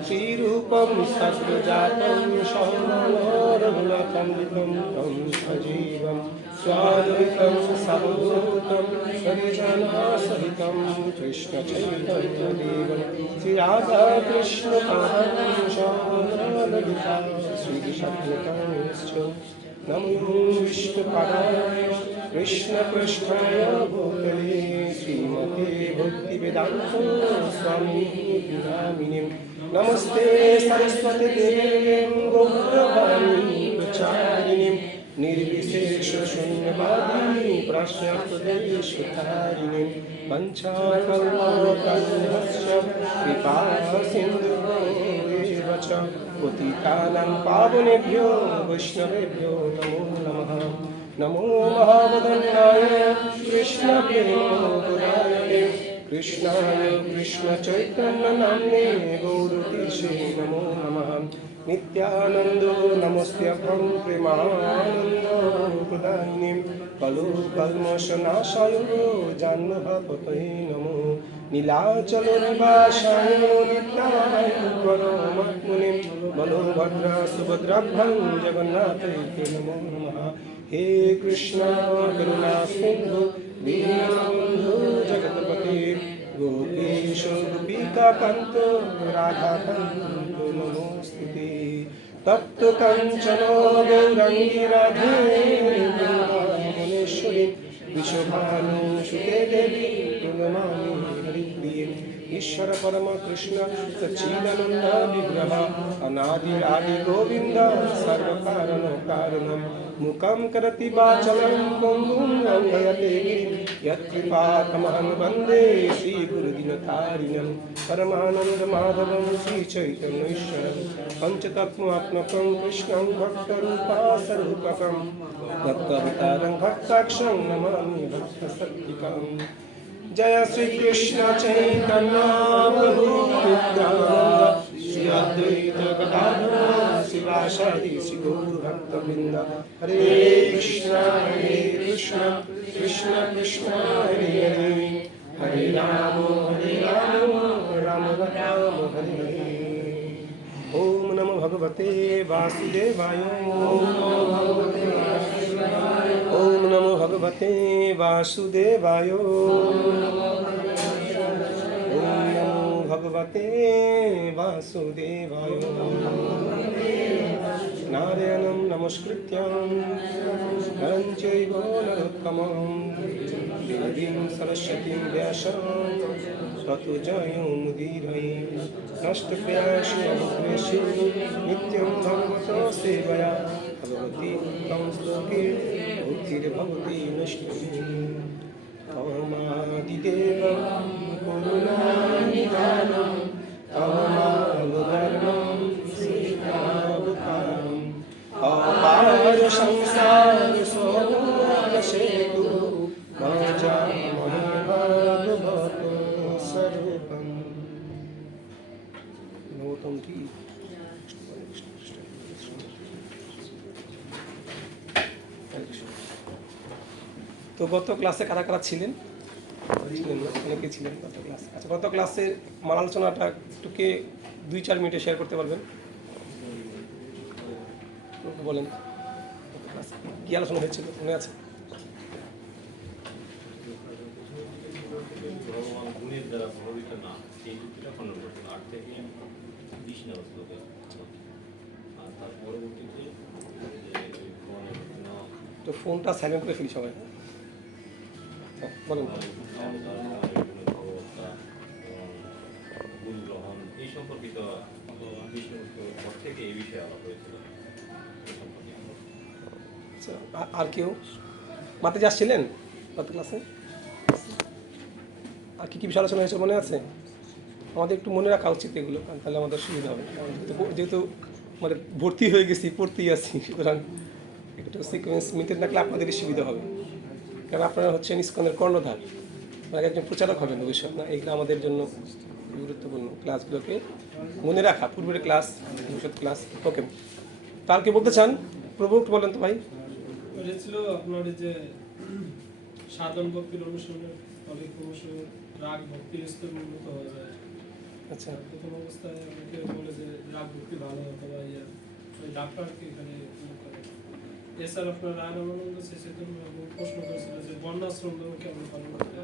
श्रीरूपं सद्गजातं शौनरघुनाथं तं सजीवं स्वाद्वैतं सावधूतं सरिजनसहितं कृष्णचैतन्यदेवं श्रीराधाकृष्णपादां श्रीकृष्णश्च नमो विष्णुपदाय कृष्णपृष्ठाय भूतले श्रीमते भक्तिवेदान्त स्वामी नामिने नमस्ते सरस्वती देवे गौरवाणी प्रचारिणे निर्विशेष शून्यवादी प्रश्नप्रदेशधारिणे वंशाकल्पतरुश्च कृपा सिन्धुभ्यो च पतितानां पावनेभ्यो वैष्णवेभ्यो नमो नमः। नमो महावदन्नाय कृष्णप्रेमोदयाय कृष्णाय कृष्णचैतन्यनाम्ने गौरतीशे नमो नमः। नित्यानन्दो नमस्तेऽहं प्रेमानन्दो प्रदायिने कलु कल्मषनाशाय जाह्नवपतये नमो नीलाचलनिवासाय नित्याय परमात्मने बलभद्र सुभद्राभ्यां जगन्नाथाय नमो नमः। हे कृष्ण करुणा सिन्धु दीनबन्धु जगत्पते गोपेश गोपिकान्त राधाकान्त नमोस्तुते। तप्त कंचन गौरांगी राधे वृंदावनेश्वरी विश्वभानुसुते देवी प्रणमामि हरिप्रिये। ईश्वर परम कृष्ण सच्चिदानंद विग्रह अनादि आदि गोविंद सर्वकारण कारणम मुखं करति वाचलं पंगुं लंघयते गिरिं यत्कृपातमहं वन्दे श्रीगुरुदिनतारिणं परमानंद माधवं श्रीचैतन्येश्वरं पंचतत्त्वात्मकं कृष्णं भक्तरूपासरूपकं भक्तावतारं भक्ताक्षं नमामि भक्तसत्त्विकम्। जय श्री कृष्ण चैतन्य प्रभु नित्यानंद श्री अद्वैत गदाधर शिवासादि श्री गौर भक्तवृंद। हरे कृष्ण कृष्ण कृष्ण हरे हरे हरे राम राम राम हरे हरे। ओम नमो भगवते वासुदेवाय। ओम नमो भगवते वासुदेवाय। ओम नमो भगवते वासुदेवाय। नारायणं नमस्कृत्यं नरं चैव नरोत्तमं देवीं सरस्वतीं व्यासं ततो जयमुदीरये। नष्टप्रायश्च नित्यं भगवतो सेवया भगवती तं श्लोके बुद्धिर्भवति नष्टि। तमादिदेवं करुणानिधानं तमालुधर्मं सीतावतारम् अपार संसार सोमसेतु भजामहे भगवतो सर्वं। नमोतम की তো গত ক্লাসে কারা কারা ছিলেন? অনেকে ছিলেন গত ক্লাসে। আচ্ছা, গত ক্লাসের আমার আলোচনাটা একটুকে 2-4 মিনিটে শেয়ার করতে পারবেন? বলেন কি আলোচনা হয়েছিল, মনে আছে? তো ফোনটা সাইলেন্ট করে ফেলি সবাই। বলেন। আর কেউ মাতাজি আসছিলেন গত ক্লাসে? আর কি কি বিষয় আলোচনা হয়েছে মনে আছে? আমাদের একটু মনে রাখা উচিত এগুলো, কারণ তাহলে আমাদের সুবিধা হবে। যেহেতু মানে ভর্তি হয়ে গেছি, পড়তেই আছি, সুতরাং একটু সিকোয়েন্স মেনটেন রাখলে আপনাদেরই সুবিধা হবে। কারণ আপনারা হচ্ছেন ইসকনের কর্ণধার, আপনারা একজন প্রচারক হবেন ভবিষ্যৎ, না? এইগুলো আমাদের জন্য গুরুত্বপূর্ণ। ক্লাসগুলোকে মনে রাখা, পূর্বের ক্লাস, ভবিষ্যৎ ক্লাস। ওকে, তার কি বলতে চান? প্রভু একটু বলেন তো ভাই। এটা ছিল আপনার এই যে সাধন ভক্তির অনুসরণের ফলে ক্রমশ রাগ ভক্তির স্তর উন্নত হয়ে যায়। আচ্ছা, প্রথম অবস্থায় অনেকে বলে যে রাগ ভক্তি ভালো অথবা ওই ডাক্তারকে এখানে উল্লেখ করে। এছাড়া আপনার রায় রামানন্দ চেতন প্রশ্ন করেছিল যে বর্ণাশ্রম ধর্ম কেমন পালন করতে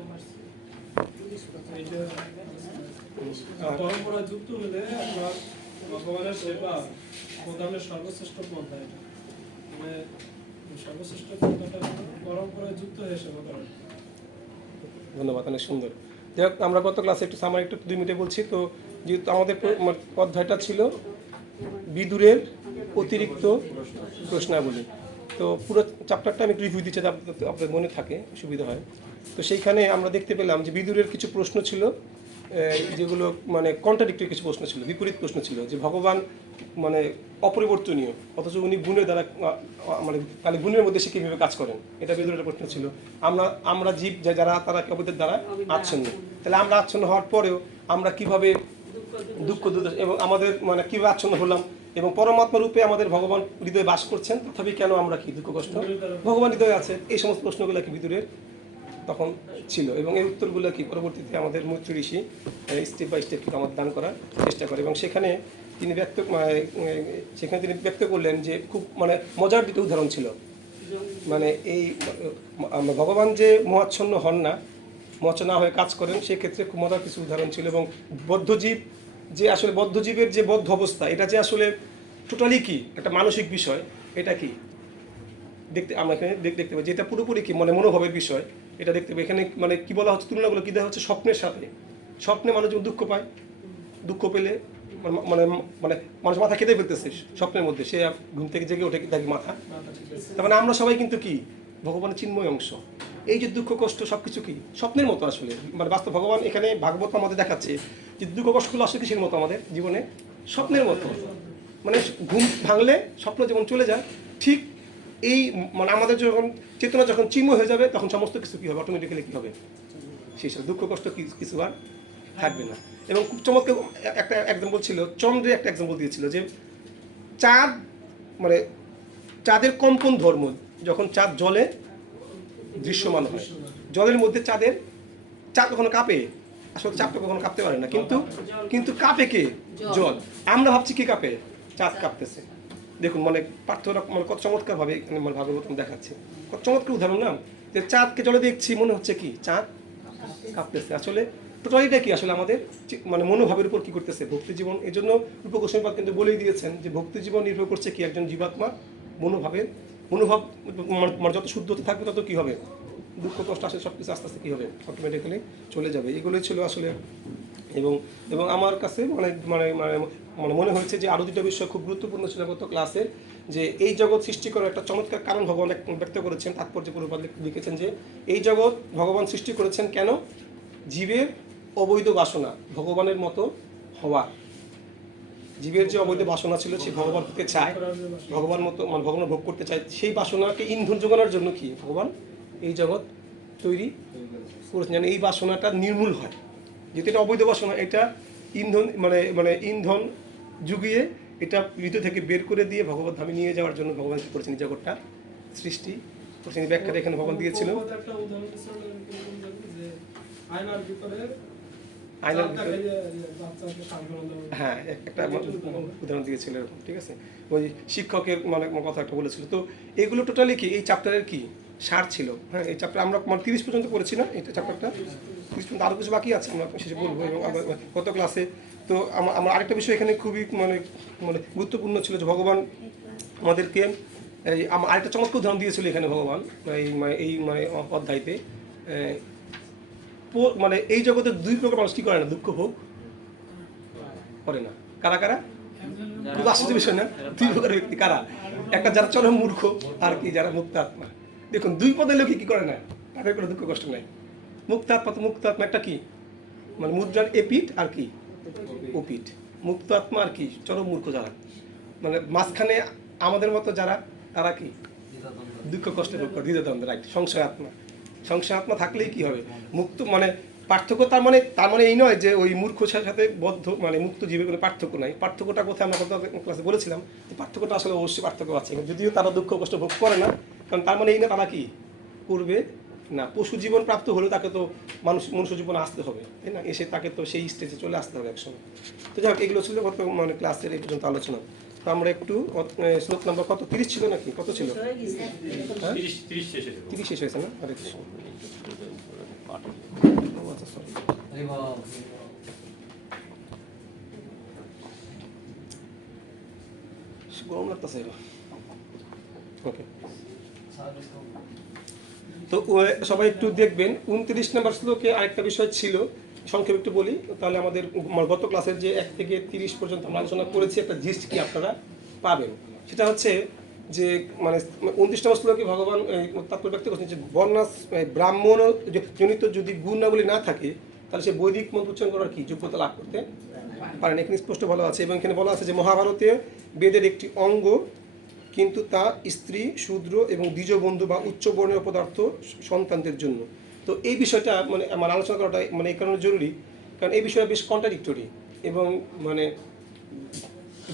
এইটা পরম্পরা যুক্ত হলে আপনার ভগবানের সেবা প্রদানের সর্বশ্রেষ্ঠ পন্থা। এটা মানে সর্বশ্রেষ্ঠ পন্থাটা পরম্পরায় যুক্ত হয়ে সেবা করা। ধন্যবাদ, অনেক সুন্দর। যাই হোক, আমরা গত ক্লাসে একটু সামারি একটু 2 মিনিটে বলছি। তো যেহেতু আমাদের অধ্যায়টা ছিল বিদুরের অতিরিক্ত প্রশ্নাবলী, তো পুরো চ্যাপ্টারটা আমি একটু রিভিউ দিচ্ছি, আপনাদের মনে থাকে, সুবিধা হয়। তো সেইখানে আমরা দেখতে পেলাম যে বিদুরের কিছু প্রশ্ন ছিল যেগুলো মানে কন্ট্রাডিক্টরি কিছু প্রশ্ন ছিল, বিপরীত প্রশ্ন ছিল, যে ভগবান মানে অপরিবর্তনীয়, অথচ উনি গুণের দ্বারা মানে খালি গুণের মধ্যে সে কীভাবে কাজ করেন, এটা বিদুরের প্রশ্ন ছিল। আমরা জীব যারা, তারা অবদের দ্বারা আচ্ছন্ন, তাহলে আমরা আচ্ছন্ন হওয়ার পরেও আমরা কিভাবে দুঃখ এবং আমাদের মানে কীভাবে আচ্ছন্ন হলাম, এবং পরমাত্মা রূপে আমাদের ভগবান হৃদয়ে বাস করছেন, তথাপি কেন আমরা কি দুঃখ কষ্ট ভগবান হৃদয়ে আছে, এই সমস্ত প্রশ্নগুলো কি বিদুরের তখন ছিল। এবং এই উত্তরগুলো কি পরবর্তীতে আমাদের মৈত্রী ঋষি স্টেপ বাই স্টেপ কিন্তু আমাদের দান করার চেষ্টা করে। এবং সেখানে তিনি ব্যক্ত করলেন যে খুব মানে মজার দুটো উদাহরণ ছিল। মানে এই ভগবান যে মোহাচ্ছন্ন হন না, মোহাচ্ছন্ন না হয়ে কাজ করেন, সেক্ষেত্রে খুব মজার কিছু উদাহরণ ছিল। এবং বদ্ধজীব যে আসলে বদ্ধজীবের যে বদ্ধ অবস্থা, এটা যে আসলে টোটালি কি একটা মানসিক বিষয়, এটা কি আমরা এখানে দেখতে পাই যে এটা পুরোপুরি কি মানে মনোভাবের বিষয়, এটা দেখতে পাই এখানে। মানে কি বলা হচ্ছে, তুলনাগুলো কি দেওয়া হচ্ছে স্বপ্নের সাথে। স্বপ্নে মানুষ যখন দুঃখ পায়, দুঃখ পেলে মানে মানে মানুষ মাথা খেতে ফেলতেছে স্বপ্নের মধ্যে, সে ঘুম থেকে জেগে ওঠে দেখি মাথা। তার মানে আমরা সবাই কিন্তু কি ভগবানের চিন্ময় অংশ। এই যে দুঃখ কষ্ট সবকিছু কি স্বপ্নের মতো আসলে, মানে বাস্তব ভগবান এখানে ভাগবত আমাদের দেখাচ্ছে যে দুঃখ কষ্টগুলো আসলে কিসের মতো আমাদের জীবনে, স্বপ্নের মতো। মানে ঘুম ভাঙলে স্বপ্ন যেমন চলে যায়, ঠিক এই মানে আমাদের যখন চেতনা যখন চিন্ময় হয়ে যাবে, তখন সমস্ত কিছু কী হবে, অটোমেটিক্যালি কী হবে, সেই সব দুঃখ কষ্ট কিছু আর থাকবে না। এবং খুব চমৎকার একটা এক্সাম্পল ছিল, চন্দ্রের একটা এক্সাম্পল দিয়েছিল যে চাঁদ মানে চাঁদের কম্পন ধর্ম, যখন চাঁদ জলে দৃশ্যমান হয়, জলের মধ্যে চাঁদ কখনো কাঁপে, আসলে চাঁদটা কখনো কাঁপতে পারে না, কিন্তু কাঁপে কে? জল। আমরা ভাবছি কি কাঁপে, চাঁদ কাঁপতেছে। দেখুন মানে পার্থক্য মানে কত চমৎকারভাবে মানে ভাগবত দেখাচ্ছে, কত চমৎকার উদাহরণ না, যে চাঁদকে জলে দেখছি, মনে হচ্ছে কি চাঁদ কাঁপতেছে। আসলে টোটালিটা কি আসলে আমাদের মানে মনোভাবের উপর কি করতেছে ভক্তি জীবন। এই জন্য রূপ গোস্বামীপাদ কিন্তু বলেই দিয়েছেন যে ভক্তি জীবন নির্ভর করছে কি একজন জীবাত্মা মনোভাব মানে যত শুদ্ধ হতে থাকবে, তত কি হবে, দুঃখ কষ্ট আসে সব কিছু আস্তে আস্তে কী হবে, অটোমেটিক্যালি চলে যাবে। এগুলোই ছিল আসলে। এবং আমার কাছে মানে মানে মানে মনে হয়েছে যে আরও দুটো বিষয় খুব গুরুত্বপূর্ণ ছিল গত ক্লাসে, যে এই জগৎ সৃষ্টি করার একটা চমৎকার কারণ ভগবান ব্যক্ত করেছেন, তাৎপর্য পুরোপাত লিখেছেন যে এই জগৎ ভগবান সৃষ্টি করেছেন কেন, জীবের অবৈধ বাসনা ভগবানের মতো হওয়া। জীবের যে অবৈধ বাসনা ছিল, সে ভগবান হতে চায়, ভগবান মতো মানে ভগবান ভোগ করতে চায়, সেই বাসনাকে ইন্ধন যোগানোর জন্য কি ভগবান এই জগৎ তৈরি করেছেন, যেন এই বাসনাটা নির্মূল হয়। যেহেতু এটা অবৈধ বাসনা, এটা ইন্ধন মানে ইন্ধন যুগিয়ে এটা হৃদয় থেকে বের করে দিয়ে ভগবত ধামে নিয়ে যাওয়ার জন্য ভগবান কি করেছেন, এই জগৎটা সৃষ্টি করেছেন। ব্যাখ্যাটা এখানে ভগবান দিয়েছিল। আয়নার ভিতরে হ্যাঁ একটা উদাহরণ দিয়েছিল এরকম, ঠিক আছে। ওই শিক্ষকের মানে কথা একটা বলেছিল। তো এগুলো টোটালি কি এই চ্যাপ্টারের কি সার ছিল। হ্যাঁ, এই চ্যাপ্টার আমরা মানে 30 পর্যন্ত পড়েছি না, এটা চ্যাপ্টারটা 30 পর্যন্ত আরও কিছু বাকি আছে, আমরা শেষে বলবো। এবং গত ক্লাসে তো আমার আরেকটা বিষয় এখানে খুবই মানে মানে গুরুত্বপূর্ণ ছিল, যে ভগবান আমাদেরকে এই আরেকটা চমৎকার উদাহরণ দিয়েছিল এখানে ভগবান এই মানে অধ্যায়তে। মানে এই জগতে 2 প্রকার মানুষ কি করে না, দুঃখ ভোগ করে না। কারা কারা? খুব আশ্চর্য বিষয় না? 2 প্রকার ব্যক্তি কারা? একটা যারা চরম মূর্খ, আর কি যারা মুক্ত আত্মা। দেখুন 2 পদের লোকে কি করে না, তাদের কোনো দুঃখ কষ্ট নাই। মুক্ত আত্মা একটা কি মানে মুদ্রার এপিঠ আর কি উপীঠ। মুক্ত আত্মা আর কি চরম মূর্খ যারা, মানে মাঝখানে আমাদের মতো যারা, তারা কি দুঃখ কষ্ট ভোগ করে, দ্বিধাদ্বন্দ্ব, রাইট। সংশয় আত্মা, সংশয় আত্মা থাকলেই কি হবে মুক্ত, মানে পার্থক্য তার মানে এই নয় যে ওই মূর্খ সাথে বদ্ধ মানে মুক্ত জীবের কোনো পার্থক্য নাই। পার্থক্যটা কোথায় আমরা গত ক্লাসে বলেছিলাম, পার্থক্যটা আসলে অবশ্যই পার্থক্য আছে, যদিও তারা দুঃখ কষ্ট ভোগ করে না, কারণ তার মানে এই না তারা কি করবে না। পশু জীবন প্রাপ্ত হলে তাকে তো মনুষ্য জীবনে আসতে হবে, তাই না? এসে তাকে তো সেই স্টেজে চলে আসতে হবে একসময়। তো যাই হোক, এগুলো ছিল গত মানে ক্লাসের এই পর্যন্ত আলোচনা। তো আমরা একটু শ্লোক নাম্বার কত 30 ছিল নাকি কত ছিল? হ্যাঁ 30 শেষ হয়েছে না? আরে কৃষ্ণ, আচ্ছা সরি। গরম লাগতেছে। ওকে, তো সবাই একটু দেখবেন 29 নম্বর শ্লোকে আরেকটা বিষয় ছিল, সংক্ষেপে একটু বলি তাহলে। আমাদের গত ক্লাসের যে 1 থেকে 30 পর্যন্ত আমরা আলোচনা করেছি, একটা জিস্ট কি আপনারা পাবেন। সেটা হচ্ছে যে মানে 29 নম্বর শ্লোকে ভগবান তাৎপর্য ব্যক্ত করছেন যে বর্ণাস ব্রাহ্মণ জনিত যদি গুণাবলী না থাকে তাহলে সে বৈদিক মন্ত্র উচ্চারণ করার কি যোগ্যতা লাভ করতে পারেন। এখানে স্পষ্ট বলা আছে, এবং এখানে বলা আছে যে মহাভারতে বেদের একটি অঙ্গ, কিন্তু তা স্ত্রী, শূদ্র এবং দ্বিজবন্ধু বা উচ্চ বর্ণীয় পদার্থ সন্তানদের জন্য। তো এই বিষয়টা মানে আমার আলোচনা করাটা মানে এই কারণে জরুরি, কারণ এই বিষয়টা বেশ কন্ট্রাডিক্টরি, এবং মানে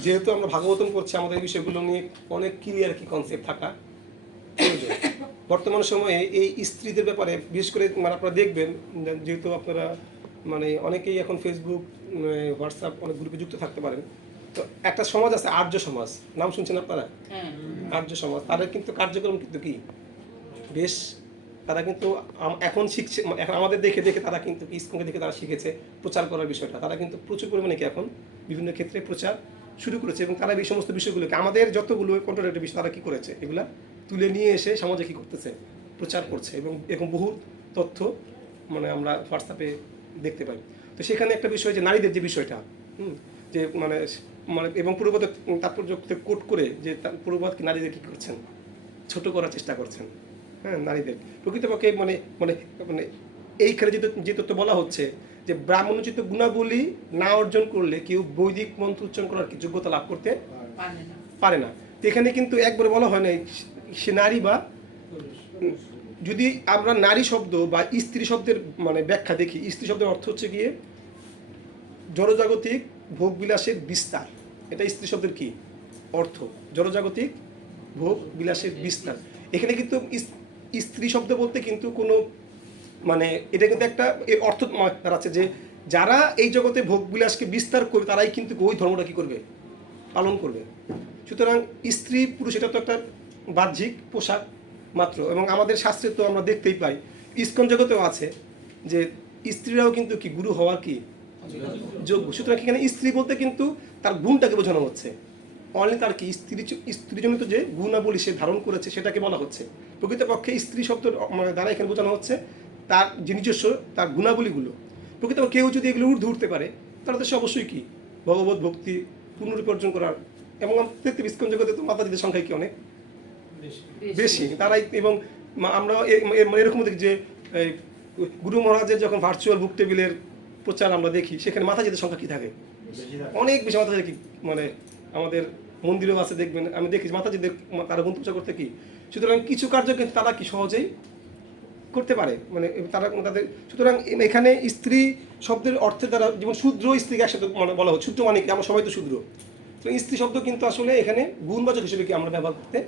যেহেতু আমরা ভাগবতম করছি, আমাদের এই বিষয়গুলো নিয়ে অনেক ক্লিয়ার কি কনসেপ্ট থাকা প্রয়োজন। বর্তমান সময়ে এই স্ত্রীদের ব্যাপারে বিশেষ করে মানে আপনারা দেখবেন, যেহেতু আপনারা মানে অনেকেই এখন ফেসবুক, হোয়াটসঅ্যাপ অনেক গ্রুপে যুক্ত থাকতে পারেন। তো একটা সমাজ আছে আর্য সমাজ, নাম শুনছেন আপনারা? আর্য সমাজ, তাদের কিন্তু কার্যক্রম কিন্তু কি বেশ, তারা কিন্তু এখন শিখছে, এখন আমাদের দেখে দেখে তারা কিন্তু ইসকনকে দেখে তারা শিখেছে প্রচার করার বিষয়টা। তারা কিন্তু প্রচুর পরিমাণে কি এখন বিভিন্ন ক্ষেত্রে প্রচার শুরু করেছে, এবং তারা এই সমস্ত বিষয়গুলোকে আমাদের যতগুলো কন্ট্রোভার্সি বিষয় তারা কি করেছে, এগুলা তুলে নিয়ে এসে সমাজে কি করতেছে, প্রচার করছে, এবং এরকম বহু তথ্য মানে আমরা হোয়াটসঅ্যাপে দেখতে পাই। তো সেখানে একটা বিষয় যে নারীদের যে বিষয়টা, যে মানে মানে এবং পূর্ববাদ তাৎপর্য কোট করে যে পূর্ববাদ কি নারীদের কী করছেন, ছোট করার চেষ্টা করছেন। হ্যাঁ, নারীদের প্রকৃতপক্ষে মানে মানে মানে এইখানে যে তথ্য বলা হচ্ছে যে ব্রাহ্মণোচিত গুণাবলী না অর্জন করলে কেউ বৈদিক মন্ত্র উচ্চারণ করার কি যোগ্যতা লাভ করতে পারে না। তো এখানে কিন্তু একবারে বলা হয় না সে নারী বা, যদি আমরা নারী শব্দ বা স্ত্রী শব্দের মানে ব্যাখ্যা দেখি, স্ত্রী শব্দের অর্থ হচ্ছে গিয়ে জড়জাগতিক ভোগবিলাসের বিস্তার। এটা স্ত্রী শব্দের কি অর্থ, জড়জাগতিক ভোগ বিলাসের বিস্তার। এখানে কিন্তু স্ত্রী শব্দ বলতে কিন্তু কোনো মানে এটা কিন্তু একটা এর অর্থ দাঁড়াচ্ছে যে যারা এই জগতে ভোগ বিলাসকে বিস্তার করবে তারাই কিন্তু ওই ধর্মটা কি করবে, পালন করবে। সুতরাং স্ত্রী পুরুষ এটা তো একটা বাহ্যিক পোশাক মাত্র, এবং আমাদের শাস্ত্রে তো আমরা দেখতেই পাই, ইসকন জগতেও আছে যে স্ত্রীরাও কিন্তু কি গুরু হওয়ার কি যোগ্য। সুতরাং এখানে স্ত্রী বলতে কিন্তু তার গুণটাকে বোঝানো হচ্ছে, অনলি তার কি স্ত্রীজনিত যে গুণাবলী সে ধারণ করেছে সেটাকে বলা হচ্ছে। প্রকৃতপক্ষে স্ত্রী শব্দ দ্বারা এখানে বোঝানো হচ্ছে তার যে নিজস্ব তার গুণাবলীগুলো। প্রকৃতপক্ষে কেউ যদি এগুলো ঊর্ধ্বে উঠতে পারে তাহলে তো সে অবশ্যই কি ভগবত ভক্তি পূর্ণরূপে অর্জন করার, এবং দেখতে ইসকন জগতে তো মাতাজিদের সংখ্যা কি অনেক বেশি তারাই। এবং আমরা এরকম দেখি যে গুরু মহারাজের যখন ভার্চুয়াল বুক টেবিলের প্রচার আমরা দেখি, সেখানে মাতাজিদের সংখ্যা কি থাকে, অনেক বেশি মাতাজিদের কি মানে আমাদের মন্দিরেও আছে দেখবেন, আমি দেখি মাতাজিদের তারা গুণ প্রচার করতে কি। সুতরাং কিছু কার্য কিন্তু তারা কি সহজেই করতে পারে, মানে তারা তাদের। সুতরাং এখানে স্ত্রী শব্দের অর্থের দ্বারা যেমন শূদ্র স্ত্রীকে একসাথে মানে বলা হয়, শূদ্র মানে কি আমরা সবাই তো শূদ্র। তো স্ত্রী শব্দ কিন্তু আসলে এখানে গুণবাচক হিসেবে কি আমরা ব্যবহার করতে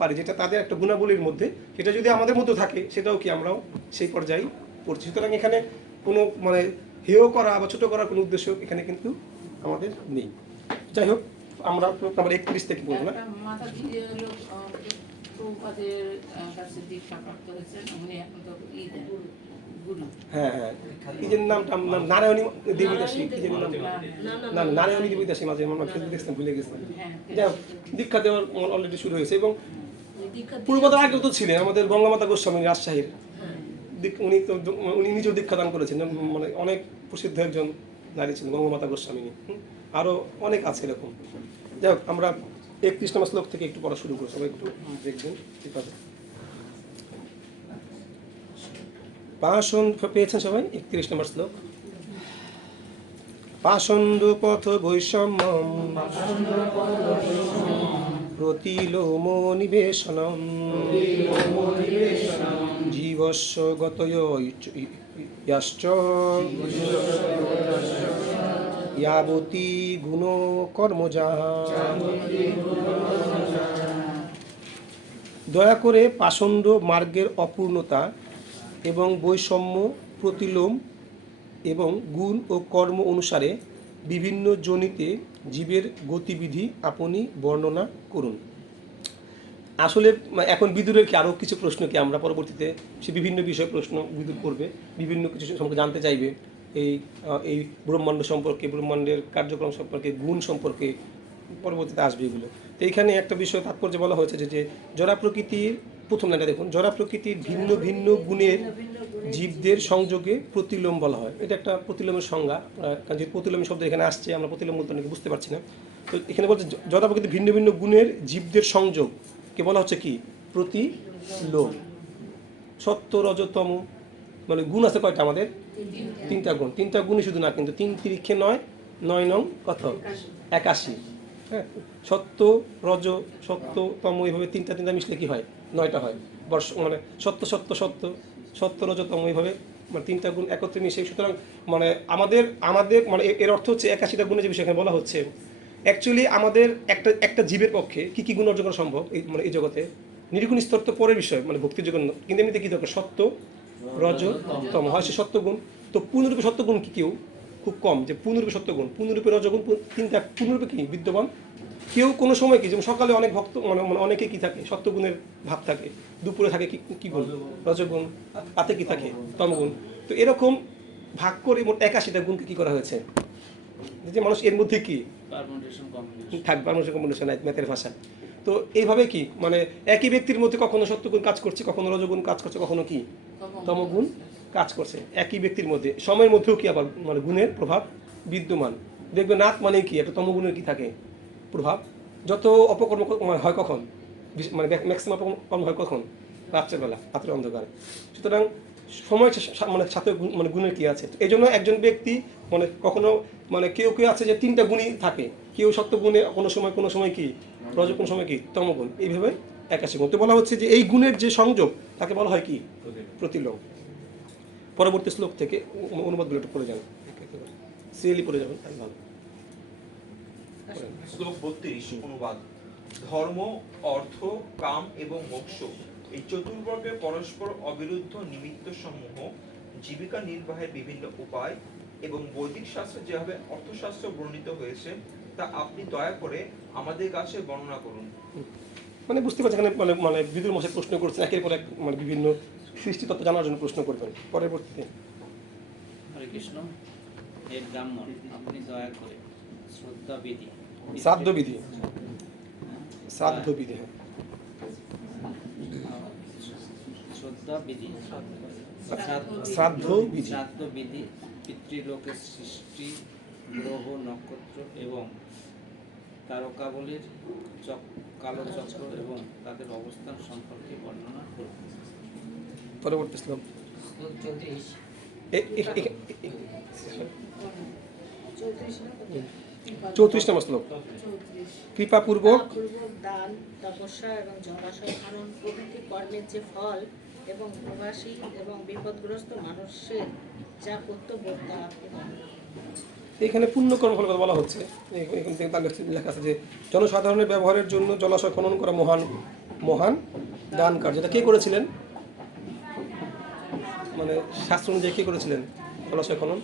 পারি, যেটা তাদের একটা গুণাবলীর মধ্যে, সেটা যদি আমাদের মধ্যে থাকে সেটাও কি আমরাও সেই পর্যায়ে পড়ছি। সুতরাং এখানে কোনো মানে হেয় করা বা ছোটো করার কোনো উদ্দেশ্য এখানে কিন্তু আমাদের নেই। যাই হোক, আমরা নাম্বার 31 থেকে বলবো না। হ্যাঁ হ্যাঁ, কি যে নামটা নারায়ণী দেবী দাসী, কি যে নাম, না নারায়ণী দেবী দাসী, মাঝে আমরা ফেসবুক দেখছিলাম, ভুলে গেছিলাম। যাই হোক, দীক্ষা দেওয়ার অলরেডি শুরু হয়েছে, এবং পূর্বতার আগেও তো ছিলেন আমাদের গঙ্গামাতা গোস্বামী রাজশাহীর, উনি নিজেও দীক্ষাদান করেছেন, মানে অনেক প্রসিদ্ধ একজন নারী ছিলেন গঙ্গামাতা গোস্বামিনী। আরও অনেক আছে এরকম। যাই হোক, আমরা 31 নম্বর শ্লোক থেকে একটু পড়া শুরু করি, সবাই একটু দেখবেন, ঠিক আছে? পাশন পেয়েছেন সবাই? 31 নম্বর শ্লোক। পাষণ্ড পথ বৈষম্যম প্রতিলোম নিবেশনম জীবস্য গতয় ইয়াশ্চ ইয়াবতী গুণ কর্মজা। দয়া করে পাষণ্ড মার্গের অপূর্ণতা এবং বৈষম্য, প্রতিলোম এবং গুণ ও কর্ম অনুসারে বিভিন্ন যোনিতে জীবের গতিবিধি আপনি বর্ণনা করুন। আসলে এখন বিদুরের কি আরও কিছু প্রশ্ন কি আমরা পরবর্তীতে সে বিভিন্ন বিষয়ে প্রশ্ন বিদুর করবে, বিভিন্ন কিছু সম্পর্কে জানতে চাইবে, এই ব্রহ্মাণ্ড সম্পর্কে, ব্রহ্মাণ্ডের কার্যক্রম সম্পর্কে, গুণ সম্পর্কে পরবর্তীতে আসবে এগুলো। তো এইখানে একটা বিষয় তাৎপর্য বলা হয়েছে যে জড়া প্রকৃতির প্রথম লাইনটা দেখুন, জড়া প্রকৃতির ভিন্ন ভিন্ন গুণের জীবদের সংযোগে প্রতিলোম বলা হয়। এটা একটা প্রতিলোমের সংজ্ঞা, কারণ যে প্রতিলোম শব্দ এখানে আসছে আমরা প্রতিলোম বলতে অনেকে বুঝতে পারছি না। তো এখানে বলছে জড়া প্রকৃতির ভিন্ন ভিন্ন গুণের জীবদের সংযোগ কে বলা হচ্ছে কি প্রতিলোম। সত্য রজতম মানে গুণ আছে কয়টা আমাদের? তিনটা গুণ। তিনটা গুণই শুধু না, কিন্তু 3 তিরিক্ষে 9, 9 নং কত? 81। হ্যাঁ, সত্য রজ সত্য তম, এইভাবে তিনটা মিশলে কি হয়? 9টা হয়। বর্ষ মানে সত্য সত্য সত্য সত্য রজতম, এইভাবে মানে 3টা গুণ একত্রে মিশে। সুতরাং মানে আমাদের মানে এর অর্থ হচ্ছে 81টা গুণের যে বিষয় এখানে বলা হচ্ছে, অ্যাকচুয়ালি আমাদের একটা জীবের পক্ষে কী কী গুণ অর্জন করা সম্ভব এই জগতে? নির্গুণ স্তর তো পরের বিষয়, মানে ভক্তির জগৎ, কিন্তু এমনিতে কী দরকার? সত্য রজ তম হয় সে সত্যগুণ। তো পূর্ণরূপে সত্যগুণ কি কেউ খুব কম, যে পূর্ণরূপে সত্যগুণ, পূর্ণরূপে রজগুণ, তিনটা পূর্ণরূপে কি বিদ্যমান কেউ কোনো সময় কি, যেমন সকালে অনেক ভক্ত মানে অনেকে কি থাকে সত্যগুণের ভাব থাকে, দুপুরে থাকে কি গুণ? রজগুণ, রাতে কি থাকে? তমগুণ। তো এরকম ভাগ করে মোট 81টা গুণকে কি করা হয়েছে, যে মানুষ এর মধ্যে কি থাকবে, মানুষের কম্বিনেশন ম্যাথের ভাষা। তো এইভাবে কি মানে একই ব্যক্তির মধ্যে কখনো সত্যগুণ কাজ করছে, কখনো রজগুণ কাজ করছে, কখনো কি তমগুণ কাজ করছে। একই ব্যক্তির মধ্যে সময়ের মধ্যেও কি আবার মানে গুণের প্রভাব বিদ্যমান। দেখবে নাক মানে কি একটা তমগুণের কি থাকে প্রভাব। যত অপকর্ম হয় কখন, মানে ম্যাক্সিমাম কর্ম হয় কখন? রাত্রেবেলা, রাত্রের অন্ধকার। সুতরাং সময় মানে সাথে মানে গুণের কি আছে। এই জন্য একজন ব্যক্তি মানে কখনো মানে কেউ আছে যে 3টা গুণই থাকে, কেউ সত্য গুণে কোনো সময় কি রজ, কোনো সময় কি তমগুণ, এইভাবে 81 গুণ। তো বলা হচ্ছে যে এই গুণের যে সংযোগ তাকে বলা হয় কি প্রতিলোম। পরবর্তী শ্লোক থেকে অনুবাদগুলো একটু পড়ে যান, সিরিয়ালি পড়ে যাবেন, আমি ভালো। শ্লোক 32 অনুবাদ। ধর্ম, অর্থ, কাম এবং মোক্ষ এই চতুর্বর্গের পরস্পর অবিরুদ্ধ নিমিত্ত সমূহ জীবিকা নির্বাহের বিভিন্ন উপায় এবং বৈদিক শাস্ত্রে যেভাবে অর্থশাস্ত্র বর্ণিত হয়েছে তা আপনি দয়া করে আমাদের কাছে বর্ণনা করুন। মানে বুঝতে পারছি এখানে মানে বিদুর মশাই প্রশ্ন করছেন, একের পর এক মানে বিভিন্ন সৃষ্টি তত্ত্ব জানার জন্য প্রশ্ন করবেন পরবর্তীতে। হরে কৃষ্ণ। হে ব্রাহ্মণ, আপনি দয়া করে শ্রদ্ধা বিধি, শ্রাদ্ধ বিধি, শ্রাদ্ধ বিধি, হ্যাঁ শ্রদ্ধা বিধি, শ্রাদ্ধ বিধি, শ্রাদ্ধ বিধি, পিতৃলোকের সৃষ্টি, গ্রহ নক্ষত্র এবং তারকাবলীর কালচক্র এবং তাদের অবস্থান সম্পর্কে বর্ণনা করুন। পরবর্তী শ্লোক 34 নম্বর শ্লোক। কৃপাপূর্বক দান, তপস্যা এবং জলাশয় খনন প্রভৃতি কর্মের যে ফল এবং প্রবাসী এবং বিপদগ্রস্ত মানুষের যা কর্তব্য তা এখানে পুণ্যকর্মফলের কথা বলা হচ্ছে। এখান থেকে তার লেখা আছে যে জনসাধারণের ব্যবহারের জন্য জলাশয় খনন করা মহান দান কার্য। যেটা কে করেছিলেন, মানে শাস্ত্র অনুযায়ী কে করেছিলেন জলাশয় খনন?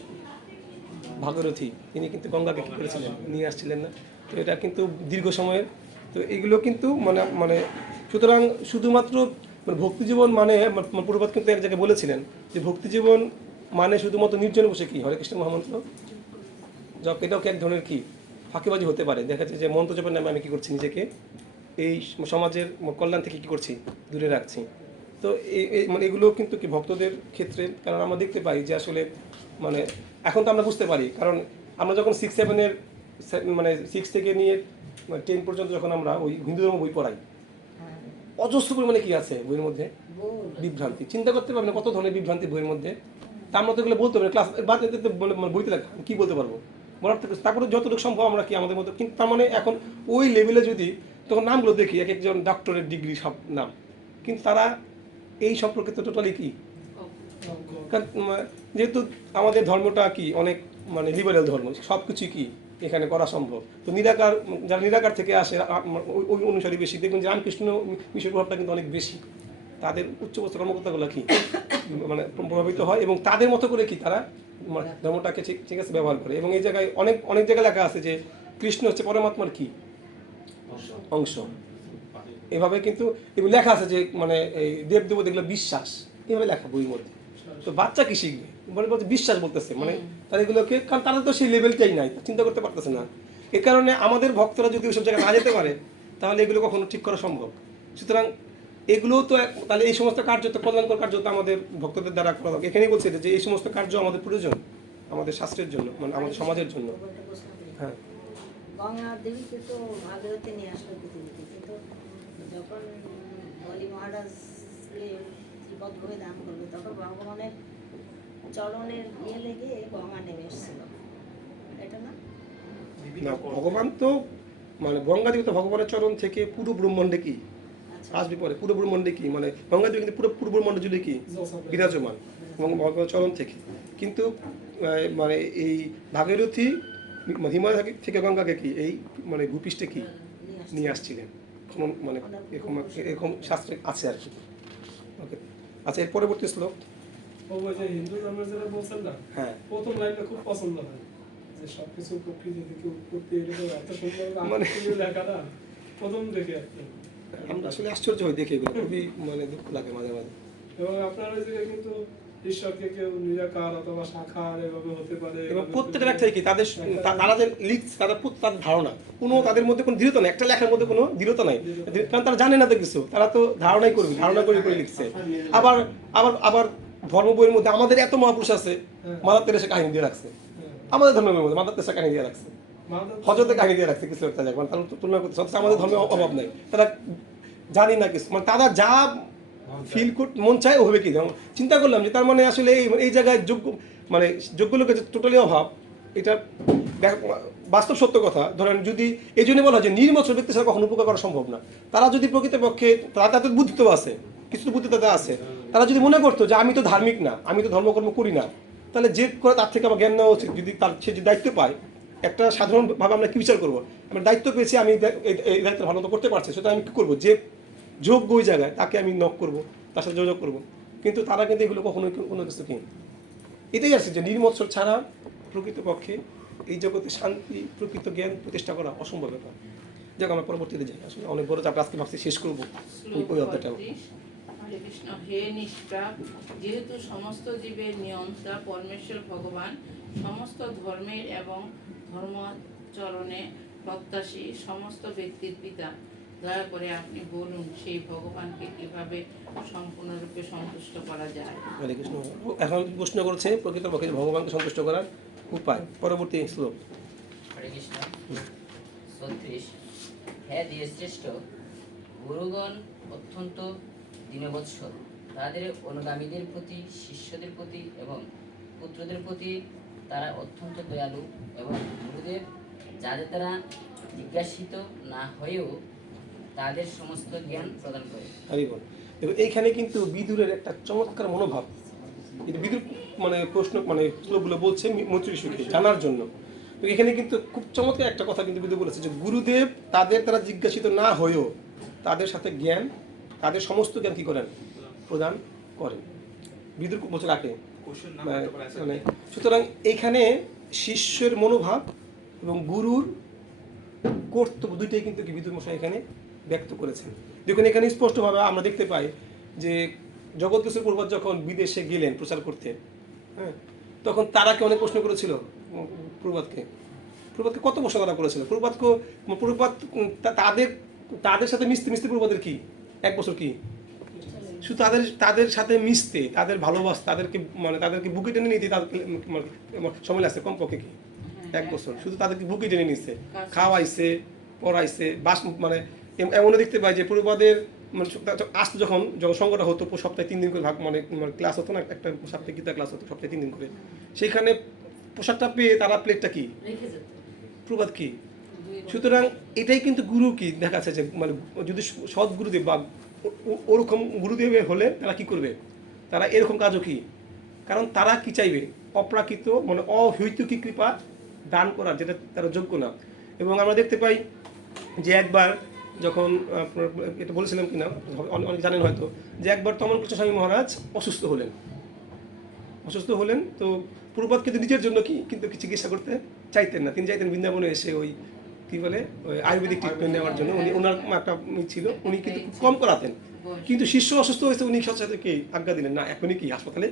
ভাগীরথী। তিনি কিন্তু গঙ্গাকে কী করেছিলেন, নিয়ে আসছিলেন না? তো এটা কিন্তু দীর্ঘ সময়ের। তো এগুলো কিন্তু মানে সুতরাং শুধুমাত্র মানে ভক্তিজীবন মানে পূর্বপাত কিন্তু এক জায়গায় বলেছিলেন যে ভক্তিজীবন মানে শুধুমাত্র নির্জনে বসে কি হরে কৃষ্ণ মহামন্ত্র জপ, এটাও কি এক ধরনের কি ফাঁকিবাজি হতে পারে। দেখা যাচ্ছে যে মন্ত্র জপের নামে আমি কী করছি, নিজেকে এই সমাজের কল্যাণ থেকে কী করছি, দূরে রাখছি। তো এই মানে এগুলো কিন্তু কি ভক্তদের ক্ষেত্রে, কারণ আমরা দেখতে পাই যে আসলে মানে এখন তো আমরা বুঝতে পারি, কারণ আমরা যখন 6-7 মানে 6 থেকে নিয়ে 10 পর্যন্ত যখন আমরা ওই হিন্দু ধর্ম বই পড়াই, অজস্র পরিমাণে কি আছে বইয়ের মধ্যে বিভ্রান্তি। চিন্তা করতে পারবেন কত ধরনের বিভ্রান্তি বইয়ের মধ্যে। তার মধ্যে এগুলো বলতে পারবেন, ক্লাস বাদ বইতে লেখা, আমি কী বলতে পারবো? বলার থেকে তারপরে যতটুকু সম্ভব আমরা কি আমাদের মতো, কিন্তু তার মানে এখন ওই লেভেলে যদি তখন নামগুলো দেখি এক একজন ডক্টরের ডিগ্রি সব নাম, কিন্তু তারা এই সম্পর্কে তো টোটালি কি, কারণ যেহেতু আমাদের ধর্মটা কি অনেক মানে লিবারেল ধর্ম, সব কিছুই কি এখানে করা সম্ভব। তো নিরাকার, যারা নিরাকার থেকে আসে ওই অনুসারী বেশি, দেখবেন যে রামকৃষ্ণ মিশনের প্রভাবটা কিন্তু অনেক বেশি, তাদের উচ্চপস্ত কর্মকর্তাগুলো কি মানে প্রভাবিত হয় এবং তাদের মতো করে কি তারা ধর্মটাকে ঠিক আছে ব্যবহার করে। এবং এই জায়গায় অনেক অনেক জায়গায় লেখা আছে যে কৃষ্ণ হচ্ছে পরমাত্মার কি অংশ, এভাবে কিন্তু লেখা আছে যে মানে এই দেব দেব দেখলে বিশ্বাস, এভাবে লেখা বইয়ের মধ্যে। তো বাচ্চা কি শিখবে, বলছে বিশ্বাস বলতেছে, মানে তারা এগুলোকে, কারণ তারা তো সেই লেভেলটাই নাই, চিন্তা করতে পারতেছে না। এ কারণে আমাদের ভক্তরা যদি ওইসব জায়গায় না যেতে পারে তাহলে এগুলো কখনো ঠিক করা সম্ভব। সুতরাং এগুলো তো তাহলে এই সমস্ত কার্য তো কল্যাণকর কার্য তো আমাদের ভক্তদের দ্বারা করা দরকার। এখানেই বলছে যে এই সমস্ত কার্য আমাদের প্রয়োজন, আমাদের শাস্ত্রের জন্য, মানে আমাদের সমাজের জন্য। হ্যাঁ, গঙ্গা দেবীকে তো ভাগীরথী নিয়ে আসলো পৃথিবীতে, কিন্তু যখন বলি মহারাজকে বিপদ হয়ে দান করলো তখন ভগবানের চরণের ইয়ে লেগে গঙ্গা নেমে এসেছিল, এটা না? না, ভগবান তো মানে গঙ্গাদেবী তো ভগবানের চরণ থেকে পুরো ব্রহ্মাণ্ডে কি আসবে, পরে পুরো ব্রহ্মাণ্ডে কি মানে গঙ্গাদেবী কিন্তু পুরো ব্রহ্মাণ্ড জুড়ে কি বিরাজমান এবং ভগবানের চরণ থেকে। কিন্তু মানে এই ভাগীরথী হিমালয় থেকে গঙ্গাকে কি এই মানে ভূপৃষ্ঠে কি নিয়ে আসছিলেন, মানে এরকম এরকম শাস্ত্রে আছে আর কি। ওকে, আচ্ছা, এর পরবর্তী শ্লোক। ও যে হিন্দু ধর্মের যেটা বলছেন না, হ্যাঁ, প্রথম লাইনটা খুব পছন্দ হয়, যে সবকিছু প্রকৃতি থেকে উৎপত্তি, এটা তো এত সুন্দর মানে লেখাটা প্রথম দেখে আমরা আসলে আশ্চর্য হই দেখে, এগুলো খুবই মানে দুঃখ লাগে মাঝে মাঝে। এবং আপনার ওই জায়গায় কিন্তু ঈশ্বরকে কেউ নিরাকার অথবা সাকার এভাবে হতে পারে, এবং প্রত্যেকের একটাই কি তাদের তারা যে লিখছে তাদের তার ধারণা, কোনো তাদের মধ্যে কোনো দৃঢ়তা নেই, একটা লেখার মধ্যে কোনো দৃঢ়তা নাই, কারণ তারা জানে না তো কিছু, তারা তো ধারণাই করবে, ধারণা করে করে লিখছে। আবার আবার আবার ধর্ম বইয়ের মধ্যে আমাদের এত মহাপুরুষ আছে, মাদার তেরেসা কাহিনী দিয়ে রাখছে, আমাদের ধর্মের মধ্যে মাদার তেরেসা কাহিনী দিয়ে রাখছে, হজরতের কাহিনী দিয়ে রাখছে কিছু একটা জায়গায়, মানে তারা তুলনা করতে আমাদের ধর্মের অভাব নাই, তারা জানি না কিছু, মানে তারা যা ফিল করতে মন চায় ওভাবে কি চিন্তা করলাম যে তার মানে আসলে এই জায়গায় যোগ্য মানে যোগ্য লোকের যে টোটালি অভাব, এটা বাস্তব সত্য কথা। ধরেন যদি এই জন্য বলা হয় যে নির্মৎসর ব্যক্তি ছাড়া কখনো উপকার করা সম্ভব না, তারা যদি প্রকৃতপক্ষে তাদের বুদ্ধি তো আছে, কিছু তো বুদ্ধি তাদের আছে, তারা যদি মনে করতো যে আমি তো ধার্মিক না, আমি তো ধর্মকর্ম করি না, তাহলে যে করে তার থেকে আমার জ্ঞান নেওয়া উচিত। যদি তার সে যে দায়িত্ব পায়, একটা সাধারণভাবে আমরা কি বিচার করবো, আমার দায়িত্ব পেয়েছি, আমি এই দায়িত্ব ভালো মতো করতে পারছি, সেটা আমি কী করবো, যে যোগ্য ওই জায়গায় তাকে আমি নক করবো, তার সাথে যোগাযোগ করবো। কিন্তু তারা কিন্তু এগুলো কখনোই কোনো কিছু কি, এটাই আছে যে নির্মৎসর ছাড়া প্রকৃতপক্ষে এই জগতে শান্তি, প্রকৃত জ্ঞান প্রতিষ্ঠা করা অসম্ভব ব্যাপার। যাক, আমরা পরবর্তীতে যাই, আসলে অনেক বড় চাপ, আজকে ভাবছি শেষ করবো ওই অধ্যায়টাও। হরে কৃষ্ণ। হে নিষ্পাপ, যেহেতু সমস্ত জীবের নিয়ন্ত্রণ পরমেশ্বর ভগবান, সমস্ত ধর্মের এবং ধর্মাচরণে প্রত্যাশী সমস্ত ব্যক্তির পিতা, দয়া করে আপনি বলুন সেই ভগবানকে কিভাবে সম্পূর্ণরূপে সন্তুষ্ট করা যায়। হরে কৃষ্ণ। এখন প্রশ্ন করছে প্রকৃতপক্ষে ভগবানকে সন্তুষ্ট করার উপায়। পরবর্তী শ্লোক। হরে কৃষ্ণ। 36। হে শ্রেষ্ঠ, গুরুগণ অত্যন্ত দীনবৎসল, তাদের অনুগামীদের প্রতি, শিষ্যদের প্রতি এবং পুত্রদের প্রতি তারা অত্যন্ত দয়ালু, এবং গুরুদেব যাদের দ্বারা জিজ্ঞাসিত না হয়েও তাদের সমস্ত জ্ঞান প্রদান করে। হরি বল। দেখো এইখানে কিন্তু বিদুরের একটা চমৎকার মনোভাব, কিন্তু বিদুর মানে প্রশ্ন মানে শ্লোকগুলো বলছে মৈত্রী ঋষিকে জানার জন্য। তো এখানে কিন্তু খুব চমৎকার একটা কথা কিন্তু বিদুর বলেছে যে গুরুদেব তাদের দ্বারা জিজ্ঞাসিত না হয়েও তাদের সাথে জ্ঞান, তাদের সমস্ত জ্ঞান কি করেন, প্রদান করেন। বিদুর বলছে রাখে মানে। সুতরাং এইখানে শিষ্যের মনোভাব এবং গুরুর কর্তব্য দুইটাই কিন্তু কি বিদুর মশাই এখানে ব্যক্ত করেছেন। দেখুন এখানে স্পষ্টভাবে আমরা দেখতে পাই যে জগৎকেশ্বর প্রভুপাদ যখন বিদেশে গেলেন প্রচার করতে, হ্যাঁ, তখন তারাকে অনেক প্রশ্ন করেছিল প্রভুপাদকে কত প্রশ্ন তারা করেছিল প্রভুপাদ তাদের সাথে মিশতে প্রভুপাদের কি 1 বছর কি শুধু তাদের সাথে মিশতে, তাদের ভালোবাসতে, তাদেরকে বুকে টেনে নিতে তাদেরকে সময় লাগছে কমপক্ষে কি 1 বছর। শুধু তাদেরকে বুকে টেনে নিচ্ছে, খাওয়াইছে, পড়াইছে, মানে এমনও দেখতে পাই যে প্রভুপাদের মানে আসতো যখন সংকট হতো সপ্তাহে 3 দিন করে ভাগ মানে ক্লাস হতো না, একটা সাপ্তাহিক গীতা ক্লাস হতো সপ্তাহে 3 দিন করে, সেইখানে পোশাকটা পেয়ে তারা প্লেটটা কি রেখে যেত প্রবাদ কি। দুই বোন। সুতরাং এটাই কিন্তু গুরু কি দেখা যাচ্ছে যে মানে যদি সৎ গুরুদেব বা ওরকম গুরুদেব হলে তারা কি করবে, তারা এরকম কাজও কি, কারণ তারা কি চাইবে অপ্রাকৃত মানে অহৈতুকী কৃপা দান করার, যেটা তারা যোগ্য না। এবং আমরা দেখতে পাই যে একবার যখন আপনার এটা বলেছিলাম কিনা অনেক জানেন হয়তো, যে একবার তমলকৃষ্ণ স্বামী মহারাজ অসুস্থ হলেন, তো পূর্বপাত কিন্তু নিজের জন্য কিন্তু চিকিৎসা করতে চাইতেন না, তিনি চাইতেন বৃন্দাবনে এসে ওই কি বলে ওই আয়ুর্বেদিক ট্রিটমেন্ট নেওয়ার জন্য। উনি ওনার একটা ছিল, উনি কিন্তু খুব কম করাতেন, কিন্তু শিষ্য অসুস্থ হয়েছে, উনি সাথে সাথে কি আজ্ঞা দিলেন না এখনই কি হাসপাতালে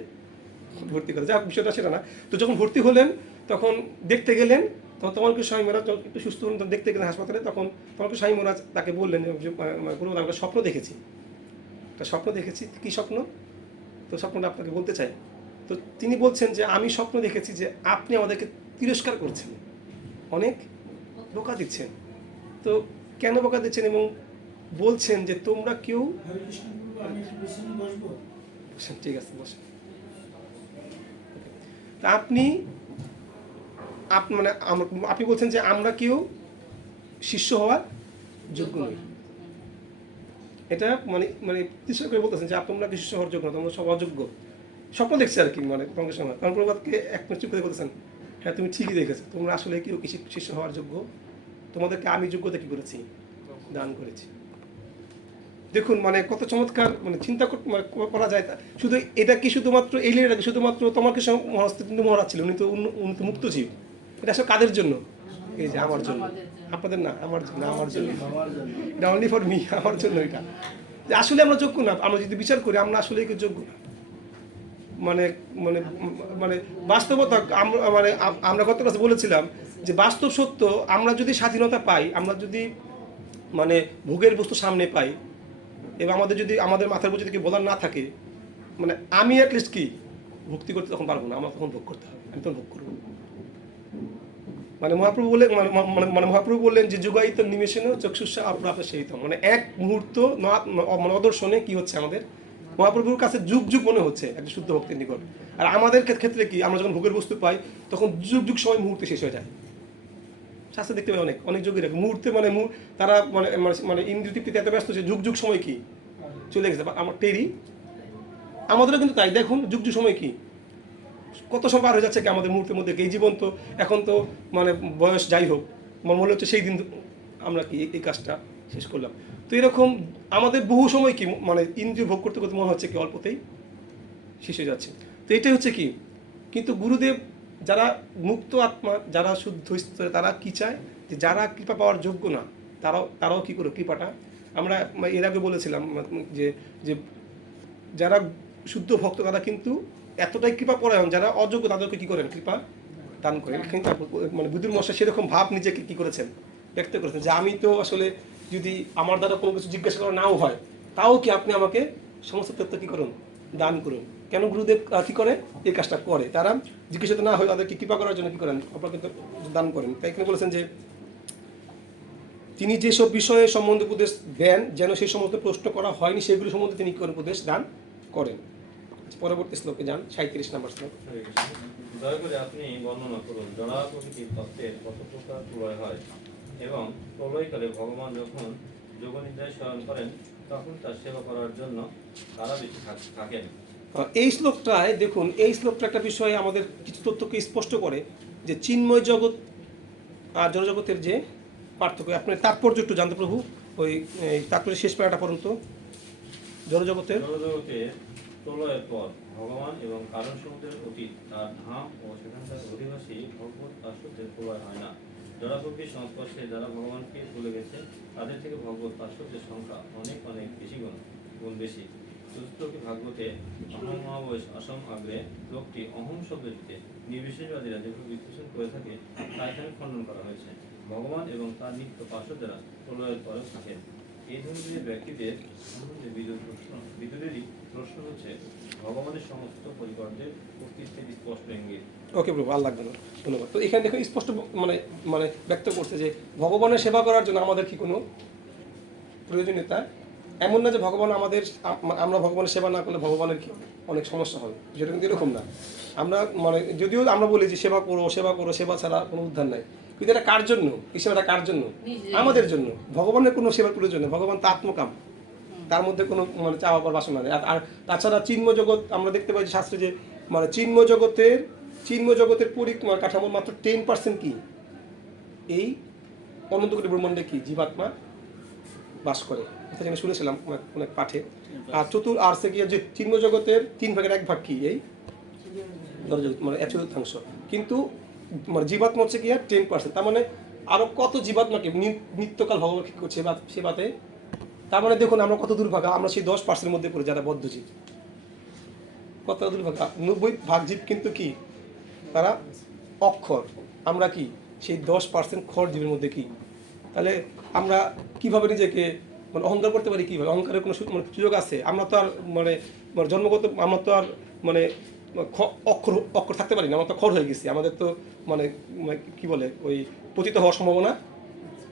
ভর্তি করে, যা বিষয়টা সেটা না। তো যখন ভর্তি হলেন তখন দেখতে গেলেন, তখন তমলকৃষ্ণ স্বামী মহারাজ একটু সুস্থ হলেন, তখন দেখতে গেলেন হাসপাতালে, তখন তমলকৃষ্ণ স্বামী মহারাজ তাকে বললেন যে গুরু আমি একটা স্বপ্ন দেখেছি, কী স্বপ্ন, তো স্বপ্নটা আপনাকে বলতে চাই। তো তিনি বলছেন যে আমি স্বপ্ন দেখেছি যে আপনি আমাদেরকে তিরস্কার করছেন, অনেক বোকা দিচ্ছেন। তো কেন বোকা দিচ্ছেন এবং বলছেন যে তোমরা কেউ, ঠিক আছে বসেন। তা আপনি মানে আপনি বলছেন যে আমরা কেউ শিষ্য হওয়ার যোগ্য নই, এটা মানে মানে তিরস্কার করে বলতেছেন যে তোমরা কি শিষ্য হওয়ার যোগ্য না, তোমরা সব অযোগ্য। স্বপ্ন দেখছে আর কি, মানে কংগ্রেস সময় কারণ প্রভাতকে এক মিনিট চুপ করে বলতেছেন হ্যাঁ তুমি ঠিকই দেখেছো, তোমরা আসলে কেউ কি শিষ্য হওয়ার যোগ্য, তোমাদেরকে আমি যোগ্যতা কি করেছি, দান করেছি। দেখুন মানে কত চমৎকার, মানে চিন্তা করা যায়। শুধু এটা কি শুধুমাত্র এই লীলাটা কি শুধুমাত্র তোমাকে মহারাজ ছিল, উনি তো মুক্ত জীব, এটা আসলে কাদের জন্য, এই যে আমার জন্য, আপনাদের না, আমার জন্য, এটা অনলি ফর মি, আমার জন্য। এটা যে আসলে আমরা যোগ্য না, আমরা যদি বিচার করি আমরা আসলে কেউ যোগ্য না, মানে মানে মানে বাস্তবতা আমরা কত কাছে বলেছিলাম যে বাস্তব সত্য, আমরা যদি স্বাধীনতা পাই, আমরা যদি মানে ভোগের বস্তু সামনে পাই এবং আমাদের যদি আমাদের মাথার উপর যদি কি বলার না থাকে, মানে আমি অ্যাটলিস্ট কি ভক্তি করতে তখন পারবো না, আমার তখন ভোগ করতে হবে, আমি তখন ভোগ করবো। মানে মহাপ্রভু বললেন মানে মহাপ্রভু বললেন যে যুগায়িত নিমেষেন চক্ষুষা অপ্রাপ্ত সেইত, মানে এক মুহূর্ত মানে অদর্শনে কি হচ্ছে আমাদের মহাপ্রভুর কাছে যুগ যুগ মনে হচ্ছে একটা শুদ্ধ ভক্তের নিকট। আর আমাদের ক্ষেত্রে কি আমরা যখন ভোগের বস্তু পাই তখন যুগ যুগ সময় মুহূর্তে শেষ হয়ে যায়। শাস্ত্রে দেখতে পাই অনেক যোগীরা মুহূর্তে মানে তারা মানে মানে ইন্দ্রিয় তৃপ্তিতে এত ব্যস্ত যে যুগ যুগ সময় কি চলে গেছে। আমার টেরি আমাদেরও কিন্তু তাই, দেখুন যুগ যুগ সময় কি কত সময় পার হয়ে যাচ্ছে কি আমাদের মুহূর্তের মধ্যে। এই জীবন তো এখন তো মানে বয়স যাই হোক, মনে হচ্ছে সেই দিন আমরা কি এই কাজটা শেষ করলাম। তো এরকম আমাদের বহু সময় কি মানে ইন্দ্রিয় ভোগ করতে করতে মনে হচ্ছে কি অল্পতেই শেষ হয়ে যাচ্ছে। তো এটাই হচ্ছে কি, কিন্তু গুরুদেব যারা মুক্ত আত্মা, যারা শুদ্ধ স্তরে, তারা কি চায় যে যারা কৃপা পাওয়ার যোগ্য না তারাও কি করে কৃপাটা, আমরা এর আগে বলেছিলাম যে যে যারা শুদ্ধ ভক্ত তারা কিন্তু এতটাই কৃপা পরায়ণ, যারা অযোগ্য তাদেরকে কি করেন কৃপা দান করেন। কিন্তু মানে বুদ্ধুর মশাই সেরকম ভাব নিজেকে কি করেছেন, ব্যক্ত করেছেন যে আমি তো আসলে যদি আমার দ্বারা কোনো কিছু জিজ্ঞাসা করা নাও হয় তাও কি আপনি আমাকে সমস্ত তথ্য কি করুন, দান করুন। কেন গুরুদেব কি করে এই কাজটা করে, তারা জিজ্ঞাসা না হয় তাদেরকে কৃপা করার জন্য কি করেন, আপনাকে দান করেন। তাই এখানে বলেছেন যে তিনি যেসব বিষয়ে সম্বন্ধে উপদেশ দেন যেন সেই সমস্ত প্রশ্ন করা হয়নি সেগুলি সম্বন্ধে তিনি কি করেন, উপদেশ দান করেন। পরবর্তী শ্লোকে যান, 37 নম্বর শ্লোক। দয়া করে আপনি বর্ণনা করুন জড়া প্রকৃতির তত্ত্বের কত প্রকার প্রলয় হয় এবং প্রলয়কালে ভগবান যখন যোগনিদ্রায় শয়ন করেন তখন তার সেবা করার জন্য কারা বেশি থাকেন। এই শ্লোকটায় দেখুন, এই শ্লোকটা একটা বিষয়ে আমাদের কিছু তথ্যকে স্পষ্ট করে যে চিন্ময় জগৎ আর জড়জগতের যে পার্থক্য। আপনার তাৎপর্য একটু জানতে প্রভু, ওই তাৎপর্যের শেষ প্যারাটা পর্যন্ত। জড়জগতের প্রলয়ের পর ভগবান এবং কারণ সমুদ্রের অতীত তার ধাম ও সেখানকার অধিবাসী ভগবত পার্শ্বদের প্রলয় হয় না। জড়াপ্রকৃতির সংস্পর্শে যারা ভগবানকে ভুলে গেছে তাদের থেকে ভগবত পার্শ্বদের সংখ্যা অনেক অনেক বেশি গুণ বেশি। চতুর্থ ভাগবতে অহম মহাবয়স অসম আগ্রে লোকটি অহম শব্দটিতে নির্বিশেষবাদীরা যেভাবে বিশ্লেষণ করে থাকে তা এখানে খণ্ডন করা হয়েছে। ভগবান এবং তার নিত্য পার্শ্বদেরা প্রলয়ের পরে থাকেন। এই ধরনের ব্যক্তিদের সম্বন্ধে বিদুরেরই প্রশ্ন হচ্ছে ভগবানের সমস্ত পরিকর্যের অস্তিত্বের স্পষ্ট ইঙ্গিত। ওকে প্রভু, আল্লাহ ধন্যবাদ। তো এখানে দেখুন স্পষ্ট মানে ব্যক্ত করছে যে ভগবানের সেবা করার জন্য আমাদের কি কোনো প্রয়োজনীয়তা এমন না যে ভগবান আমাদের আমরা ভগবানের সেবা না করলে ভগবানের কি অনেক সমস্যা হবে, যেটা কিন্তু এরকম না। আমরা মানে যদিও আমরা বলি যে সেবা করো সেবা করো, সেবা ছাড়া কোনো উদ্ধার নাই, কিন্তু এটা কার জন্য? এই সেবাটা কার জন্য? আমাদের জন্য। ভগবানের কোনো সেবার প্রয়োজন নেই, ভগবান তা আত্মকাম, তার মধ্যে কোনো মানে চাওয়া পাওয়ার বাসনা নেই। আর তাছাড়া চিন্ময় জগৎ আমরা দেখতে পাই যে শাস্ত্রে যে মানে চিন্ময় জগতের কাঠামোর মাত্র 10% কি এই অনন্ত কোটি ব্রহ্মাণ্ডে কি জীবাত্মা বাস করে, কথা যেন শুনেছিলাম অনেক পাঠে। আর আর সে কি যে চিন্ময় জগতের 3/1 কি এই মানে 1/4, কিন্তু মানে জীবাত্মা হচ্ছে কি 10%। তার মানে আরো কত জীবাত্মাকে নিত্যকাল ভগবান কি করছে সেবাতে। তার মানে দেখুন আমরা কত দুর্ভাগা, আমরা সেই 10% মধ্যে পড়ে যারা বদ্ধজীব, কত দুর্ভাগা। 90% জীব কিন্তু কি তারা অক্ষর, আমরা কি সেই 10% খর জীবের মধ্যে কি। তাহলে আমরা কিভাবে নিজেকে মানে অহংকার করতে পারি? কীভাবে? অহংকারের কোনো সুযোগ আছে? আমরা তো আর মানে জন্মগত আমরা তো আর মানে অক্ষর থাকতে পারি না, আমরা তো খর হয়ে গেছি। আমাদের তো মানে কি বলে ওই পতিত হওয়ার সম্ভাবনা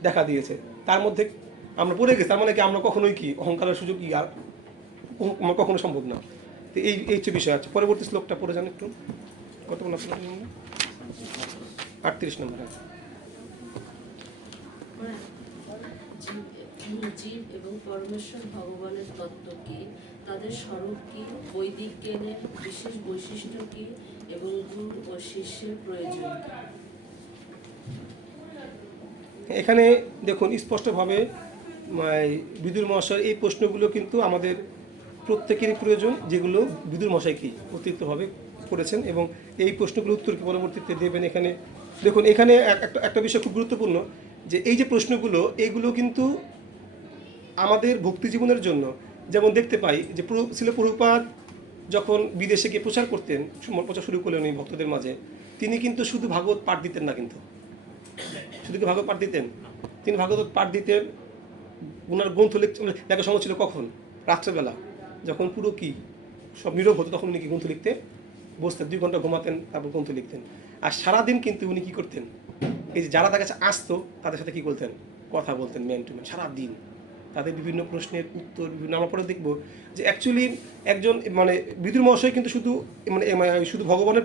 দেখা দিয়েছে, তার মধ্যে আমরা পড়ে গেছি। তার মানে কি আমরা কখনোই কি অহংকারের সুযোগ কি আর কখনো সম্ভব না। তো এই হচ্ছে বিষয়। আছে পরবর্তী শ্লোকটা পড়ে যান একটু, কত 38 নম্বর। জীব এবং পরমেশ্বর ভগবানের তত্ত্ব কি, তাদের স্বরূপ কি, বৈদিক জ্ঞানের বিশেষ বৈশিষ্ট্য কি এবং গুরু ও শিষ্যের প্রয়োজন কি? এখানে দেখুন স্পষ্টভাবে বিদুর মহাশয় এই প্রশ্নগুলো কিন্তু আমাদের প্রত্যেকেরই প্রয়োজন, যেগুলো বিদুর মহাশয় কি অতিরিক্তভাবে করেছেন, এবং এই প্রশ্নগুলোর উত্তর কি পরবর্তীতে দেবেন। এখানে দেখুন এখানে একটা বিষয় খুব গুরুত্বপূর্ণ, যে এই যে প্রশ্নগুলো এইগুলো কিন্তু আমাদের ভক্তি জীবনের জন্য। যেমন দেখতে পাই যে শিল প্রভুপাদ যখন বিদেশে গিয়ে প্রচার করতেন, প্রচার শুরু করলেন এই ভক্তদের মাঝে, তিনি কিন্তু শুধু ভাগবত পাঠ দিতেন না, কিন্তু শুধু কি ভাগবত পাঠ দিতেন? তিনি ভাগবত পাঠ দিতেন। ওনার গ্রন্থ লেখা সময় ছিল কখন? রাত্রেবেলা, যখন পুরো কি সব নীরব হতো, তখন উনি কি গ্রন্থ লিখতে বসতেন, 2 ঘন্টা ঘুমাতেন, তারপর গ্রন্থ লিখতেন। আর সারাদিন কিন্তু উনি কি করতেন, এই যে যারা তার কাছে আসতো তাদের সাথে কি করতেন, কথা বলতেন ম্যান টু ম্যান সারাদিন, তাদের বিভিন্ন প্রশ্নের উত্তর বিভিন্ন। আমরা পরে দেখবো যে অ্যাকচুয়ালি একজন মানে বিদুর মহাশয় কিন্তু শুধু ভগবানের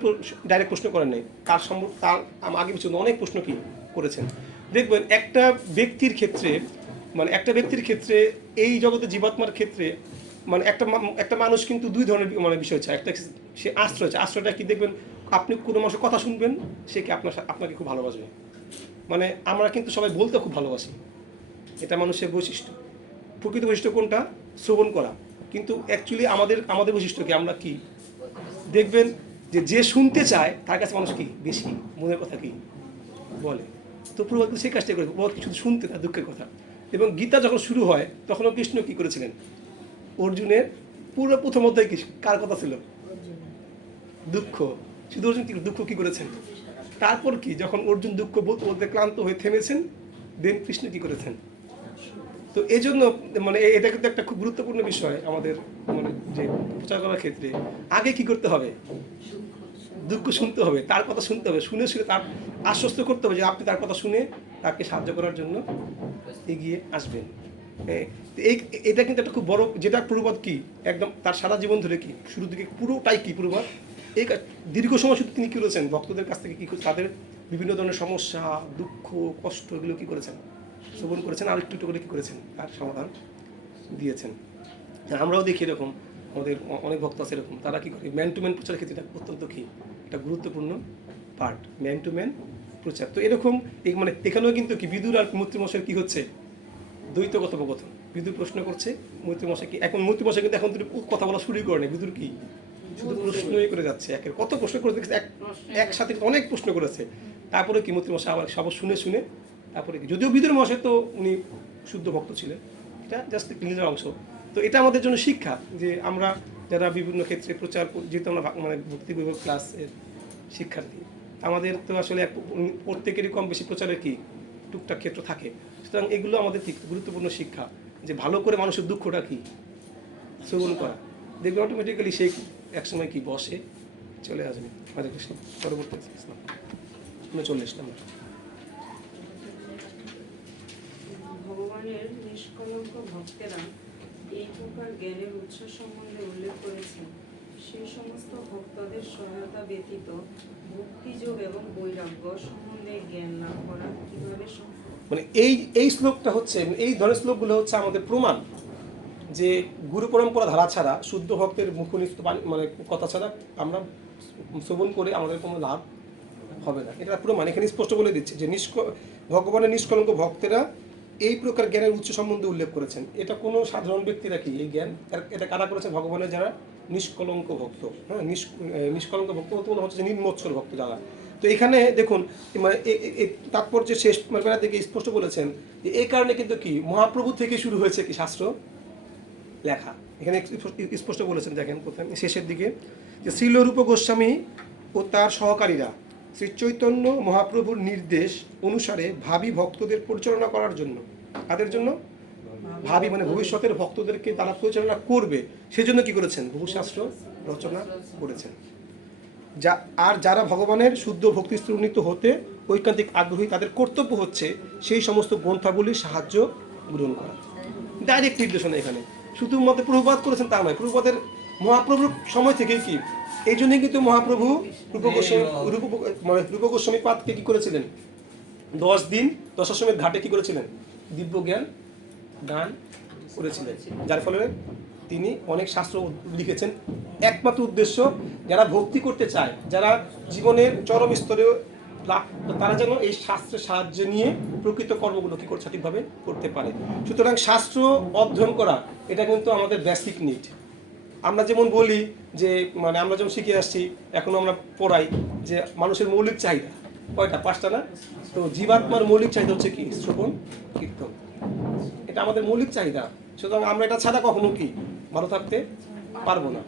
ডাইরেক্ট প্রশ্ন করেন নাই, তার আগে পিছনে অনেক প্রশ্ন কি করেছেন। দেখবেন একটা ব্যক্তির ক্ষেত্রে এই জগতে জীবাত্মার ক্ষেত্রে মানে একটা মানুষ কিন্তু 2 ধরনের মানে বিষয় চায়। একটা সে আশ্রয় চায়। আশ্রয়টা কি দেখবেন, আপনি কোনো মানুষের কথা শুনবেন, সে কি আপনাকে খুব ভালোবাসবে। মানে আমরা কিন্তু সবাই বলতে খুব ভালোবাসি, এটা মানুষের বৈশিষ্ট্য। প্রকৃত বৈশিষ্ট্য কোনটা? শ্রবণ করা। কিন্তু অ্যাকচুয়ালি আমাদের বৈশিষ্ট্য কি, আমরা কি দেখবেন যে শুনতে চায় তার কাছে মানুষ কি বেশি মনের কথা কি বলে। তো প্রভু সেই কাজটা করে শুধু শুনতে, তার দুঃখের কথা। এবং গীতা যখন শুরু হয় তখনও কৃষ্ণ কি করেছিলেন, অর্জুনের পুরো প্রথম অধ্যায় কি কার কথা ছিল? দুঃখ। শুধু অর্জুন দুঃখ কি করেছেন। তারপর কি যখন অর্জুন দুঃখ বলতে বলতে ক্লান্ত হয়ে থেমেছেন, দেন কৃষ্ণ কি করেছেন। তো এই জন্য মানে এটা কিন্তু একটা খুব গুরুত্বপূর্ণ বিষয় আমাদের মানে যে প্রচার করার ক্ষেত্রে। আগে কি করতে হবে, দুঃখ শুনতে হবে, তার কথা শুনতে হবে, শুনে তার আশ্বস্ত করতে হবে যে আপনি তার কথা শুনে তাকে সাহায্য করার জন্য এগিয়ে আসবেন। এটা কিন্তু একটা খুব বড়, যেটা প্রভুপাদ কি একদম তার সারা জীবন ধরে কি শুরু দিকে পুরোটাই কি প্রভুপাদ এই দীর্ঘ সময় শুধু তিনি কি করেছেন, ভক্তদের কাছ থেকে কি তাদের বিভিন্ন ধরনের সমস্যা, দুঃখ, কষ্ট এগুলো কি করেছেন, শ্রবণ করেছেন, আর একটু করে কি করেছেন, তার সমাধান দিয়েছেন। আমরাও দেখি এরকম, আমাদের অনেক ভক্ত আছে এরকম, তারা কি করে ম্যান টু ম্যান প্রচারের ক্ষেত্রে এটা অত্যন্ত কি একটা গুরুত্বপূর্ণ পার্ট, ম্যান টু ম্যান প্রচার। তো এরকম মানে এখানেও কিন্তু কি বিদুর আর মৈত্রী মশাইয়ের কি হচ্ছে, দ্বৈত কথোপকথন। বিদুর প্রশ্ন করছে, মৈত্রী মশাই কি এখন মৈত্রী মশাই কিন্তু এখন তুমি কথা বলা শুরু করে না, বিদুর কি শুধু প্রশ্নই করে যাচ্ছে, একের কত প্রশ্ন করে দেখছে, একসাথে অনেক প্রশ্ন করেছে। তারপরে কি মৈত্রী মশাই আবার সব শুনে তারপরে কি, যদিও বিদুর মশাই তো উনি শুদ্ধ ভক্ত ছিলেন, এটা জাস্ট নিজের অংশ। তো এটা আমাদের জন্য শিক্ষা যে আমরা যারা বিভিন্ন ক্ষেত্রে প্রচার, যেহেতু আমরা মানে ভক্তি বৈভব ক্লাসের শিক্ষার্থী, আমাদের তো আসলে প্রত্যেকেরই কম বেশি প্রচারের কি টুকটাক ক্ষেত্র থাকে। সুতরাং এগুলো আমাদের ঠিক গুরুত্বপূর্ণ শিক্ষা, যে ভালো করে মানুষের দুঃখটা কি শ্রবণ করা। দেখবে অটোমেটিক্যালি সেই একসময় কি বসে চলে আসবে। হরে কৃষ্ণ। পরবর্তী 39 নম্বর। ভগবানের নিষ্কলঙ্ক ভক্তেরা এই প্রকার জ্ঞানের উৎস সম্বন্ধে উল্লেখ করেছেন, সেই সমস্ত ভক্তদের সহায়তা ব্যতীত ভক্তিযোগ এবং বৈরাগ্য সম্বন্ধে জ্ঞান লাভ করা কিভাবে সম্ভব? মানে এই শ্লোকটা হচ্ছে, এই ধরনের শ্লোকগুলো হচ্ছে আমাদের প্রমাণ যে গুরু পরম্পরা ধারা ছাড়া, শুদ্ধ ভক্তের মুখনিষ্ঠ মানে কথা ছাড়া আমরা শ্রবণ করে আমাদের কোনো লাভ হবে না। এটা প্রমাণ এখানে স্পষ্ট বলে দিচ্ছে যে ভগবানের নিষ্কলঙ্ক ভক্তেরা এই প্রকার জ্ঞানের উৎস সম্বন্ধে উল্লেখ করেছেন। এটা কোনো সাধারণ ব্যক্তিরা কি এই জ্ঞান, এটা কারা করেছেন? ভগবানের যারা নিষ্কলঙ্ক ভক্ত। হ্যাঁ, নিষ্কলঙ্ক ভক্ত বলতে বলা হচ্ছে যে নির্মৎসর ভক্ত যারা। তো এখানে দেখুন মানে তাৎপর্য শেষ বেলা থেকে স্পষ্ট বলেছেন যে এই কারণে কিন্তু কি মহাপ্রভু থেকে শুরু হয়েছে কি শাস্ত্র লেখা। এখানে স্পষ্ট বলেছেন, দেখেন প্রথমে শেষের দিকে যে শ্রীল রূপ গোস্বামী ও তার সহকারীরা শ্রী চৈতন্য মহাপ্রভুর নির্দেশ অনুসারে ভাবী ভক্তদের পরিচালনা করার জন্য, তাদের জন্য ভাবী মানে ভবিষ্যতের ভক্তদেরকে তারা পরিচালনা করবে, সেজন্য কি করেছেন? বহু শাস্ত্র রচনা করেছেন। আর যারা ভগবানের শুদ্ধ ভক্তি স্তূর্ণিত হতে ঐকান্তিক আগ্রহী, তাদের কর্তব্য হচ্ছে সেই সমস্ত গ্রন্থাবলীর সাহায্য গ্রহণ করা। ডাইরেক্ট নির্দেশনা এখানে শুধুমাত্র প্রভুপাদ করেছেন তা নয়, প্রভুপাদের মহাপ্রভুর সময় থেকেই কি এই জন্যই কিন্তু মহাপ্রভু রূপ গোস্বামী পাদকে কি করেছিলেন? 10 দিন দশাশ্রমের ঘাটে কি করেছিলেন? দিব্য জ্ঞান দান করেছিলেন, যার ফলে তিনি অনেক শাস্ত্র লিখেছেন। একমাত্র উদ্দেশ্য যারা ভক্তি করতে চায়, যারা জীবনের চরম স্তরে তারা যেন এই শাস্ত্রের সাহায্য নিয়ে প্রকৃত কর্মগুলো কি করে সঠিকভাবে করতে পারে। সুতরাং শাস্ত্র অধ্যয়ন করা এটা কিন্তু আমাদের বেসিক নিড। আমরা যেমন বলি যে মানে আমরা যেমন শিখে আসছি, এখনো আমরা পড়াই যে মানুষের মৌলিক চাহিদা কয়টা? 5টা না? তো জীবাত্মার মৌলিক চাহিদা হচ্ছে কি? শ্রবণ কীর্তন। এটা আমাদের মৌলিক চাহিদা। সুতরাং আমরা এটা ছাড়া কখনো কি ভালো থাকতে পারবো না,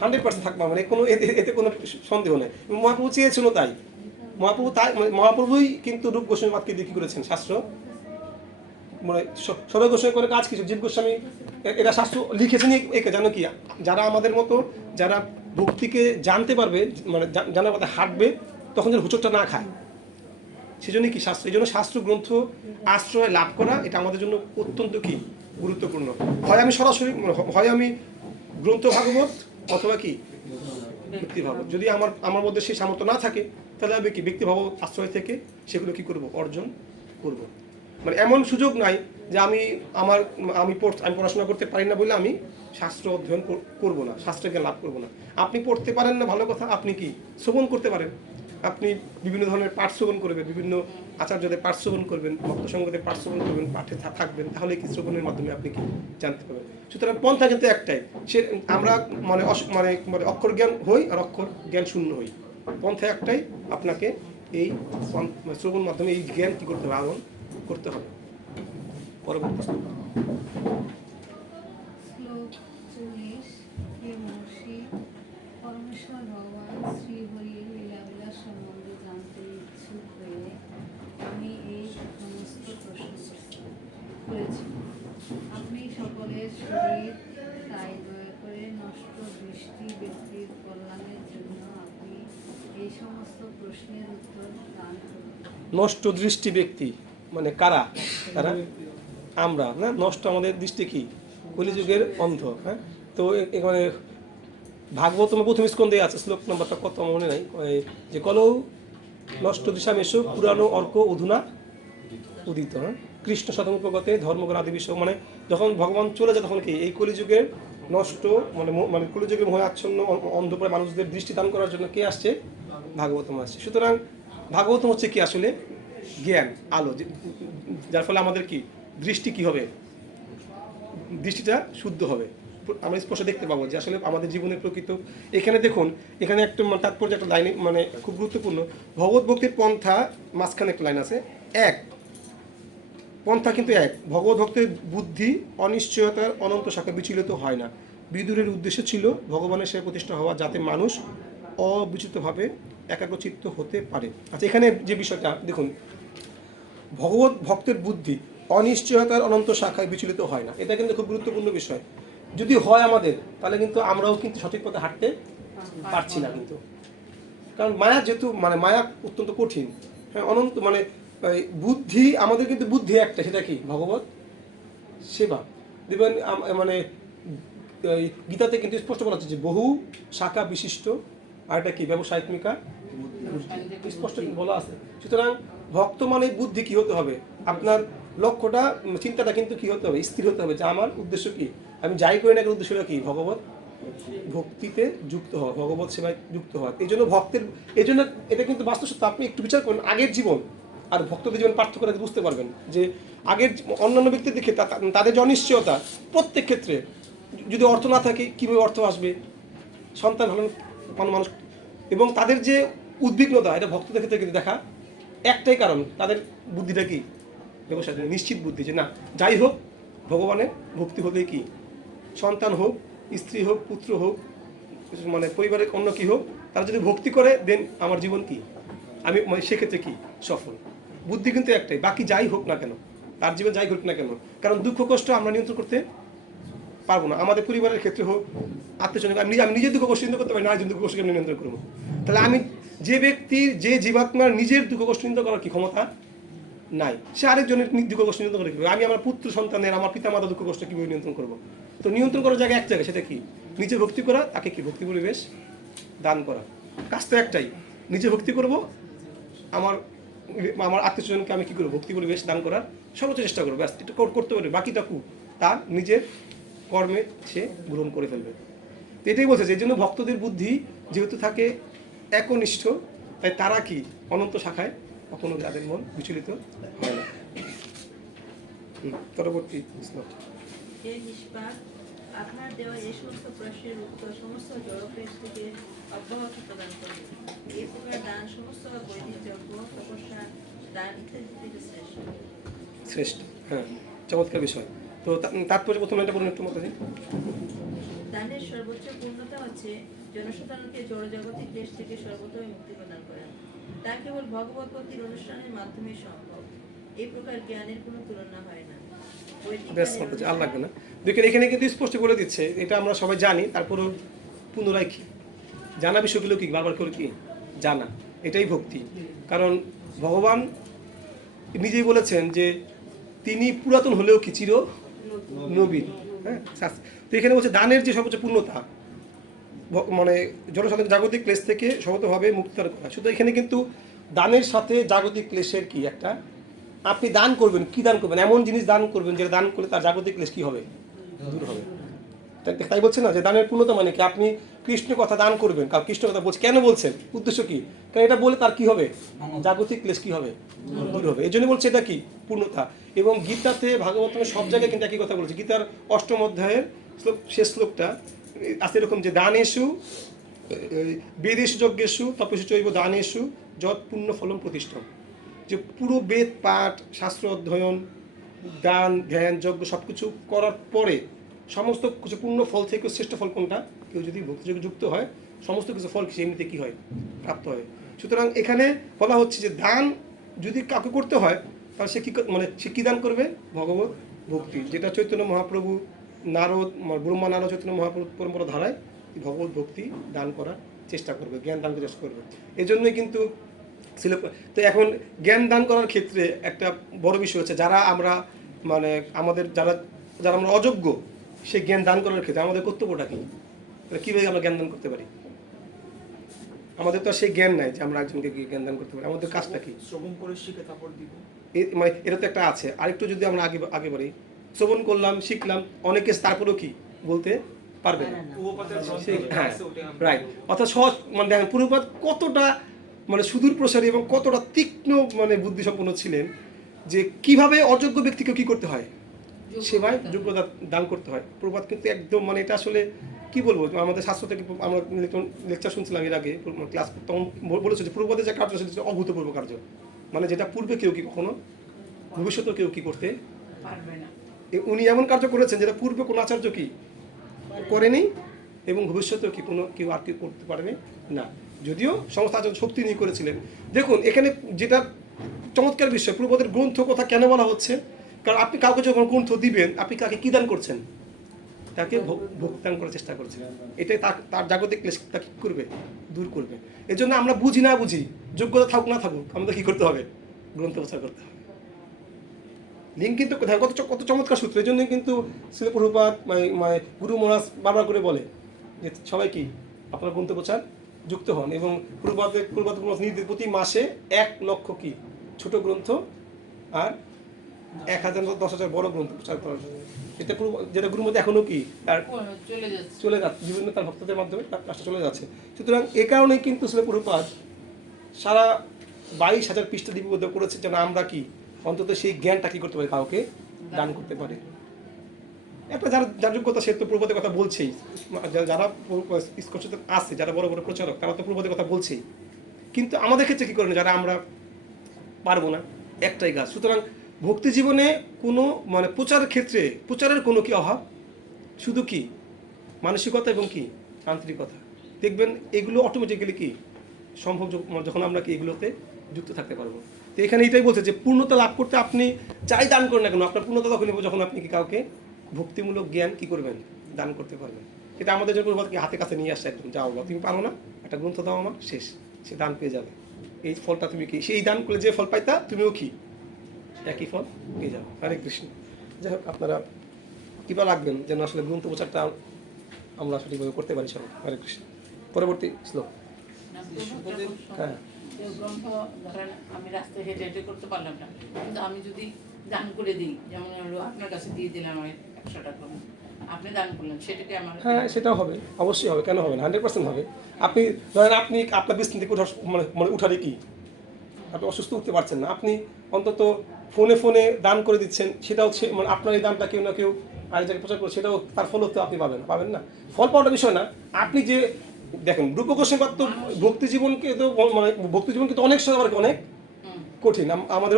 100% থাকবো, মানে কোনো এতে কোনো সন্দেহ নেই। মহাপ্রভু চেয়েছিল তাই, মহাপ্রভুই কিন্তু রূপ গোস্বামী পাদকে দিয়ে কি করেছেন? শাস্ত্র মানে সদয় গোস্বামী করে কাজ কিছু, জীব গোস্বামী এরা শাস্ত্র লিখেছেন একে জানো কি, যারা আমাদের মতো যারা ভক্তিকে জানতে পারবে, মানে জানার কথা হাঁটবে, তখন যেন হুচটটা না খায়, সেজন্য কি শাস্ত্র, এই জন্য শাস্ত্র গ্রন্থ আশ্রয় লাভ করা এটা আমাদের জন্য অত্যন্ত কি গুরুত্বপূর্ণ। হয় আমি সরাসরি, হয় আমি গ্রন্থ ভাগবত অথবা কি ব্যক্তি ভাগবত। যদি আমার মধ্যে সেই সামর্থ্য না থাকে, তাহলে আমি কি ব্যক্তি ভাগবত আশ্রয় থেকে সেগুলো কি করব? অর্জন করব। মানে এমন সুযোগ নাই যে আমি পড়াশোনা করতে পারি না বলে আমি শাস্ত্র অধ্যয়ন করব না, শাস্ত্রকে লাভ করব না। আপনি পড়তে পারেন না, ভালো কথা, আপনি কি শ্রবণ করতে পারেন। আপনি বিভিন্ন ধরনের পাঠ শ্রবণ করবেন, বিভিন্ন আচার্যদের পাঠ শ্রবণ করবেন, ভক্ত সঙ্গদের পাঠ শ্রবণ করবেন, পাঠে থাকবেন, তাহলে কি শ্রবণের মাধ্যমে আপনি কি জানতে পারবেন। সুতরাং পন্থা কিন্তু একটাই, সে আমরা মানে অক্ষর জ্ঞান হই আর অক্ষর জ্ঞান শূন্য হই। পন্থা একটাই, আপনাকে এই শ্রবণ মাধ্যমে এই জ্ঞান কি করতে হবে? আহরণ করতে হবে। পরবর্তী শ্লোক 40 পরমেশ্বর ভগবান শ্রী হরির লীলাবিলাস সম্বন্ধে জানতে ইচ্ছুক হয়ে আমি এই সমস্ত প্রশ্ন করেছি। আপনি সকলের শরীর, তাই দয়া করে নষ্ট দৃষ্টি ব্যক্তির কল্যাণের জন্য আপনি এই সমস্ত প্রশ্নের উত্তর দান করুন। নষ্ট দৃষ্টি ব্যক্তি মানে কারা? তারা আমরা না, নষ্ট আমাদের দৃষ্টি কি কলিযুগের অন্ধ। হ্যাঁ, তো এখানে ভাগবতম প্রথম স্কন্ধে আছে, শ্লোক নম্বরটা কত মনে নাই, যে কলৌ নষ্ট দিশামেশ পুরানো অর্ক অধুনা উদিত। হ্যাঁ, কৃষ্ণ শতমুপগতে ধর্মগ্র আদি বিষয়, মানে যখন ভগবান চলে যায় তখন কি এই কলিযুগের নষ্ট মানে কলিযুগের মোহাচ্ছন্ন অন্ধপ্রায় মানুষদের দৃষ্টি দান করার জন্য কে আসছে? ভাগবতম আসছে। সুতরাং ভাগবতম হচ্ছে কি আসলে জ্ঞান, আলো, যার ফলে আমাদের কি দৃষ্টি কি হবে? দৃষ্টিটা শুদ্ধ হবে। আমরা স্পষ্ট দেখতে পাবো যে আসলে আমাদের জীবনের প্রকৃত। এখানে দেখুন, এখানে একটা তাৎপর্য, একটা লাইন মানে খুব গুরুত্বপূর্ণ। ভগবত ভক্তির পন্থা মাঝখানে একটা লাইন আছে, এক পন্থা কিন্তু এক। ভগবত ভক্তের বুদ্ধি অনিশ্চয়তার অনন্ত শাখা বিচলিত হয় না। বিদুরের উদ্দেশ্য ছিল ভগবানের সেবা প্রতিষ্ঠা হওয়া, যাতে মানুষ অবিচলিতভাবে একাগ্রচিত্ত হতে পারে। আচ্ছা, এখানে যে বিষয়টা দেখুন, ভগবত ভক্তের বুদ্ধি অনিশ্চয়তার অনন্ত শাখায় বিচলিত হয় না, এটা কিন্তু খুব গুরুত্বপূর্ণ বিষয়। যদি হয় আমাদের, তাহলে কিন্তু আমরাও কিন্তু সঠিক পথে হাঁটতে পারছি না কিন্তু, কারণ মায়া যেহেতু মানে মায়া অত্যন্ত কঠিন। হ্যাঁ, অনন্ত মানে বুদ্ধি, আমাদের কিন্তু বুদ্ধি একটা, সেটা কি ভগবত সেবা। দেখবেন মানে এই গীতাতে কিন্তু স্পষ্ট বলা হচ্ছে যে বহু শাখা বিশিষ্ট আর এটা কি ব্যবসায়িকমিকা স্পষ্ট কিন্তু বলা আছে। সুতরাং ভক্ত মানে বুদ্ধি কি হতে হবে, আপনার লক্ষ্যটা চিন্তাটা কিন্তু কি হতে হবে, স্থির হতে হবে যে আমার উদ্দেশ্য কি, আমি যাই করি না উদ্দেশ্যটা কি, ভগবত ভক্তিতে যুক্ত হওয়া, ভগবত সেবায় যুক্ত হওয়া। এই জন্য ভক্তের, এই জন্য এটা কিন্তু বাস্তব সত্য। আপনি একটু বিচার করুন আগের জীবন আর ভক্তদের জীবন পার্থক্য করে বুঝতে পারবেন যে আগের অন্যান্য ব্যক্তির দেখে তাদের যে অনিশ্চয়তা প্রত্যেক ক্ষেত্রে, যদি অর্থ না থাকে কীভাবে অর্থ আসবে, সন্তান হলেন মানুষ, এবং তাদের যে উদ্বিগ্নতা এটা ভক্তদের ক্ষেত্রে কিন্তু দেখা একটাই কারণ, তাদের বুদ্ধিটা কি, ব্যবসা নিশ্চিত বুদ্ধি যে না যাই হোক ভগবানের ভক্তি হলেই কি, সন্তান হোক, স্ত্রী হোক, পুত্র হোক, মানে পরিবারের অন্য কি হোক, তারা যদি ভক্তি করে দেন আমার জীবন কি, আমি মানে সেক্ষেত্রে কি সফল। বুদ্ধি কিন্তু একটাই, বাকি যাই হোক না কেন, তার জীবন যাই হোক না কেন, কারণ দুঃখ কষ্ট আমরা নিয়ন্ত্রণ করতে পারবো না। আমাদের পরিবারের ক্ষেত্রে হোক, আত্মীয়স্বজন, আমি নিজের দুঃখ কষ্ট নিয়ন্ত্রণ করতে পারি না, আরেকজন দুঃখ কষ্টকে আমি নিয়ন্ত্রণ করবো। তাহলে আমি যে ব্যক্তির, যে জীবাত্মার নিজের দুঃখ কষ্ট নিয়ন্ত্রণ করার কি ক্ষমতা নাই, সে আরেকজনের দুঃখ কষ্ট নিয়ন্ত্রণ করে কীভাবে, আমি আমার পুত্র সন্তানের, আমার পিতা মাতা দুঃখ কষ্ট কীভাবে নিয়ন্ত্রণ করবো। তো নিয়ন্ত্রণ করার জায়গায় এক জায়গায়, সেটা কি, নিজে ভক্তি করা, তাকে কি ভক্তি পরিবেশ দান করা। কাজ তো একটাই, নিজে ভক্তি করব, আমার আমার আত্মীয়স্বজনকে আমি কী করবো, ভক্তি পরিবেশ দান করার সর্বোচ্চ চেষ্টা করবো, ব্যাস এটা করতে পারবে, বাকিটাকু তার নিজের কর্মে সে গ্রহণ করে ফেলবে। তো এটাই বলছে যে এই জন্য ভক্তদের বুদ্ধি যেহেতু থাকে একনিষ্ঠ, তাই তারা কি অনন্ত শাখায় কখনো তাদের মন বিচলিত হয় না। পরবর্তী শ্লোক। হে নিষ্পাপ, আপনার দেওয়া এই সমস্ত প্রশ্নের উত্তর সমস্ত জড়প্রেস থেকে অব্যাহত প্রদান করবে। এই প্রকার দান সমস্ত বৈদিক যজ্ঞ, তপস্যা, দান ইত্যাদি থেকে শ্রেষ্ঠ। শ্রেষ্ঠ, হ্যাঁ, চমৎকার বিষয়। তো তাৎপর্য প্রথমে এটা বলুন একটু মতো। দানের সর্বোচ্চ পূর্ণতা হচ্ছে জনসাধারণকে জড়জাগতিক দেশ থেকে সর্বতই মুক্তি প্রদান করা। তা কেবল ভগবত ভক্তির অনুষ্ঠানের মাধ্যমে সম্ভব। এই প্রকার জ্ঞানের কোনো তুলনা হয় না। ব্যাস আর লাগবে না। দেখেন এখানে কিন্তু স্পষ্ট বলে দিচ্ছে, এটা আমরা সবাই জানি, তারপরও পুনরায় কি জানা বিষয়গুলো কি বারবার করে কি জানা, এটাই ভক্তি। কারণ ভগবান নিজেই বলেছেন যে তিনি পুরাতন হলেও কি চির নবীন। হ্যাঁ, তো এখানে বলছে দানের যে সর্বোচ্চ পূর্ণতা, মানে জনসাধারণ জাগতিক ক্লেশ থেকে সর্বতভাবে মুক্তি করা। শুধু এখানে কিন্তু দানের সাথে জাগতিক ক্লেশের কি একটা, আপনি দান করবেন, কি দান করবেন, এমন জিনিস দান করবেন যেটা দান করলে তার জাগতিক ক্লেশ কি হবে, দূর হবে। তাই বলছে না যে দানের পূর্ণতা মানে কি, আপনি কৃষ্ণ কথা দান করবেন, কারণ কৃষ্ণ কথা বলছে, কেন বলছেন, উদ্দেশ্য কি, কারণ এটা বলে তার কি হবে, জাগতিক ক্লেশ কি হবে, দূর হবে। এই জন্য বলছে এটা কি পূর্ণতা। এবং গীতাতে, ভাগবতের সব জায়গায় কিন্তু একই কথা বলেছে। গীতার 8ম অধ্যায়ের শেষ শ্লোকটা আছে এরকম যে দানেষু বেদেষু যজ্ঞেষু তপস্যু চৈব দানেষু যৎ পুণ্য ফলম প্রতিষ্ঠম। যে পুরো বেদ পাঠ, শাস্ত্র অধ্যয়ন, দান, ধ্যান, যজ্ঞ সব কিছু করার পরে সমস্ত কিছু পূর্ণ ফল থেকে শ্রেষ্ঠ ফল কোনটা, কেউ যদি ভক্তিযোগে যুক্ত হয় সমস্ত কিছু ফল এমনিতে কী হয়, প্রাপ্ত হয়। সুতরাং এখানে বলা হচ্ছে যে দান যদি কাউকে করতে হয় তাহলে সে কী, মানে সে কী দান করবে, ভগবত ভক্তি, যেটা চৈতন্য মহাপ্রভু, নারদ, ব্রহ্মা নারদ চৈতন্য মহাপ্রভু পরম্পরা ধারায় ভগবত ভক্তি দান করার চেষ্টা করবে, জ্ঞান দান করার চেষ্টা করবে। এই জন্যই কিন্তু ছিল। তো এখন জ্ঞান দান করার ক্ষেত্রে একটা বড় বিষয় হচ্ছে, যারা আমরা মানে আমাদের যারা যারা আমরা অযোগ্য, সেই জ্ঞান দান করার ক্ষেত্রে আমাদের কর্তব্যটা কী, কীভাবে আমরা জ্ঞান দান করতে পারি। আমাদের তো সেই জ্ঞান নাই যে আমরা একজনকে জ্ঞান দান করতে পারি। আমাদের কাজটা কি, শ্রবণ করে শিখে তারপর দিব, মানে এটা তো একটা আছে। আরেকটু যদি আমরা আগে বাড়ি, শ্রবণ করলাম, শিখলাম, অনেকে তারপরেও কি বলতে পারবে না। হ্যাঁ, রাইট। অর্থাৎ সহজ, মানে দেখেন পূর্বপাত কতটা মানে সুদূর প্রসারী এবং কতটা তীক্ষ্ণ মানে বুদ্ধিসম্পন্ন ছিলেন, যে কিভাবে অযোগ্য ব্যক্তিকে কি করতে হয়, সেবায় যোগ্যতা দান করতে হয়। প্রবাদ কিন্তু একদম মানে এটা আসলে কি বলবো, আমাদের শাস্ত্র থেকে আমরা লেকচার শুনছিলাম এর আগে ক্লাস, তখন বলেছে যে প্রবাদের যে কার্য সেটা অভূতপূর্ব কার্য, মানে যেটা পূর্বে কেউ কি কখনো, ভবিষ্যতেও কেউ কি করতে পারবে না। উনি এমন কার্য করেছেন যেটা পূর্বে কোনো আচার্য কি করেনি, এবং ভবিষ্যতেও কি কোনো কেউ আর কি করতে পারেনি না, যদিও সমস্ত আচার্য শক্তি নিয়ে করেছিলেন। দেখুন এখানে যেটা চমৎকার বিষয়, পূর্বদের গ্রন্থ কথা কেন বলা হচ্ছে, কারণ আপনি কাউকে যখন গ্রন্থ দিবেন, আপনি কাকে কী দান করছেন, তাকে ভক্তি দান করার চেষ্টা করছেন। এটাই তার জাগতিক ক্লেশ তা কী করবে, দূর করবে। এই জন্য আমরা বুঝি না বুঝি, যোগ্যতা থাকুক না থাকুক, আমাদের কী করতে হবে, গ্রন্থ প্রচার করতে হবে। লিঙ্ক কিন্তু কোথায়, কত চমৎকার সূত্র। এই জন্যই কিন্তু শ্রীল প্রভুপাদ গুরু মহারাজ বারবার করে বলে যে সবাই কি আপনার গ্রন্থ প্রচার যুক্ত হন, এবং প্রভুপাদ নির্দেশ প্রতি মাসে 1 লক্ষ কি ছোট গ্রন্থ আর 1000 10,000 বড় গ্রন্থ প্রচার করার জন্য। এটা যেটা গুরুর মধ্যে এখনো কি তার চলে যাচ্ছে, বিভিন্ন তার ভক্তদের মাধ্যমে তার কাজটা চলে যাচ্ছে। সুতরাং এ কারণেই কিন্তু শ্রীল প্রভুপাদ সারা 22,000 পৃষ্ঠা লিপিবদ্ধ করেছে, যেন আমরা কি অন্তত সেই জ্ঞানটা কি করতে পারি, কাউকে দান করতে পারি। একটা যার যোগ্যতা সে তো প্রভুপাদের কথা বলছেই, যারা স্কচতে আছে, যারা বড় বড় প্রচারক, তারা তো প্রভুপাদের কথা বলছেই। কিন্তু আমাদের ক্ষেত্রে কী করেন, যারা আমরা পারবো না, একটাই কাজ। সুতরাং ভক্তি জীবনে কোনো প্রচারের ক্ষেত্রে প্রচারের কোনো কি অভাব, শুধু কি মানসিকতা এবং কি আন্তরিকতা। দেখবেন এগুলো অটোমেটিক্যালি কি সম্ভব যখন আমরা কি এগুলোতে যুক্ত থাকতে পারবো। তো এখানে এটাই বলছে যে পূর্ণতা লাভ করতে আপনি যাই দান করেন না কেন, আপনার পূর্ণতা তখন যখন আপনি কি কাউকে ভক্তিমূলক জ্ঞান কি করবেন, দান করতে পারবেন। এটা আমাদের জন্য হাতে কাছে নিয়ে আসছে, একদম যাও বা তুমি পারো না, একটা গ্রন্থ দাও আমার, শেষ, সে দান পেয়ে যাবে। এই ফলটা তুমি কি সেই দান করলে যে ফল পাইতা তুমিও কি একই ফল পেয়ে যাবে। হরে কৃষ্ণ। যাই হোক, আপনারা কৃপা রাখবেন যেন আসলে গ্রন্থ প্রচারটা আমরা সঠিকভাবে করতে পারি সবাই। হরে কৃষ্ণ। পরবর্তী শ্লোক। হ্যাঁ, গ্রন্থ ধরেন আমি রাস্তায় হেঁটে হেঁটে করতে পারলাম না, কিন্তু আমি যদি দান করে দিই, যেমন হলো আপনার কাছে দিয়ে দিলাম আমি 100 টাকা, আপনি দান করলেন, সেটাকে আমার হ্যাঁ সেটাও হবে, অবশ্যই হবে, কেন হবে না, 100% হবে। আপনি ধরেন আপনি আপনার বিছানা থেকে উঠার উঠারে কি আপনি অসুস্থ উঠতে পারছেন না, আপনি অন্তত ফোনে দান করে দিচ্ছেন, সেটাও আপনার এই দানটা কেউ না কেউ আরেক জায়গায় প্রচার করে, সেটাও তার ফলও তো আপনি পাবেন না। ফল পাওয়াটা বিষয় না, আপনি যে দেখেন রূপ গোস্বামী তো ভক্তি জীবনকে তো ভক্তি জীবন কিন্তু অনেক সময় অনেক কঠিন। আমাদের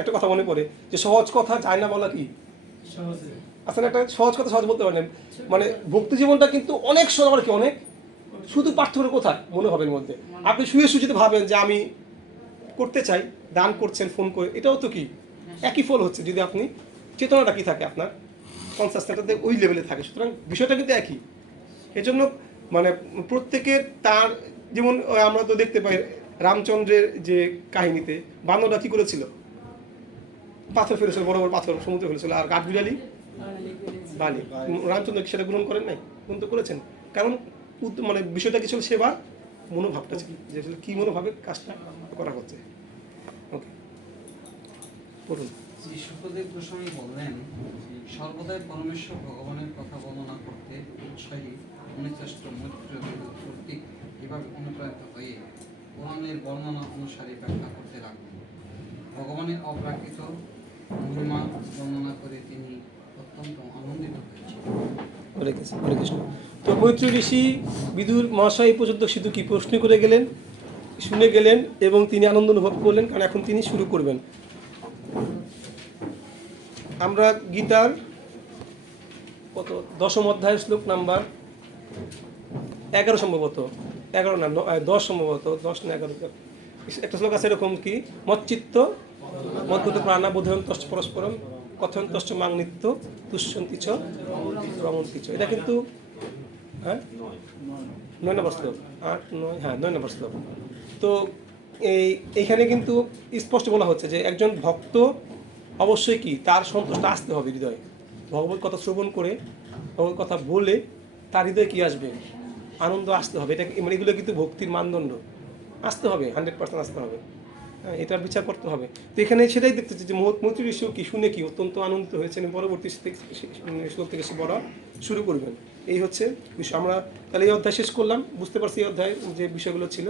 একটা কথা মনে পড়ে যে সহজ কথা যায় না বলা কি আসলে একটা সহজ কথা সহজ বলতে পারেন, ভক্তি জীবনটা কিন্তু অনেক সময় কি অনেক, শুধু পার্থক্য কোথায় মনোভাবের মধ্যে। আপনি শুয়ে যদি ভাবেন যে আমি করতে চাই, দান করছেন ফোন করে, এটাও তো কি একই ফল হচ্ছে, যদি আপনি চেতনাটা কি থাকে, আপনার কনসাসনেসটা ওই লেভেলে থাকে। সুতরাং বিষয়টা কিন্তু একই। এজন্য প্রত্যেকের তার, যেমন আমরা তো দেখতে পাই রামচন্দ্রের যে কাহিনীতে বানররা কি করেছিল, পাথর ফেলেছিল, বড় বড় পাথর সমুদ্রে ফেলেছিল, আর কাঠবিড়ালি বালি। রামচন্দ্র সেটা গ্রহণ করেন নাই, গ্রহণ তো করেছেন, কারণ বিষয়টা কি ছিল, সেবা মনোভাবটা ছিল, যে আসলে কী মনোভাবে কাজটা করা হচ্ছে। ওকে, পড়ুন। শ্রী সুখদেব গোস্বামী বললেন, সর্বদাই পরমেশ্বর ভগবানের কথা বর্ণনা করতে উৎসাহী মুনিশ্রেষ্ঠ মৈত্র কর্তৃক এভাবে অনুপ্রাণিত হয়ে পুরাণের বর্ণনা অনুসারে ব্যাখ্যা করতে লাগলেন। ভগবানের অপ্রাকৃত মহিমা বর্ণনা করে তিনি অত্যন্ত আনন্দিত হয়েছেন। হরে কৃষ্ণ। তো মৈত্রী ঋষি বিদুর মহাশয় এই পর্যন্ত শুধু কি প্রশ্ন করে গেলেন, শুনে গেলেন, এবং তিনি আনন্দ অনুভব করলেন, কারণ এখন তিনি শুরু করবেন। আমরা গীতার কত 10ম অধ্যায়ের শ্লোক নাম্বার 11 সম্ভবত, 11 না 10 সম্ভবত, 10 না 11 একটা শ্লোক আছে এরকম কি, মচ্চিত্ত মদ্গত প্রাণা বোধয়ন্তশ্চ পরস্পরম কথয়ন্তশ্চ মাং নিত্য তুষ্যন্তি চ রমন্তি চ। এটা কিন্তু হ্যাঁ 9 নম্বর শ্লোক, 8 9, হ্যাঁ 9 নম্বর শ্লোক। তো এইখানে কিন্তু স্পষ্ট বলা হচ্ছে যে একজন ভক্ত অবশ্যই কি তার সন্তুষ্ট আসতে হবে হৃদয়ে, ভগবত কথা শ্রবণ করে ভগবত কথা বলে তার হৃদয়ে কি আসবে, আনন্দ আসতে হবে। এটা এগুলো কিন্তু ভক্তির মানদণ্ড, আসতে হবে, 100% আসতে হবে, হ্যাঁ, এটার বিচার করতে হবে। তো এখানে সেটাই দেখতেছি যে মৈত্রী ঋষিও কি শুনে কি অত্যন্ত আনন্দিত হয়েছেন, পরবর্তী শ্লোক থেকে সে বলা শুরু করবেন। এই হচ্ছে বিষয়। আমরা তাহলে এই অধ্যায় শেষ করলাম, বুঝতে পারছি এই অধ্যায় যে বিষয়গুলো ছিল।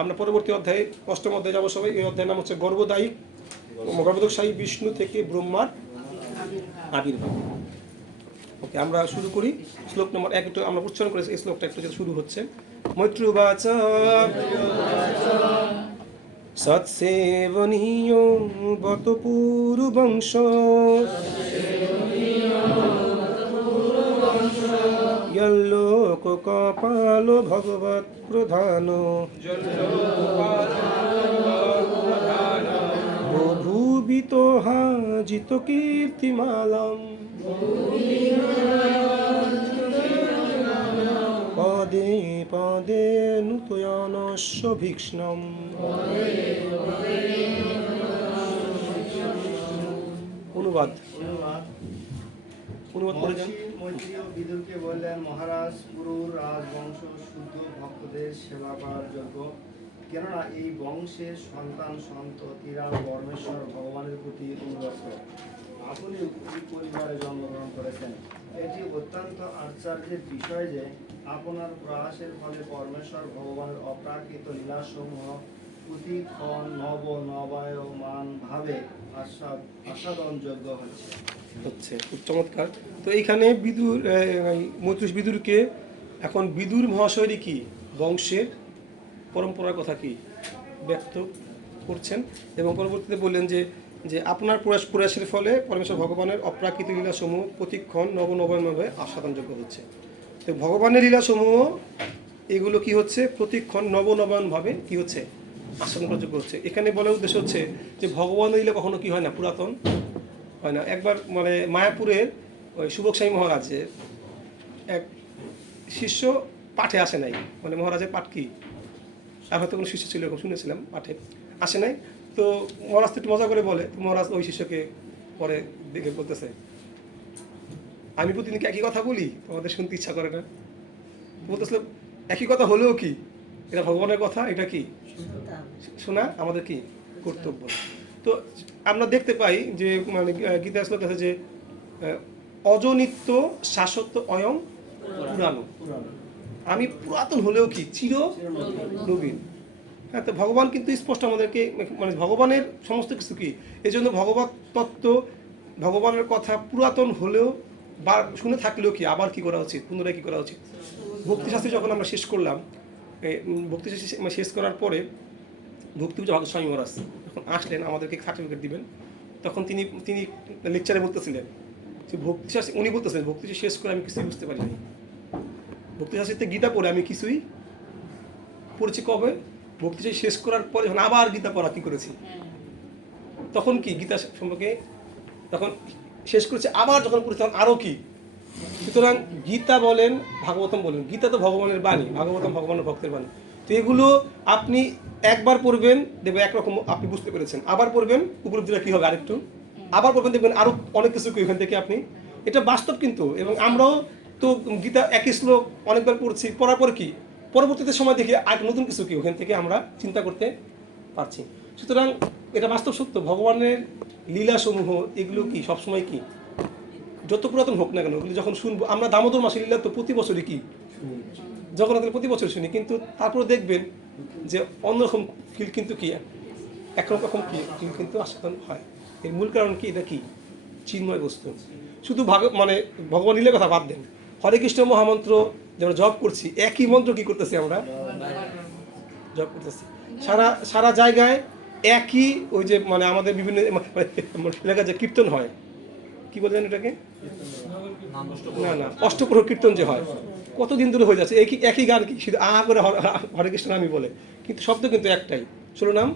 আমরা পরবর্তী অধ্যায়ে 8ম অধ্যায়ে যাবো সবাই। এই অধ্যায়ের নাম হচ্ছে গর্ভদায়ী বিষ্ণু থেকে ব্রহ্মার আবির্ভাব। ওকে, আমরা শুরু করি। শ্লোক নম্বর 1 একটু আমরা উচ্চারণ করেছি, এই শ্লোকটা একটু শুরু হচ্ছে। মৈত্রুবাচ সৎসেবনীয় বত পুরুবংশ ইয়ল্লোক কপাল ভগবৎ প্রধান বভূবিত হাজিত কীর্তিমালম পদে পদে নূতয়নস্য ভীক্ষ্ণম। অনুবাদ। অনুবাদ করে যান। মৈত্রী ও বিদুরকে বললেন, মহারাজ, পুরুর রাজবংশ শুদ্ধ ভক্তদের সেবা করার যোগ্য, কেননা এই বংশের সন্তান সন্ততিরা পরমেশ্বর ভগবানের প্রতি অনুরক্ত। আপনি এই পরিবারে জন্মগ্রহণ করেছেন। এটি অত্যন্ত আশ্চর্যের বিষয় যে আপনার প্রয়াসের ফলে পরমেশ্বর ভগবানের অপ্রাকৃত লীলাসমূহ প্রতিক্ষণ নবায়মান ভাবে আস্বাদনযোগ্য হচ্ছে। খুব চমৎকার। তো এইখানে বিদুর মৈত্রী বিদুরকে এখন বিদুর মহাশয়েরই কি বংশের পরম্পরার কথা কি ব্যক্ত করছেন এবং পরবর্তীতে বললেন যে যে আপনার প্রয়াসের ফলে পরমেশ্বর ভগবানের অপ্রাকৃত লীলাসমূহ প্রতিক্ষণ নবনবয়নভাবে আস্বাদনযোগ্য হচ্ছে। তো ভগবানের লীলাসমূহ এগুলো কি হচ্ছে প্রতিক্ষণ নবনবয়নভাবে কি হচ্ছে আস্বাদন করাযোগ্য হচ্ছে। এখানে বলার উদ্দেশ্য হচ্ছে যে ভগবানের লীলা কখনো কি হয় না পুরাতন হয় না। একবার মানে মায়াপুরের ওই সুবক স্বামী মহারাজের এক শিষ্য পাঠে আসে নাই, মানে মহারাজের পাঠ কি আর হয়তো কোনো শিষ্য ছিল এরকম শুনেছিলাম, পাঠে আসে নাই। তো মহারাজ তো একটু মজা করে বলে, মহারাজ ওই শিষ্যকে পরে দেখে বলতেছে, আমি প্রতিদিন একই কথা বলি, তোমাদের শুনতে ইচ্ছা করে না। বলতেছিল একই কথা হলেও কি এটা ভগবানের কথা, এটা কি শোনা আমাদের কি কর্তব্য। তো আমরা দেখতে পাই যে মানে গীতা শ্লোক আছে যে অজনিত্য শাশ্বত অয়ং পুরানো, আমি পুরাতন হলেও কি চির নবীন। হ্যাঁ, তো ভগবান কিন্তু স্পষ্ট আমাদেরকে মানে ভগবানের সমস্ত কিছু কি, এই জন্য ভগবত তত্ত্ব ভগবানের কথা পুরাতন হলেও বা শুনে থাকলেও কি আবার কি করা উচিত, পুনরায় কী করা উচিত। ভক্তিশাস্ত্রী যখন আমরা শেষ করলাম, ভক্তিশাস্ত্রী শেষ করার পরে ভক্তিপূজা ভাগবত স্বামী মহারাজ যখন আসলেন আমাদেরকে সার্টিফিকেট দিবেন, তখন তিনি লেকচারে বলতেছিলেন যে ভক্তিশাস্ত্রী, উনি বলতেছিলেন ভক্তিশাস্ত্রী শেষ করে আমি কিছুই বুঝতে পারিনি। ভক্তিশাস্ত্রীতে গীতা পড়ে আমি কিছুই পড়েছি কবে, ভক্তিশাস্ত্রী শেষ করার পরে যখন আবার গীতা পড়া কি করেছি, তখন কি গীতা সম্পর্কে তখন শেষ করেছে, আবার যখন পড়েছি তখন আরও কি। সুতরাং গীতা বলেন ভাগবতম বলেন, গীতা তো ভগবানের বাণী, ভাগবতম ভগবানের ভক্তের বাণী। তো এগুলো আপনি একবার পড়বেন দেখবেন একরকম আপনি বুঝতে পেরেছেন, আবার পড়বেন উপলব্ধিটা কী হবে আরেকটু, আবার পড়বেন দেখবেন আরও অনেক কিছু কি ওইখান থেকে আপনি, এটা বাস্তব কিন্তু। এবং আমরাও তো গীতা একই শ্লোক অনেকবার পড়ছি, পড়ার পর কি পরবর্তীতে সময় দেখি আর নতুন কিছু কি ওখান থেকে আমরা চিন্তা করতে পারছি। সুতরাং এটা বাস্তব সত্য, ভগবানের লীলাসমূহ এগুলো কি সবসময় কি যত পুরাতন হোক না কেন ওগুলো যখন শুনবো আমরা, দামোদর মাসের লীলা তো প্রতি বছরই কি জগন্নাথের প্রতি বছর শুনি, কিন্তু তারপরে দেখবেন যে অন্যরকম ফিল কিন্তু কি একরকম কি ফিল কিন্তু আস্বাদন হয়। এর মূল কারণ কি, এটা কি চিন্ময় বস্তু। শুধু মানে ভগবান লীলার কথা বাদ দেন, হরে কৃষ্ণ মহামন্ত্র যেমন জপ করছি, একই মন্ত্র কি করতেছি আমরা জপ করতেছি সারা জায়গায় একই। ওই যে মানে আমাদের বিভিন্ন এলাকায় যে কীর্তন হয় কি বলছেন এটাকে, না অষ্টপ্রহর কীর্তন যে হয় কতদিন ধরে হয়ে যাচ্ছে, একই গান কি শুধু করে হরে কৃষ্ণ নামই বলে, কিন্তু শব্দ কিন্তু একটাই, ষোলো নাম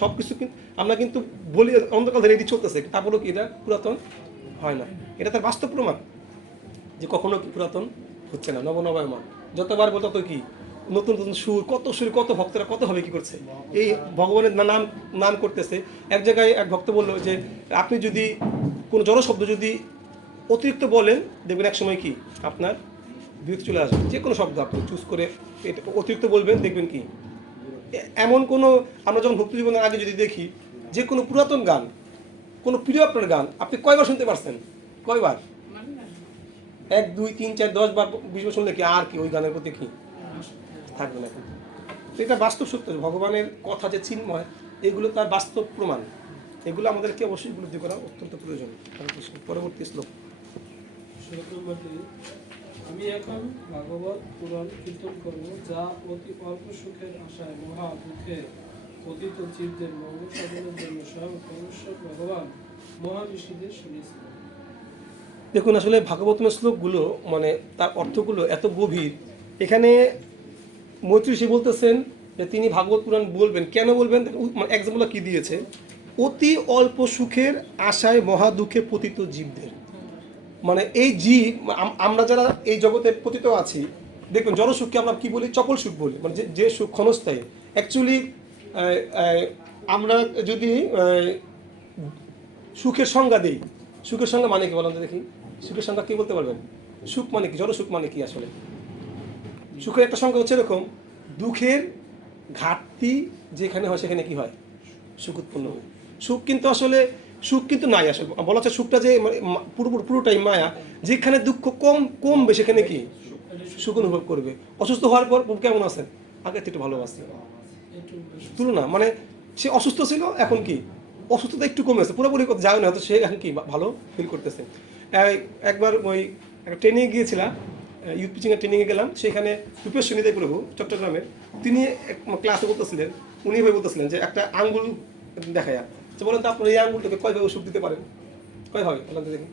সব কিছু কিন্তু আমরা কিন্তু বলি অন্ধকাল ধরে এটি চলতেছে, তারপরেও কি এটা পুরাতন হয় না। এটা তার বাস্তব প্রমাণ যে কখনো কি পুরাতন হচ্ছে না, নবনবায়মান। যতবার বলতো তত কি নতুন নতুন সুর, কত ভক্তরা কত হবে কি করছে, এই ভগবানের নাম করতেছে। এক জায়গায় এক ভক্ত বললো যে আপনি যদি কোনো জড় শব্দ যদি অতিরিক্ত বলেন দেখবেন এক সময় কি আপনার বিরক্তি চলে আসবে, যে কোনো শব্দ আপনি চুজ করে অতিরিক্ত বলবেন দেখবেন কি এমন কোনো, আমরা যখন ভক্তি জীবনের আগে যদি দেখি যে কোনো পুরাতন গান, কোনো প্রিয় আপনার গান আপনি কয়বার শুনতে পারছেন, কয়বার 1 2 3 4 10 বার 20 বার শুনলে কি আর কি ওই গানের প্রতি কি থাকবে না। তো এটা বাস্তব সত্য, ভগবানের কথা যে চিন্ময় এগুলো তার বাস্তব প্রমাণ, এগুলো আমাদেরকে অবশ্যই উপলব্ধি করা অত্যন্ত প্রয়োজন। পরবর্তী শ্লোক। আমি এখন ভাগবত পুরাণ কীর্তন করব, যা অতি অল্প সুখের আশায় মহা দুঃখে পতিত জীবদের মঙ্গল সাধনের জন্য স্বয়ং পরমেশ্বর ভগবান মহাবিষ্ণুদের শুনিয়েছিলেন। দেখুন আসলে ভাগবতমের শ্লোকগুলো মানে তার অর্থগুলো এত গভীর। এখানে মৈত্রী ঋষি বলতেছেন যে তিনি ভাগবত পুরাণ বলবেন, কেন বলবেন মানে এক্সাম্পল কি দিয়েছে, অতি অল্প সুখের আশায় মহা দুঃখে পতিত জীবদের, মানে এই জীব আমরা যারা এই জগতে পতিত আছি, দেখবেন জড় সুখকে আমরা কি বলি, চপল সুখ বলি, মানে যে সুখ ক্ষণস্থায়ী। অ্যাকচুয়ালি আমরা যদি সুখের সংজ্ঞা দিই। সুখের সংজ্ঞা মানে কি বলেন তো দেখি? সুখের সংজ্ঞা কি বলতে পারবেন? সুখ মানে কি, জড় সুখ মানে কি আসলে? সুখের একটা সংজ্ঞা হচ্ছে এরকম, দুঃখের ঘাটতি যেখানে হয় সেখানে কি হয়? সুখ উৎপন্ন হয়। সুখ কিন্তু আসলে সুখ কিন্তু নাই আসলে, বলা হচ্ছে সুখটা যে পুরোটাই মায়া, যেখানে দুঃখ কমবে সেখানে কি সুখ অনুভব করবে। অসুস্থ হওয়ার পর কেমন আছেন? আগে একটু ভালো আছি তুলনা, মানে সে অসুস্থ ছিল, এখন কি অসুস্থতা একটু কমেছে, পুরোপুরি যায় না হয়তো, সে এখন কি ভালো ফিল করতেছে। একবার ওই একটা ট্রেনিংয়ে গিয়েছিলাম, ইউথ পিচিংয়ের ট্রেনিংয়ে গেলাম, সেখানে রূপেশ সন্নিধি প্রভু চট্টগ্রামের, তিনি ক্লাসে বলতেছিলেন, উনি ভাবে বলতেছিলেন যে একটা আঙ্গুল দেখায়, যে বলেন তো আপনার এই আঙ্গুলটাকে কয়ভাবে সুখ দিতে পারেন? কয়ভাবে বলেন তো দেখি?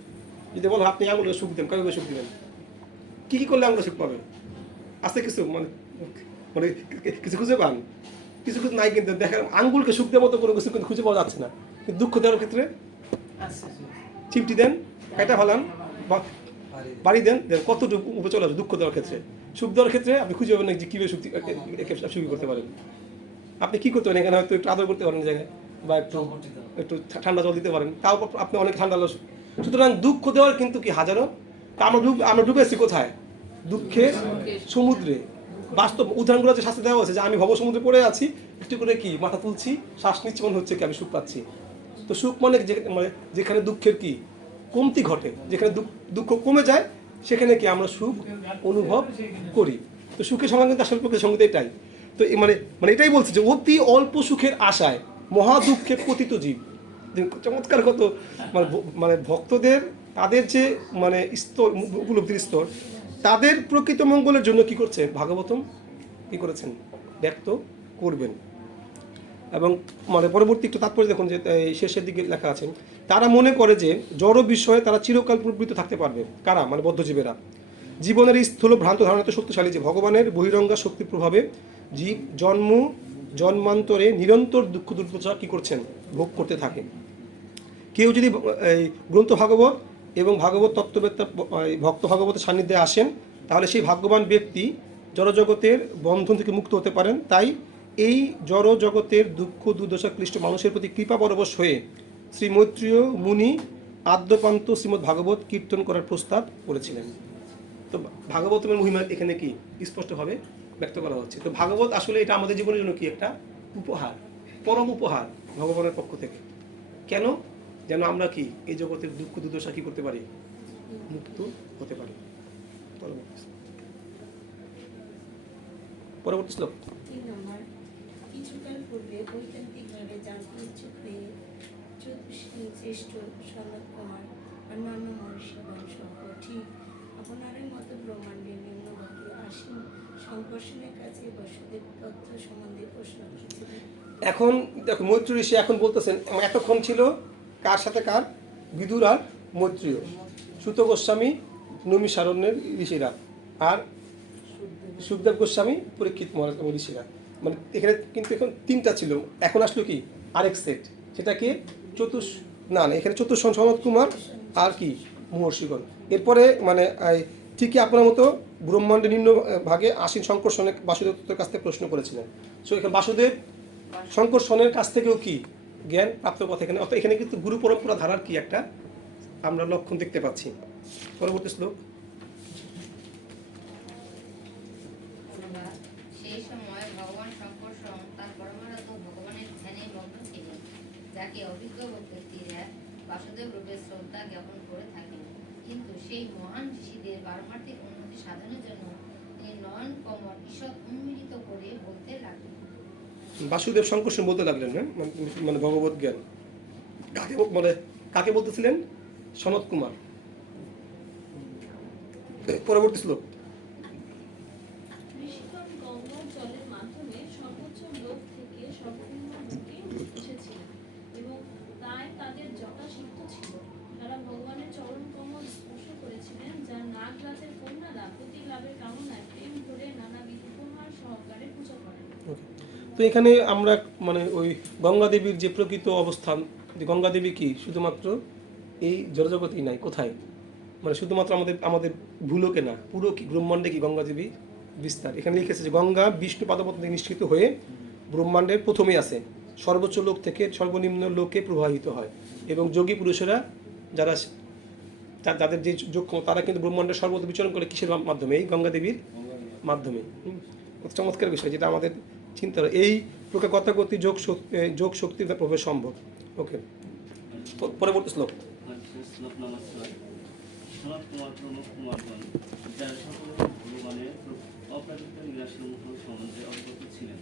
যদি বলো আপনি আঙ্গুলকে সুখ দেন, কয়ভাবে সুখ দিবেন? কী কী করলে আঙ্গুল সুখ পাবে? আছে কিছু মানে মানে কিছু খুঁজে পান? কিছু কিছু নাই, কিন্তু দেখেন আঙ্গুলকে সুখ দেওয়ার মতো কোনো কিছু কিন্তু খুঁজে পাওয়া যাচ্ছে না। কিন্তু দুঃখ দেওয়ার ক্ষেত্রে চিমটি দেন, কাইটা ফালান, বাড়ি দেন, কতটুকু উপরে চলে আসে দুঃখ দেওয়ার ক্ষেত্রে। সুখ দেওয়ার ক্ষেত্রে আপনি খুঁজে পাবেন না যে কীভাবে সুখী করতে পারেন। আপনি কী করতে পারেন? এখানে হয়তো একটু আদর করতে পারেন জায়গায়, বা একটু ঠান্ডা জল দিতে পারেন, তাও আপনি অনেক ঠান্ডা হলো। সুতরাং দুঃখ দেওয়ার কিন্তু কি হাজারো, তা আমরা ডুবেছি কোথায়? দুঃখের সমুদ্রে। বাস্তব উদাহরণগুলো যে শাস্তি দেওয়া হয়েছে, যে আমি ভব সমুদ্রে পড়ে আছি, একটু করে কি মাথা তুলছি, শ্বাস নিচ্ছি, মনে হচ্ছে কি আমি সুখ পাচ্ছি। তো সুখ মানে যেখানে দুঃখের কি কমতি ঘটে, যেখানে দুঃখ কমে যায়, সেখানে কি আমরা সুখ অনুভব করি। তো সুখের সঙ্গে কিন্তু আসলে প্রকৃতির সঙ্গে এটাই। তো মানে এটাই বলছে যে অতি অল্প সুখের আশায় মহা দুঃখে পতিত জীব। চমৎকার কত মানে ভক্তদের তাদের যে মানে স্তর, উপলব্ধির স্তর, তাদের প্রকৃত মঙ্গলের জন্য কি করছে ভাগবতম কি করেছেন ব্যক্ত করবেন। এবং মানে পরবর্তী একটু তাৎপর্য দেখুন, যে শেষের দিকে লেখা আছে, তারা মনে করে যে জড় বিষয়ে তারা চিরকাল প্রবৃত্ত থাকতে পারবে। কারা? মানে বদ্ধজীবেরা। জীবনের স্থূল ভ্রান্ত ধারণা তো শক্তিশালী যে ভগবানের বহিরঙ্গা শক্তির প্রভাবে জীব জন্মান্তরে নিরন্তর দুঃখ দুর্দশা কী করছেন? ভোগ করতে থাকে। কেউ যদি এই গ্রন্থ ভাগবত এবং ভাগবত তত্ত্ববেত্তা ভক্ত ভাগবতের সান্নিধ্যে আসেন, তাহলে সেই ভাগ্যবান ব্যক্তি জড়জগতের বন্ধন থেকে মুক্ত হতে পারেন। তাই এই জড় জগতের দুঃখ দুর্দশা ক্লিষ্ট মানুষের প্রতি কৃপা পরবশ হয়ে শ্রী মৈত্রেয় মুনি আদ্যপান্ত শ্রীমদ্ ভাগবত কীর্তন করার প্রস্তাব করেছিলেন। তো ভাগবতের মহিমা এখানে কি স্পষ্টভাবে ব্যক্ত করা হচ্ছে। তো ভাগবত আসলে এটা আমাদের জীবনের জন্য কি একটা উপহার, পরম উপহার ভগবানের পক্ষ থেকে। কেন? যেন আমরা কি এই জগতের দুঃখ দুর্দশা কি করতে পারি? মুক্ত হতে পারি। পরবর্তী শ্লোক। কিছুকাল পূর্বে বৈজ্ঞানিকভাবে জানতে ইচ্ছুক হয়ে শ্রেষ্ঠ সনৎ কুমার অন্যান্য মহর্ষিগণ সহ ঠিক আপনাদের মতো ব্রহ্মাণ্ডের নিম্নভাগে আসীন সংকর্ষণের কাছে বসুদেব তত্ত্ব সম্বন্ধে প্রশ্ন করেছিলেন। এখন দেখো মৈত্র ঋষি এখন বলতেছেন, এতক্ষণ ছিল কার সাথে কার? বিদুর আর মৈত্রেয়, সুত গোস্বামী, নৈমিষারণ্যের ঋষিরা, আর সুখদেব গোস্বামী, পরীক্ষিত মহারাজ ঋষিরা। মানে এখানে কিন্তু এখন তিনটা ছিল, এখন আসলো কি আরেক সেট, সেটা কি না এখানে চতুর্থ সনৎ কুমার আর কি মহর্ষিগণ। এরপরে মানে ঠিকই আপনার মতো ব্রহ্মাণ্ডের নিম্ন ভাগে আসীন শঙ্কর্ষণের বাসুদেবের কাছ থেকে প্রশ্ন করেছিলেন। সো এখানে বাসুদেব শঙ্কর্ষণের কাছ থেকেও কি জ্ঞান প্রাপ্ত কথা এখানে, অর্থাৎ এখানে কিন্তু গুরু পরম্পরা ধারার কি একটা আমরা লক্ষণ দেখতে পাচ্ছি। পরবর্তী শ্লোক। সেই সময় ভগবান শঙ্কর্ষণ তার পরমারাধ্য ভগবানের ধ্যানে মগ্ন ছিলেন, যাকে অভিজ্ঞ ব্যক্তিরা বাসুদেব রূপে শ্রদ্ধা জ্ঞাপন করে থাকেন। কিন্তু সেই মহান ঋষিদের পারমার্থিক উন্নতি সাধনের জন্য এই নয়ন কমল ঈষৎ উন্মিলিত করে বলতে লাগলেন। বাসুদেব শঙ্কর্ষণ বলতে লাগলেন, হ্যাঁ, মানে ভগবত জ্ঞান কাকে বলতেছিলেন? সনৎ কুমার। পরবর্তী শ্লোক। ঋষিগণ গঙ্গার জলের মাধ্যমে সর্বোচ্চ লোক থেকে সর্বনিম্ন লোকে এসেছিলেন এবং তাই তাদের যথাসিদ্ধ ছিল। তারা ভগবানের চরণ কমল স্পর্শ করেছিলেন, যা নাগরাজের কন্যারা প্রতি লাভের কামনায় প্রেম করে নানাবিধ উপহার সহকারে পূজা করেন। তো এখানে আমরা মানে ওই গঙ্গা দেবীর যে প্রকৃত অবস্থান, যে গঙ্গা দেবী কি শুধুমাত্র এই জড়জগতেই নাই, কোথায়? মানে শুধুমাত্র আমাদের ভুলোকে না, পুরো কি ব্রহ্মাণ্ডে কি গঙ্গা দেবী বিস্তার। এখানে লিখেছে যে গঙ্গা বিষ্ণু পাদপদ্মে নিষ্কৃত হয়ে ব্রহ্মাণ্ডের প্রথমেই আছে, সর্বোচ্চ লোক থেকে সর্বনিম্ন লোকে প্রবাহিত হয়, এবং যোগী পুরুষেরা যারা যাদের যে যোগ তারা কিন্তু ব্রহ্মাণ্ডের সর্বত্র বিচরণ করে কিসের মাধ্যমে? এই গঙ্গা দেবীর মাধ্যমে। চমৎকার বিষয়, যেটা আমাদের চিন্তা এই প্রকার কথাগতি যোগ শক্তির প্রভাবে সম্ভব। ওকে, পরবর্তী শ্লোক। শ্লোক নম্বর 6। সনৎ কুমার প্রমুখ কুমারগণ যারা সকল ভগবানের অপ্রাকৃত লীলাসমূহ সম্বন্ধে অবগত ছিলেন,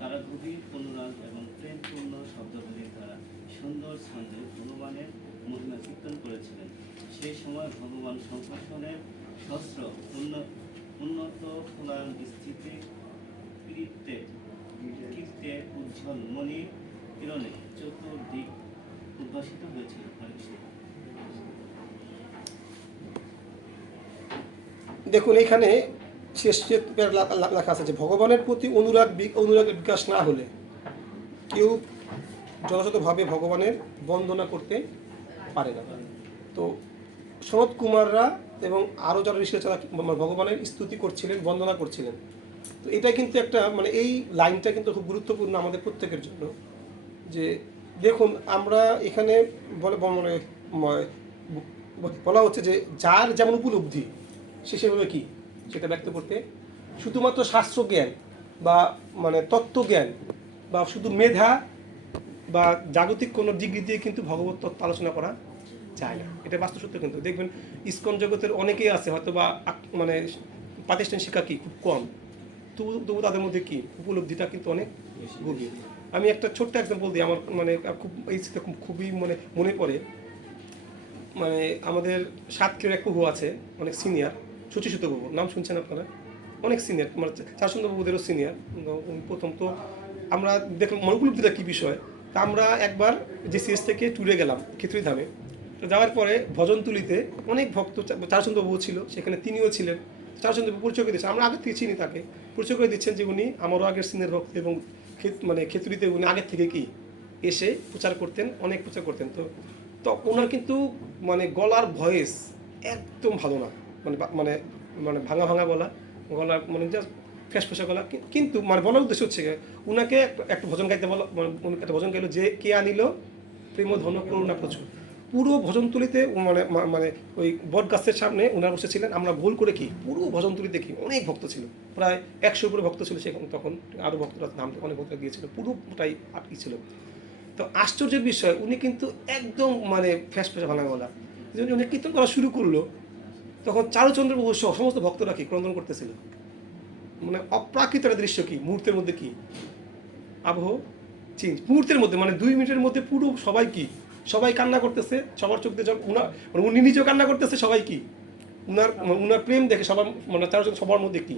তারা গভীর অনুরাগ এবং প্রেমপূর্ণ শব্দগুলির দ্বারা সুন্দর ছন্দে ভগবানের মহিমা কীর্তন করেছিলেন। সেই সময় ভগবান শঙ্কর্ষণের সহস্র উন্নত ফলান স্থিতি কীর্তে উজ্জ্বল মণি কিরণে চতুর্দিক উদ্ভাসিত হয়েছিল। হরে কৃষ্ণ। দেখুন এখানে শেষ লেখা আছে যে ভগবানের প্রতি অনুরাগের বিকাশ না হলে কেউ যথাযথভাবে ভগবানের বন্দনা করতে পারে না। তো সনত কুমাররা এবং আরও যারা ঋষিরা যারা ভগবানের স্তুতি করছিলেন, বন্দনা করছিলেন, তো এটা কিন্তু একটা এই লাইনটা কিন্তু খুব গুরুত্বপূর্ণ আমাদের প্রত্যেকের জন্য। যে দেখুন আমরা এখানে বলা হচ্ছে যে যার যেমন উপলব্ধি সে সেভাবে কি সেটা ব্যক্ত করতে, শুধুমাত্র শাস্ত্রজ্ঞান বা তত্ত্বজ্ঞান বা শুধু মেধা বা জাগতিক কোনো ডিগ্রি দিয়ে কিন্তু ভগবত তত্ত্ব আলোচনা করা যায় না। এটা বাস্তব সত্য। কিন্তু দেখবেন ইসকন জগতের অনেকেই আছে হয়তো বা প্রাতিষ্ঠানিক শিক্ষা কি খুব কম, তবু তাদের মধ্যে কি উপলব্ধিটা কিন্তু অনেক গভীর। আমি একটা ছোট্ট এক্সাম্পল দিই, আমার খুব এই খুবই মনে পড়ে। আমাদের সাতক্ষীরার এক প্রভু আছে, অনেক সিনিয়র, শচীসূত প্রভু, নাম শুনছেন আপনারা? অনেক সিনিয়র, চারচন্দ্র প্রভুদেরও সিনিয়র। প্রথম তো আমরা দেখলাম উপলব্ধিটা কী বিষয়। তা আমরা একবার জিসিএস থেকে ট্যুরে গেলাম খিচুড়ি ধামে। তো যাওয়ার পরে ভজনতুলিতে অনেক ভক্ত, চারচন্দ্র প্রভু ছিল সেখানে, তিনিও ছিলেন। চারচন্দ্র প্রভু পরিচয় করে দিচ্ছেন, আমরা আগের থেকে চিনি তাকে, পরিচয় করে দিচ্ছেন যে উনি আমারও আগের সিনিয়র ভক্ত, এবং খেতুরিতে উনি আগের থেকে কি এসে প্রচার করতেন, অনেক প্রচার করতেন। তো ওনার কিন্তু গলার ভয়েস একদম ভালো না, ভাঙা ভাঙা গলার জাস্ট ফ্যাসফ্যাসা গলা। কিন্তু বলার উদ্দেশ্য হচ্ছে উনাকে একটা ভজন গাইতে বলা, একটা ভজন গাইলো যে কে আনিল প্রেম ধন করুণা প্রচুর। পুরো ভজনতুলিতে ওই বট গাছের সামনে ওনারা বসেছিলেন। আমরা ভুল করে কি পুরো ভজনতুলিতে কি অনেক ভক্ত ছিল, প্রায় 100 উপরে ভক্ত ছিল সেখানে। তখন আরও ভক্তরা নাম অনেক ভক্তরা দিয়েছিল, পুরোটাই আটকি ছিল। তো আশ্চর্যের বিষয় উনি কিন্তু একদম ফ্যাসফ্যাসা ভাঙা গলা। উনি কীর্তন করা শুরু করলো, তখন চারুচন্দ্র প্রভু সহ সমস্ত ভক্তরা কি ক্রন্দন করতেছিল। অপ্রাকৃত একটা দৃশ্য, কি মুহূর্তের মধ্যে কি আবহ চেঞ্জ, মুহূর্তের মধ্যে 2 মিনিটের মধ্যে পুরো সবাই কান্না করতেছে, সবার চোখ দিয়ে উনি নিজেও কান্না করতেছে, সবাই কি উনার প্রেম দেখে সবার চারুচন্দ্র সবার মধ্যে কি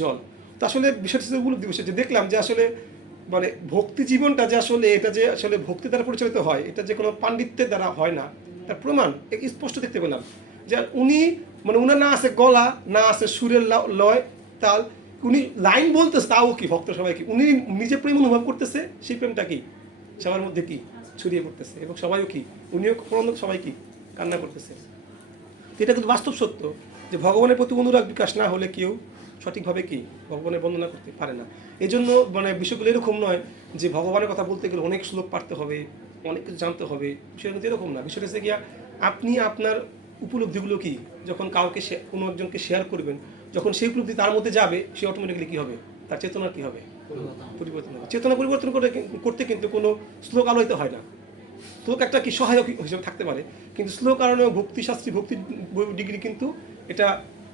জল। তো আসলে বিষয়টা উপলব্ধি বিষয় যে দেখলাম যে আসলে ভক্তি জীবনটা যে আসলে এটা যে আসলে ভক্তি দ্বারা পরিচালিত হয়, এটা যে কোনো পাণ্ডিত্যের দ্বারা হয় না, তার প্রমাণ স্পষ্ট দেখতে পেলাম। যে উনি উনার না আছে গলা, না আছে সুরের লয় তাল, উনি লাইন বলতেছে তাও কি ভক্ত সবাই কি উনি নিজে প্রেম অনুভব করতেছে, সেই প্রেমটা কি সবার মধ্যে কি ছড়িয়ে পড়তেছে, এবং সবাইও কি উনিও সবাই কি কান্না করতেছে। এটা কিন্তু বাস্তব সত্য যে ভগবানের প্রতি অনুরাগ বিকাশ না হলে কেউ সঠিকভাবে কি ভগবানের বন্দনা করতে পারে না। এই জন্য বিষয়গুলো এরকম নয় যে ভগবানের কথা বলতে গেলে অনেক শ্লোক পারতে হবে, অনেক কিছু জানতে হবে, বিষয়টা কিন্তু এরকম না। বিষয়টা হচ্ছে গিয়া আপনি আপনার উপলব্ধিগুলো কি যখন কাউকে কোনো একজনকে শেয়ার করবেন, যখন সেই উপলব্ধি তার মধ্যে যাবে, সে অটোমেটিক্যালি কী হবে, তার চেতনা কী হবে, পরিবর্তন হবে। চেতনা পরিবর্তন করতে কিন্তু কোনো শ্লোক আলোচিত হয় না। শ্লোক একটা কি সহায়ক হিসেবে থাকতে পারে, কিন্তু শ্লোক কারণে ভক্তিশাস্ত্রী ভক্তি ডিগ্রি কিন্তু এটা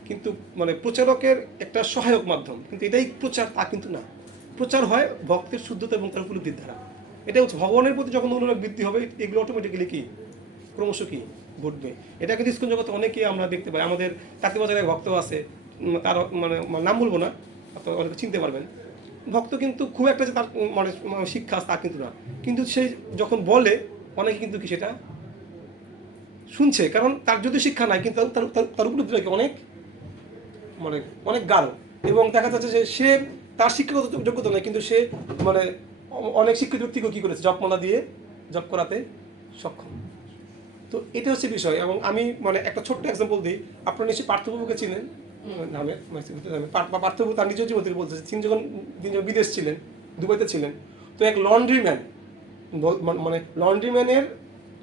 কিন্তু প্রচারকের একটা সহায়ক মাধ্যম, কিন্তু এটাই প্রচার তা কিন্তু না। প্রচার হয় ভক্তের শুদ্ধতা এবং তার উপলব্ধির দ্বারা। এটা হচ্ছে ভগবানের প্রতি যখন অনুরাগ বৃদ্ধি হবে, এগুলো অটোমেটিক্যালি কি ক্রমশ কি ঘটবে। এটা কিন্তু ইসকন জগতে অনেকেই আমরা দেখতে পাই। আমাদের কাতিবাজারের ভক্ত আছে, তার নাম বলবো না, আপনারা অনেকে চিনতে পারবেন। ভক্ত কিন্তু খুব একটা যে তার শিক্ষা তা কিন্তু না, কিন্তু সে যখন বলে অনেকে কিন্তু কি সেটা শুনছে, কারণ তার যদি শিক্ষা নাই কিন্তু তার উপলব্ধিটা কি অনেক অনেক গাঢ়, এবং দেখা যাচ্ছে যে সে তার শিক্ষাগত যোগ্যতা নেই, কিন্তু সে অনেক শিক্ষিত ব্যক্তিকেও কী করেছে জপমালা দিয়ে জপ করাতে সক্ষম। তো এটা হচ্ছে বিষয়। এবং আমি একটা ছোট্ট এক্সাম্পল দিই, আপনারা নিশ্চয়ই পার্থপ্রভুকে চিনেন পার্থপ্রভু তার নিজের জীবন থেকে বলতেছে, তিনি যখন বিদেশ ছিলেন, দুবাইতে ছিলেন, তো এক লন্ড্রিম্যান মানে লন্ড্রিম্যানের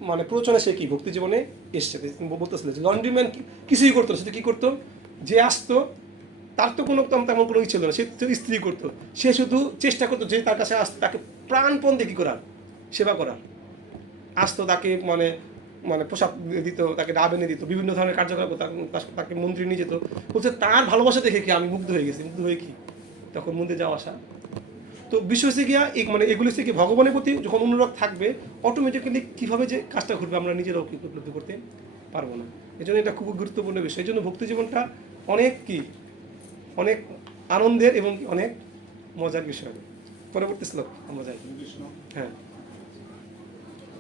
মানে প্রচনে সে কি ভক্তি জীবনে এসছে, বলতেছিল যে লন্ড্রিম্যান কিছুই করতো না, সে কি করতো, যে আসতো তার তো কোনো তেমন কোনো কিছু ছিল না, সে তো স্ত্রী করতো, সে শুধু চেষ্টা করতো যে তার কাছে আসতো তাকে প্রাণপণ দিয়ে কী করার, সেবা করার। আসতো তাকে মানে মানে পোশাক দিত, তাকে ডাব এনে দিত, বিভিন্ন ধরনের কার্যকলাপ তাকে মন্দিরে নিয়ে যেত। বলছে তার ভালোবাসা দেখে কি আমি মুগ্ধ হয়ে গেছি, মুগ্ধ হয়ে কি তখন মন্দিরে যাওয়া আসা। তো বিষয় হচ্ছে গিয়া মানে এগুলো হচ্ছে কি ভগবানের প্রতি যখন অনুরাগ থাকবে অটোমেটিক্যালি কীভাবে যে কাজটা ঘটবে আমরা নিজেরাও কি উপলব্ধি করতে পারবো না। এই জন্য এটা খুব গুরুত্বপূর্ণ বিষয়। এই জন্য ভক্তি জীবনটা অনেক কি অনেক আনন্দের এবং অনেক মজার বিষয়। পরবর্তী শ্লোক আমরা যাই। হ্যাঁ,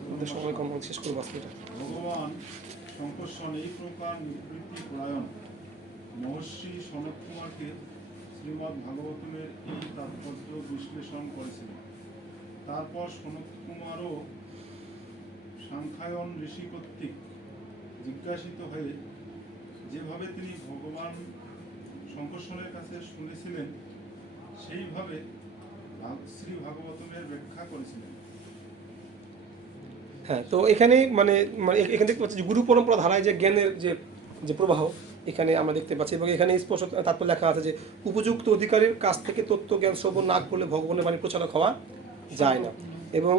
আমাদের সময় কম, শেষ করবো আজকে এটা। ভগবান শঙ্কর্ষণ এই প্রকার নিবৃত্তি পরায়ণ মহর্ষি সনত কুমারকে শ্রীমদ্ ভাগবতমের এই তাৎপর্য বিশ্লেষণ করেছিলেন। তারপর সনত কুমারও সাংখ্যায়ন ঋষি কর্তৃক জিজ্ঞাসিত হয়ে যেভাবে তিনি ভগবান শঙ্কর্ষণের কাছে শুনেছিলেন সেইভাবে শ্রী ভাগবতমের ব্যাখ্যা করেছিলেন। হ্যাঁ, তো এখানে মানে মানে এখানে দেখতে পাচ্ছি যে গুরু পরম্পরা ধারায় যে জ্ঞানের যে প্রবাহ এখানে আমরা দেখতে পাচ্ছি, এবং এখানে স্পষ্ট তাৎপর্য লেখা আছে যে উপযুক্ত অধিকারীর কাছ থেকে তত্ত্ব জ্ঞান শ্রবণ না করলে ভগবানের বাণী প্রচারক হওয়া যায় না। এবং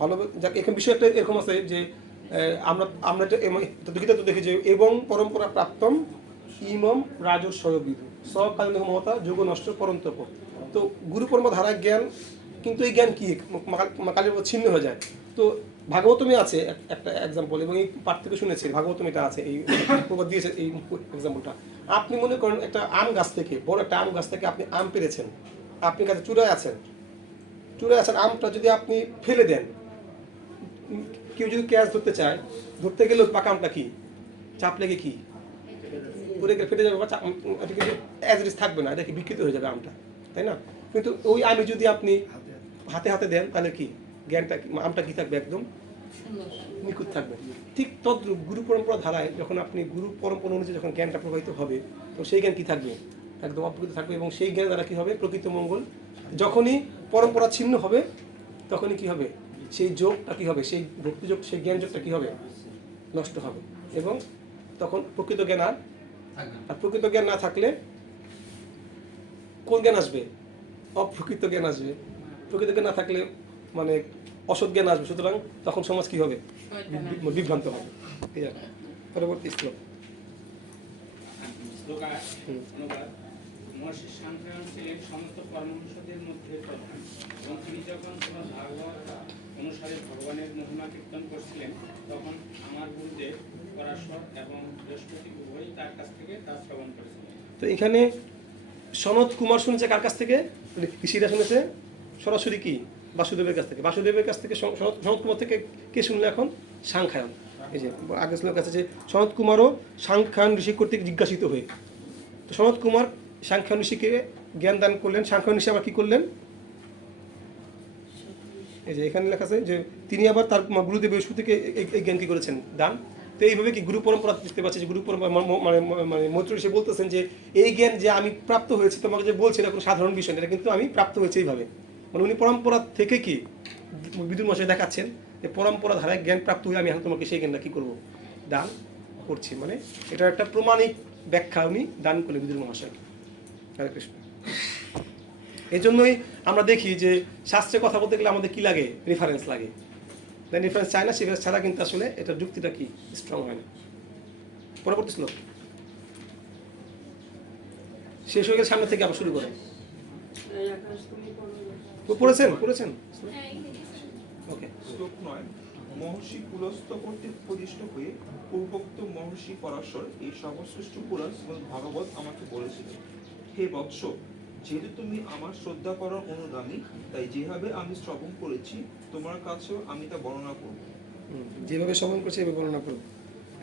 ভালো এখানে বিষয় একটা এরকম আছে যে আমরা দুঃখিত তো দেখি যে এবং পরম্পরা প্রাপ্তম ইমম রাজস্ববিদু সকালীন মমতা যোগ নষ্ট পরন্তপ। তো গুরু পরম্পরা ধারায় জ্ঞান, কিন্তু এই জ্ঞান কি কালের উপর ছিন্ন হয়ে যায়। তো ভাগবতমে আছে একটা এক্সাম্পল, এবং এই পাঠ থেকে শুনেছি ভাগবতমিটা আছে, এই প্রবাদ দিয়েছে এই এক্সাম্পলটা। আপনি মনে করেন একটা আম গাছ থেকে, বড় একটা আম গাছ থেকে আপনি আম পেরেছেন, আপনি কাছে চূড়ায় আছেন, আমটা যদি আপনি ফেলে দেন, কেউ যদি ক্যাচ ধরতে চায়, ধরতে গেলে পাকা আমটা কি চাপ লেগে কি পড়ে গেলে ফেটে যাবে, এটা কিন্তু অ্যাজ ইট ইজ থাকবে না, এটা কি বিকৃত হয়ে যাবে আমটা, তাই না? কিন্তু ওই আমি যদি আপনি হাতে হাতে দেন তাহলে কি জ্ঞানটা আমটা কি থাকবে, একদম নিখুঁত থাকবে। ঠিক তদ্রূপ গুরু পরম্পরা ধারায় যখন আপনি গুরু পরম্পরা অনুযায়ী যখন জ্ঞানটা প্রবাহিত হবে, তো সেই জ্ঞান কি থাকবে, একদম অপ্রকৃত থাকবে, এবং সেই জ্ঞান দ্বারা কি হবে প্রকৃত মঙ্গল। যখনই পরম্পরা ছিন্ন হবে তখনই কি হবে, সেই যোগটা কি হবে, সেই ভক্তিযোগ, সেই জ্ঞান যোগটা কি হবে, নষ্ট হবে, এবং তখন প্রকৃত জ্ঞান আর প্রকৃত জ্ঞান না থাকলে কোন জ্ঞান আসবে, অপ্রকৃত জ্ঞান আসবে। প্রকৃত জ্ঞান না থাকলে মানে অসৎ জ্ঞান আসবে, সুতরাং তখন সমাজ কি হবে, বিভ্রান্ত হবে। পরবর্তী শ্লোক। মহর্ষি সাংখ্যায়ন ছিলেন সমস্ত পরমহংসদের মধ্যে প্রধান, এবং তিনি যখন শ্রীমদ্ ভাগবত অনুসারে ভগবানের মহিমা কীর্তন করছিলেন, তখন আমার গুরুদেব পরাশর এবং বৃহস্পতি উভয়ই তার কাছ থেকে তা শ্রবণ করেছিলেন। তো এখানে সনত কুমার শুনেছে কার কাছ থেকে, ঋষিরা শুনেছে সরাসরি কি বাসুদেবের কাছ থেকে। বাসুদেবের কাছ থেকে সনত কুমার থেকে কে শুনলে এখন, সাংখ্যায়ন। এই যে আগের শ্লোক আছে যে সনত কুমারও সাংখ্যায়ন ঋষি কর্তৃক জিজ্ঞাসিত হয়ে, তো সনত কুমার সাংখ্যায়ন ঋষিকে জ্ঞান দান করলেন। সাংখ্যায়ন ঋষি আবার কি করলেন, এই যে এখানে লেখা আছে যে তিনি আবার তার গুরুদেব বৃহস্পতিকে এই জ্ঞান কি করেছেন, দান। তো এইভাবে কি গুরু পরম্পরা দেখতে পাচ্ছি যে গুরু পরম্পরা মানে মানে মৈত্র ঋষি বলতেছেন যে এই জ্ঞান যে আমি প্রাপ্ত হয়েছি, তোমাকে যে বলছি এটা কোনো সাধারণ বিষয় না, এটা কিন্তু আমি প্রাপ্ত হয়েছি এইভাবে। মানে উনি পরম্পরা থেকে কি বিদুর মশাই দেখাচ্ছেন যে পরম্পরা ধারায় জ্ঞান প্রাপ্ত হয়ে আমি এখন তোমাকে সেই জ্ঞানটা কী করবো, দান করছি। মানে এটা একটা প্রমাণিক ব্যাখ্যা উনি দান করলেন বিদুর মহাশয়। হরে কৃষ্ণ। এই জন্যই আমরা দেখি যে শাস্ত্রে কথা বলতে গেলে আমাদের কি লাগে, রেফারেন্স লাগে। রেফারেন্স চায় না, সেটা ছাড়া কিন্তু আসলে এটা যুক্তিটা কি স্ট্রং হয় না। পরবর্তী শ্লোক শেষ হয়ে গেলে সামনে থেকে আবার শুরু করে। পড়েছেন ওকে। শ্লোক 9। মহর্ষি কুলস্থ কর্তৃক প্রতিষ্ঠ হয়ে পূর্বোক্ত মহর্ষি পরাশর এই সর্বশ্রেষ্ঠ পুরাণ শ্রীমদ্ ভাগবত আমাকে বলেছিলেন, হে বৎস, যেহেতু তুমি আমার শ্রদ্ধা করার অনুগামী, তাই যেভাবে আমি শ্রবণ করেছি তোমার কাছেও আমি তা বর্ণনা করব। যেভাবে শ্রবণ করছি এভাবে বর্ণনা করব,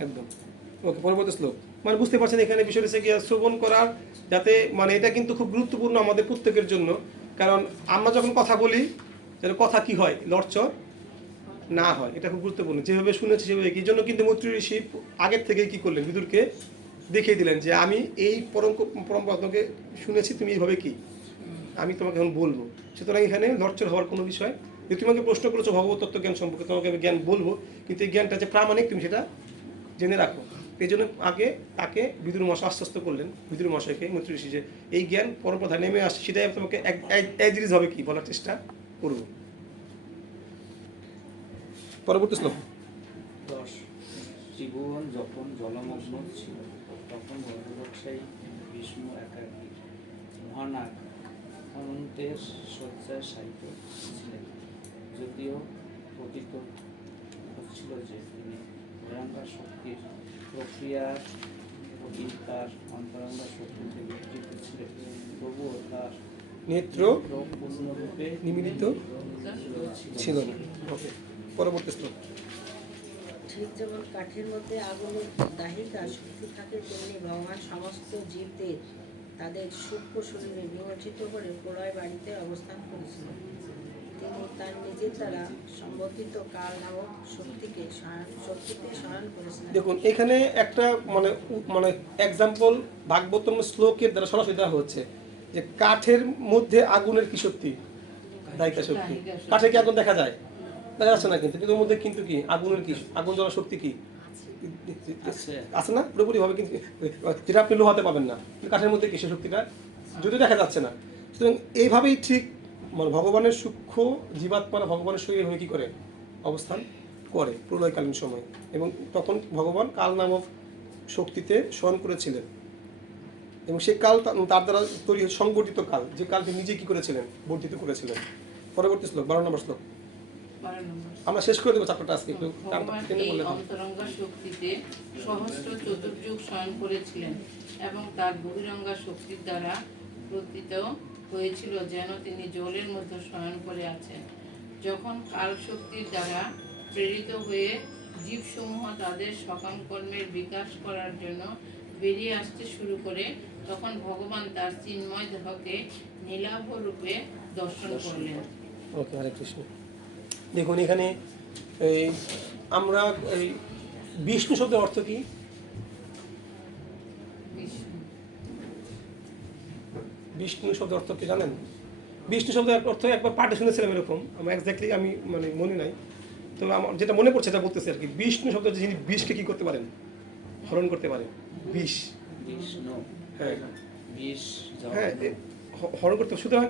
একদম ওকে। পরবর্তী শ্লোক। মানে বুঝতে পারছেন এখানে বিষয় হচ্ছে কি শ্রবণ করার, যাতে মানে এটা কিন্তু খুব গুরুত্বপূর্ণ আমাদের প্রত্যেকের জন্য। কারণ আমরা যখন কথা বলি, যেন কথা কি হয়, লড়চড় না হয়, এটা খুব গুরুত্বপূর্ণ। যেভাবে শুনেছি সেভাবে কি জন্য কিন্তু মৈত্রী ঋষি আগের থেকে কি করলেন, বিদুরকে দেখিয়ে দিলেন যে আমি এই পরম্পরাকে শুনেছি, তুমি এইভাবে কি আমি তোমাকে এখন বলবো। সুতরাং এখানে লড়চড় হওয়ার কোনো বিষয়, যদি তোমাকে প্রশ্ন করেছো ভগবত তত্ত্ব জ্ঞান সম্পর্কে, তোমাকে আমি জ্ঞান বলবো, কিন্তু এই জ্ঞানটা যে প্রামাণিক তুমি সেটা জেনে রাখো। এই জন্য আগে তাকে বিদুর মশাই আশ্বস্ত করলেন, বিদুর মশাইকে মৈত্রী ঋষি, যে এই জ্ঞান পরপথায় নেমে আসছে, সেটাই আমি তোমাকে এক জিনিস হবে কি বলার চেষ্টা করবো। পরবর্তী শ্লোক 10 ত্রিভুবন যখন জলমগ্ন ছিল তখন ভদ্রব্যবসায়ী বিষ্ণু একাকী মহানাগ অনন্তের শয্যায় শায়িত ছিলেন। যদিও প্রতীত হচ্ছিল যে তিনি ভয়ঙ্কর শক্তির প্রক্রিয়ার প্রতি তার অন্তরঙ্গ শক্তিতে বিকৃত ছিলেন, তবুও তার নেত্র পূর্ণরূপে নিমিলিত ছিল না। ওকে, পরবর্তী শ্লোক। ঠিক যেমন কাঠের মধ্যে আগুনের দাহিকা শক্তি থাকে, তেমনি ভগবান সমস্ত জীবদের তাদের সূক্ষ্ম শরীরে নিমজ্জিত করে প্রলয় বাড়িতে অবস্থান করেছিলেন। তিনি তার নিজের দ্বারা সম্বর্ধিত কাল নামক শক্তিতে শয়ন করেছিলেন। দেখুন এখানে একটা মানে এক্সাম্পল ভাগবতম শ্লোকের দ্বারা সরাসরি দেওয়া হচ্ছে যে কাঠের মধ্যে আগুনের কি শক্তি, দায়িকা শক্তি। কাঠে কি আগুন দেখা যায়? দেখা যাচ্ছে না, কিন্তু কিন্তু ওর মধ্যে কিন্তু কি আগুনের কি আগুন জ্বলার শক্তি কি আছে না পুরোপুরি ভাবে, কিন্তু যেটা আপনি লোহাতে পাবেন না, কাঠের মধ্যে কি সে শক্তিটা যদিও দেখা যাচ্ছে না। সুতরাং এইভাবেই ঠিক মানে ভগবানের সূক্ষ্ম জীবাত্মারা ভগবানের শরীরে হয়ে কী করে অবস্থান করে প্রলয়কালীন সময়, এবং তখন ভগবান কাল নামক শক্তিতে শয়ন করেছিলেন, এবং সেই কাল তার দ্বারা তৈরি সংগঠিত কাল, যে কালকে নিজে কী করেছিলেন বর্ধিত করেছিলেন। পরবর্তী শ্লোক 12 নম্বর শ্লোক আমরা শেষ করে দেবো চ্যাপ্টারটা আজকে একটু অন্তরঙ্গা শক্তিতে সহস্র চতুর্যুগ শয়ন করেছিলেন এবং তার বহিরঙ্গা শক্তির দ্বারা প্রতীত হয়েছিল যেন তিনি জলের মধ্যে শয়ন করে আছেন। যখন কাল শক্তির দ্বারা প্রেরিত হয়ে জীবসমূহ তাদের সকাম কর্মের বিকাশ করার জন্য বেরিয়ে আসতে শুরু করে, তখন ভগবান তার চিন্ময় দেহকে নীলাভ রূপে দর্শন করলেন। ওকে, হরে কৃষ্ণ। দেখুন এখানে আমরা এই বিষ্ণু শব্দের অর্থ কি? বিষ্ণু শব্দের অর্থ কি জানেন? বিষ্ণু শব্দের অর্থ একবার পাঠে শুনেছিলাম এরকম, আমার এক্স্যাক্টলি আমি মানে মনে নাই, তবে আমার যেটা মনে পড়ছে এটা বলতেছি আর কি। বিষ্ণু শব্দ যিনি বিষকে কি করতে পারেন, হরণ করতে পারেন। বিষ, হ্যাঁ হ্যাঁ হরণ করতে। সুতরাং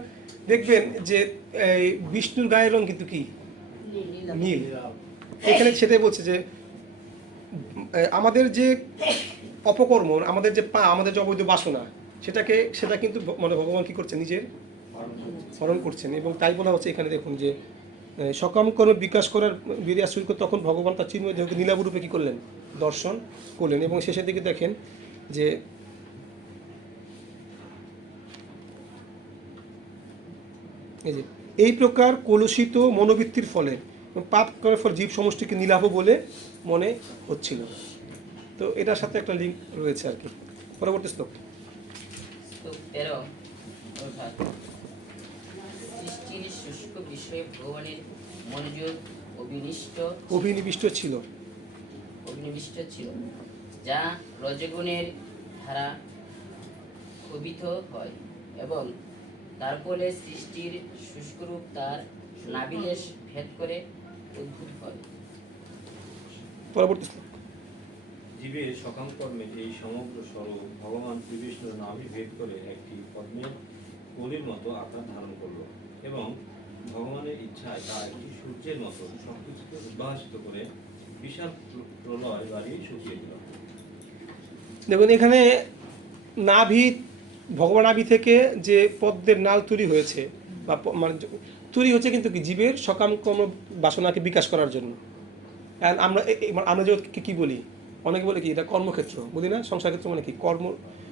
দেখবেন যে বিষ্ণুর গায়ের রং কিন্তু কি নীল। এখানে সেটাই বলছে যে আমাদের যে অপকর্ম, আমাদের যে আমাদের যে অবৈধ বাসনা, সেটা কিন্তু মানে ভগবান কি করছেন, নিজের হরণ করছেন। এবং তাই বলা হচ্ছে এখানে দেখুন যে সকাম কর্ম বিকাশ করার বেরিয়ে শুরু করে তখন ভগবান তার চিন্ময় দেহকে নীলাভ রূপে কী করলেন, দর্শন করলেন। এবং শেষের দিকে দেখেন যে এই প্রকার কলুষিত মনোবৃত্তির ফলে পাপ করার ফলে জীব সমষ্টিকে নীলাভ বলে মনে হচ্ছিল। তো এটার সাথে একটা লিঙ্ক রয়েছে আর কি। পরবর্তী শ্লোক 13 সৃষ্টির শুষ্ক বিষয়ে ভগবানের মনোযোগ অভিনিবিষ্ট ছিল, যা রজগুণের ধারা ক্ষোভিত হয় এবং তার ফলে সৃষ্টির শুষ্করূপ তার নাভিদেশ ভেদ করে উদ্ভূত হয়। পরবর্তী শ্লোক। জীবের সকাম কর্মের এই সমগ্র স্বরূপ ভগবান শ্রীবিষ্ণুর নাভি ভেদ করে একটি পদ্মের কলির মতো আকার ধারণ করলো এবং ভগবানের ইচ্ছায় তা একটি সূর্যের মতো সবকিছুকে উদ্ভাসিত করে বিশাল প্রলয় বাড়ি শুকিয়ে দিল। দেখুন এখানে নাভি, ভগবান নাভি থেকে যে পদ্মের নাল তৈরি হয়েছে বা মানে তৈরি হচ্ছে কিন্তু কি জীবের সকাম কর্ম বাসনাকে বিকাশ করার জন্য। আমরা যে কী বলি, অনেকে বলে কি এটা কর্মক্ষেত্র বলি না, সংসার ক্ষেত্র মানে কি কর্ম,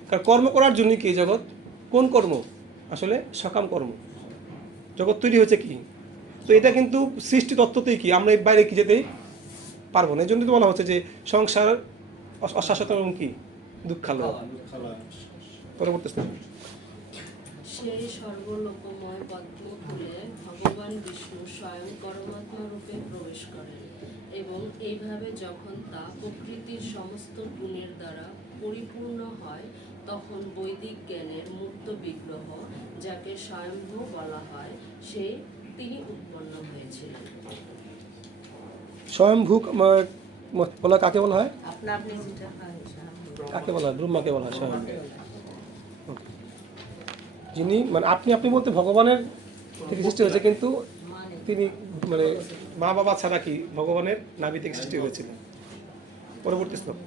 কারণ কর্ম করার জন্য কি জগৎ, কোন কর্ম আসলে সকাম কর্ম, জগৎ তৈরি হয়েছে কি। তো এটা কিন্তু সৃষ্টি তত্ত্বতেই কি আমরা এর বাইরে কি যেতেই পারবো না। এই জন্য তো বলা হচ্ছে যে সংসার অশাশ্বত এবং কি দুঃখালয়। পরবর্তী শ্লোক। সেই সর্বলোকময় পদ্মফুলে ভগবান বিষ্ণু স্বয়ং পরমাত্মা রূপে প্রবেশ করেন এবং এইভাবে যখন তা প্রকৃতির সমস্ত গুণের দ্বারা পরিপূর্ণ হয় তখন বৈদিক জ্ঞানের মূর্ত বিগ্রহ, যাকে স্বয়ম্ভু বলা হয়, তিনি উৎপন্ন হয়েছিলেন। স্বয়ংভূ বলা কাকে বলা হয়? আপনা আপনি যেটা হয় স্বয়ম্ভু। কাকে বলা হয়? ব্রহ্মাকে বলা হয় স্বয়ংভূ। যিনি মানে আপনি বলতে ভগবানের থেকে সৃষ্টি হয়েছে, কিন্তু তিনি মানে মা বাবা ছাড়া কি ভগবানের নাভি থেকে সৃষ্টি হয়েছিলেন। পরবর্তী শ্লোক।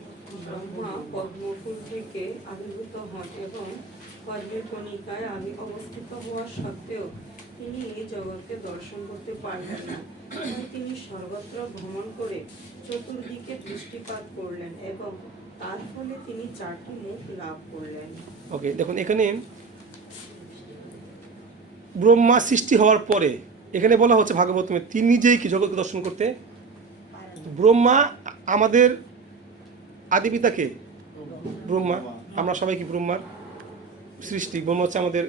ব্রহ্মা পদ্মফুল থেকে আবির্ভূত হন এবং পদ্মের কণিকায় অবস্থিত হওয়া সত্ত্বেও তিনি এই জগৎকে দর্শন করতে পারলেন না। তাই তিনি সর্বত্র ভ্রমণ করে চতুর্দিকে দৃষ্টিপাত করলেন এবং তার ফলে তিনি 4টি মুখ লাভ করলেন। ওকে, দেখুন এখানে ব্রহ্মা সৃষ্টি হওয়ার পরে এখানে বলা হচ্ছে ভাগবতমে তিনি নিজেই কি জগৎকে দর্শন করতে। ব্রহ্মা আমাদের আদি পিতাকে, ব্রহ্মা, আমরা সবাই কি ব্রহ্মার সৃষ্টি। ব্রহ্মা হচ্ছে আমাদের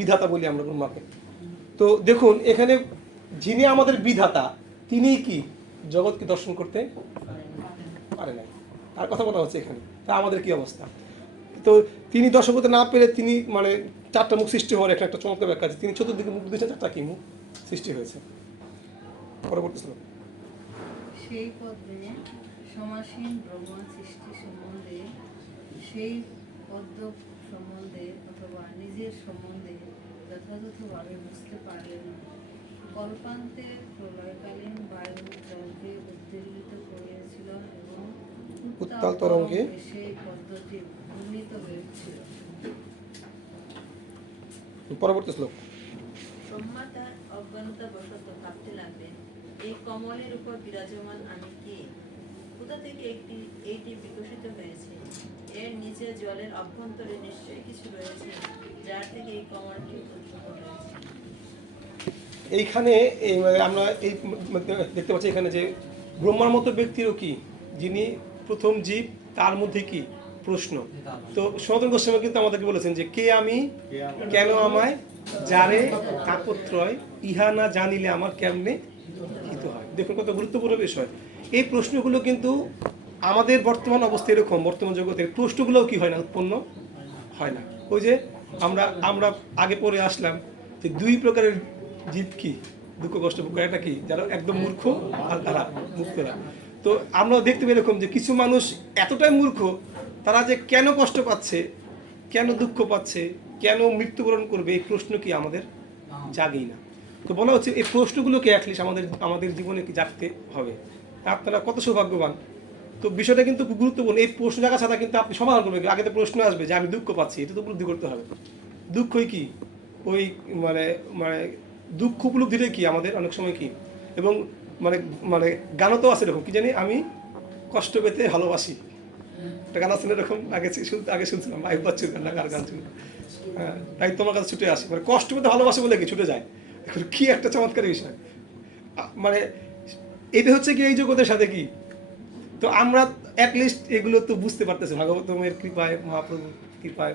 বিধাতা বলি আমরা ব্রহ্মাকে। তো দেখুন এখানে যিনি আমাদের বিধাতা তিনি কি জগৎকে দর্শন করতে পারে নাই, তার কথা বলা হচ্ছে এখানে। তা আমাদের কি অবস্থা? তো তিনি দর্শন করতে না পেরে তিনি মানে 4টা মুখ সৃষ্টি হওয়ার একটা চমৎকার ব্যাখ্যা আছে। তিনি চতুর্দিকে মুখ দিয়েছেন, 4টা কি মুখ সৃষ্টি হয়েছে। পরবর্তী শ্লোক। সেই পদ্মে সমাসীন ব্রহ্মা সৃষ্টি সম্বন্ধে, সেই পদ্ম সম্বন্ধে অথবা নিজের সম্বন্ধে যথাযথভাবে বুঝতে পারলেন না। কল্পান্তে প্রলয়কালীন বায়ু জলকে উদ্দীর্ঘিত করিয়াছিল এবং উত্তাল তরঙ্গে সেই পদ্মটি উন্নীত হয়েছিল। পরবর্তী শ্লোক। ব্রহ্মা তার অজ্ঞানতাবশত ভাবতে লাগলেন, এই কমলের উপর বিরাজমান আমি কে? কোথা থেকে এইটি বিকশিত হয়েছে? এর নিচে জলের অভ্যন্তরে নিশ্চয়ই কিছু রয়েছে, যার থেকে এই কমলটি উদ্ভূত হয়েছে। এইখানে আমরা এই দেখতে পাচ্ছি এখানে যে ব্রহ্মার মতো ব্যক্তিরও কি, যিনি প্রথম জীব, তার মধ্যে কি প্রশ্ন। তো সনাতন গোস্বামী কিন্তু আমাদেরকে বলেছেন যে কে আমি, কেন আমায়, যারে তাপত্রয়, ইহা না জানিলে আমার কেমনে হিত হয়। দেখুন কত গুরুত্বপূর্ণ বিষয়। এই প্রশ্নগুলো কিন্তু আমাদের বর্তমান অবস্থা এরকম, বর্তমান জগতের প্রশ্নগুলোও কি হয় না, উৎপন্ন হয় না। ওই যে আমরা আগে পড়ে আসলাম যে 2 প্রকারের জীব কি, দুঃখ কষ্ট ভোগ, একটা কি যারা একদম মূর্খ আর তারা মুক্তরা। তো আমরা দেখতে পাই এরকম যে কিছু মানুষ এতটাই মূর্খ, তারা যে কেন কষ্ট পাচ্ছে, কেন দুঃখ পাচ্ছে, কেন মৃত্যুবরণ করবে, এই প্রশ্ন কি আমাদের জাগেই না। তো বলা হচ্ছে এই প্রশ্নগুলোকে অ্যাটলিস্ট আমাদের জীবনে কি জাগতে হবে। আপনারা কত সৌভাগ্যবান। তো বিষয়টা কিন্তু খুব গুরুত্বপূর্ণ। এই প্রশ্ন জায়গা ছাড়া কিন্তু আপনি সমাধান করবেন। আগে তো প্রশ্ন আসবে যে আমি দুঃখ পাচ্ছি, এটা তো উপলব্ধি করতে হবে। দুঃখই কি, ওই মানে মানে দুঃখ উপলব্ধিটাই কি আমাদের অনেক সময় কি, এবং মানে মানে গানও তো আছে এরকম, কি জানি, আমি কষ্ট পেতে ভালোবাসি, একটা গান আছে এরকম, আগে শুনছিলাম ভাই বাচ্চুর গান, কার গান ছিল, হ্যাঁ, তাই তোমার কাছে ছুটে আসি, মানে কষ্ট পেতে ভালোবাসে বলে কি ছুটে যায়। এখন কি একটা চমৎকার বিষয়, মানে এটা হচ্ছে কি এই জগতের সাথে কি। তো আমরা অ্যাটলিস্ট এগুলো তো বুঝতে পারতেছি ভাগবতমের কৃপায়, মহাপ্রভুর কৃপায়,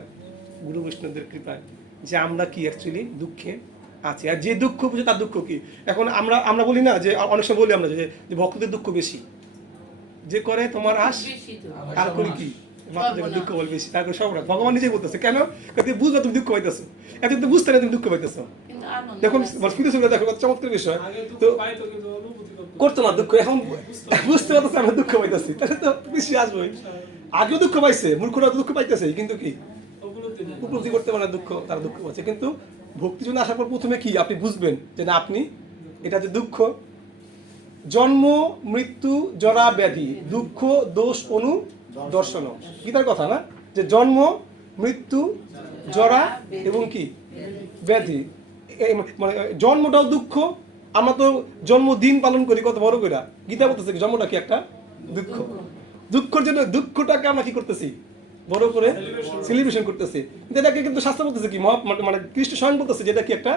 গুরু বৈষ্ণবদের কৃপায়, যে আমরা কি অ্যাকচুয়ালি দুঃখে আছি। আর যে দুঃখ বুঝে তার দুঃখ কি। এখন আমরা বলি না যে অনেক সময় বলি আমরা যে ভক্তদের দুঃখ বেশি, যে করে তোমার আশ তার করি কি দুঃখ বল বেশি, তারপরে সব ভগবান নিজেই বলতেছে কেন বুঝবে তুমি দুঃখ পাইতেছো, এত তো বুঝতে না তুমি দুঃখ পাইতেছো। দেখুন দেখো কত চমৎকার বিষয়। তো করতো না দুঃখ, এখন বুঝতে পারতেছে আমরা দুঃখ পাইতেছি, তাহলে তো বেশি আসবোই। আগেও দুঃখ পাইছে, মূর্খরা দুঃখ পাইতেছে, কিন্তু কি উপলব্ধি করতে পারে দুঃখ, তারা দুঃখ পাচ্ছে। কিন্তু ভক্তি জন্য আসার পর প্রথমে কি আপনি বুঝবেন যে না, আপনি এটা যে দুঃখ, জন্ম মৃত্যু জরা ব্যাধি, দুঃখ দোষ অনু দর্শন, গীতার কথা না, যে জন্ম মৃত্যু জরা এবং কি ব্যাধি, মানে জন্মটাও দুঃখ। আমরা তো জন্মদিন পালন করি কত বড় করে, গীতা বলতেছে জন্মটা কি একটা দুঃখ। দুঃখের জন্য দুঃখটাকে আমরা কি করতেছি, বড় করে সেলিব্রেশন করতেছি। এটাকে কিন্তু শাস্ত্র বলতেছে কি, মানে কৃষ্ণ স্বয়ং বলতেছে যেটা কি একটা,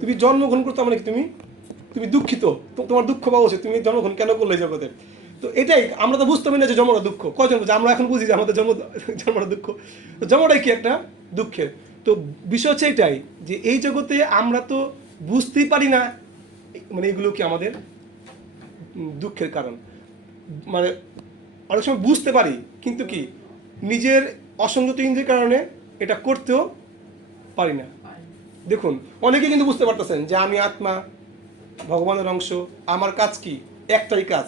তুমি জন্মগ্রহণ করতে মানে কি তুমি দুঃখিত, তোমার দুঃখ পাওয়া উচিত, তুমি জন্মগ্রহণ কেন করলে জগতে। তো এটাই আমরা তো বুঝতে পারি না যে জন্মটা দুঃখ, কয়জন বুঝে, আমরা এখন বুঝি যে আমাদের জন্মটা দুঃখ। তো জন্মটাই কি একটা দুঃখের। তো বিষয় হচ্ছে এটাই যে এই জগতে আমরা তো বুঝতেই পারি না, মানে এগুলো কি আমাদের দুঃখের কারণ। মানে অনেক সময় বুঝতে পারি কিন্তু কি নিজের অসংযত ইন্দ্রিয়ের কারণে এটা করতেও পারি না। দেখুন অনেকে কিন্তু বুঝতে পারতেছেন যে আমি আত্মা, ভগবানের অংশ, আমার কাজ কি, একটাই কাজ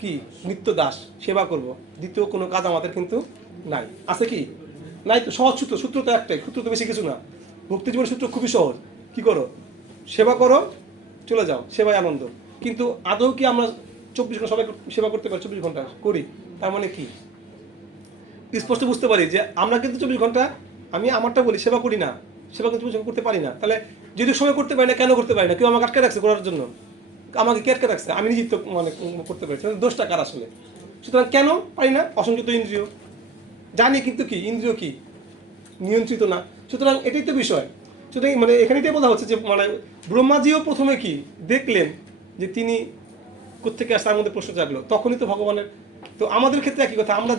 কি, নিত্য দাস সেবা করব, দ্বিতীয় কোনো কাজ আমাদের কিন্তু নাই। আছে কি? নাই তো। সহজ সূত্র, সূত্র তো একটাই, সূত্র তো বেশি কিছু না। ভক্তি জীবনের সূত্র খুবই সহজ। কি করো? সেবা করো, চলে যাও, সেবায় আনন্দ। কিন্তু আদৌ কি আমরা 24 ঘন্টা সবাই সেবা করতে পারি? 24 ঘন্টা করি, তার মানে কি? স্পষ্ট বুঝতে পারি যে আমরা কিন্তু 24 ঘন্টা, আমি আমারটা বলি, সেবা করি না, সেবা কিন্তু করতে পারি না। তাহলে যদি সময় করতে পারি না, কেন করতে পারি না? কেউ আমাকে আটকে রাখছে করার জন্য? আমাকে কে আটকে রাখছে? আমি নিজেই তো মানে করতে পারি। দোষটা কার আসলে? সুতরাং কেন পারি না? অসংযত ইন্দ্রিয়। জানি কিন্তু কি ইন্দ্রিয় কি নিয়ন্ত্রিত না। সুতরাং এটাই তো বিষয়। সুতরাং মানে এখানে এটাই বলা হচ্ছে যে মানে ব্রহ্মাজিও প্রথমে কি দেখলেন যে তিনি কোত্থেকে আসে, তার মধ্যে প্রশ্ন জাগলো, তখনই তো ভগবানের। তো আমাদের ক্ষেত্রে একই কথা, আমরা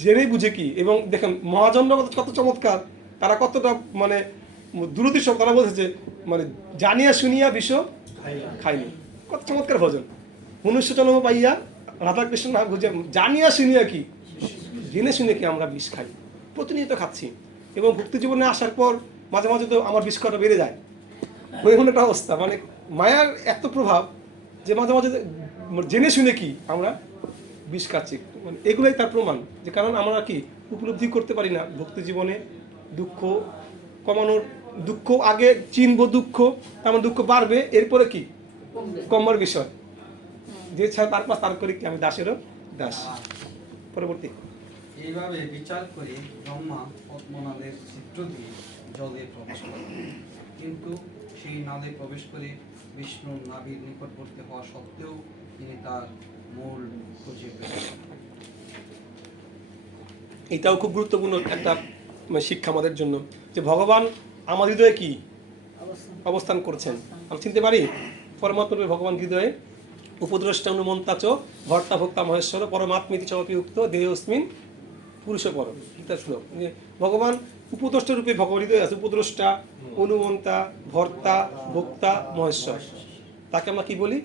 জেনে বুঝে কি। এবং দেখেন মহাজন্য কত চমৎকার, তারা কতটা মানে দূরদৃশ্য, তারা বলছে মানে জানিয়া শুনিয়া বিষ খাইনি। কত চমৎকার ভজন। মনুষ্য জন্ম পাইয়া রাধাকৃষ্ণ না বুঝে জানিয়া শুনিয়া কি, জেনে শুনে কি আমরা বিষ খাই, প্রতিনিয়ত খাচ্ছি। এবং ভক্তি জীবনে আসার পর মাঝে মাঝে তো আমার বিষ খাওয়াটা বেড়ে যায়। এমন একটা অবস্থা, মানে মায়ার এত প্রভাব যে মাঝে মাঝে জেনে শুনে কি আমরা বিষ খাচ্ছি। মানে এগুলোই তার প্রমাণ, যে কারণ আমরা কি উপলব্ধি করতে পারি না ভক্তি জীবনে দুঃখ কমানোর। দুঃখ আগে চিনব দুঃখ, তেমন দুঃখ বাড়বে, এরপরে কি কমার বিষয়। যে ছাড়া তার পাশ তার করি কি, আমি দাসেরও দাস। পরবর্তী এইভাবে বিচার করে ব্রহ্মা পদ্মনাদের ছিদ্র দিয়ে জলে প্রবেশ করেন, কিন্তু সেই নাদে প্রবেশ করে বিষ্ণুর নাভির নিকটবর্তী হওয়া সত্ত্বেও তিনি তার মূল খুঁজে পেলেন। এটাও খুব গুরুত্বপূর্ণ একটা শিক্ষা আমাদের জন্য, যে ভগবান আমার হৃদয়ে কি অবস্থান করছেন আমি চিনতে পারি। পরমাত্মা ভগবান হৃদয়ে উপদ্রষ্টা অনুমন্তাচ ভর্তা ভোক্তা মহেশ্বর পরমাত্মিতি চপি উক্ত দেহস্মিন পুরুষ পর। গীতার শ্লোক। ভগবান উপদ্রষ্টা রূপে ভগবান হৃদয়ে আছে। উপদ্রষ্টা, অনুমন্তা, ভর্তা, ভোক্তা, মহেশ্বর, তাকে আমরা কি বলি?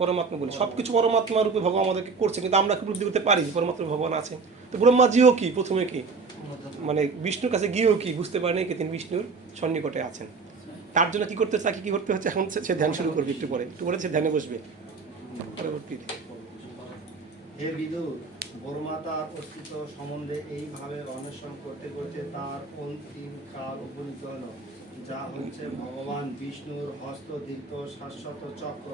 পরমাত্মা বলি। সবকিছু পরমাত্মা রূপে ভগবান আমাদেরকে করছে, কিন্তু আমরা কি উপলব্ধি করতে পারি পরমাত্মা ভগবান আছে? তো ব্রহ্মাজিও কি প্রথমে কি মানে বিষ্ণুর কাছে গিয়েও কি বুঝতে পারেন কি তিনি বিষ্ণুর সন্নিকটে আছেন। তার জন্য কি করতে হচ্ছে, তাকে কি করতে হচ্ছে? এখন সে ধ্যান শুরু করবে, একটু পরে সে ধ্যানে বসবে। পরবর্তীতে হে বিদুর, বড়মাতার অস্তিত্ব সম্বন্ধে এইভাবে অন্বেষণ করতে করতে তার অন্তিম কাল উপনীত হল, যা হচ্ছে ভগবান বিষ্ণুর হস্তদীপ্ত শাশ্বত চক্র,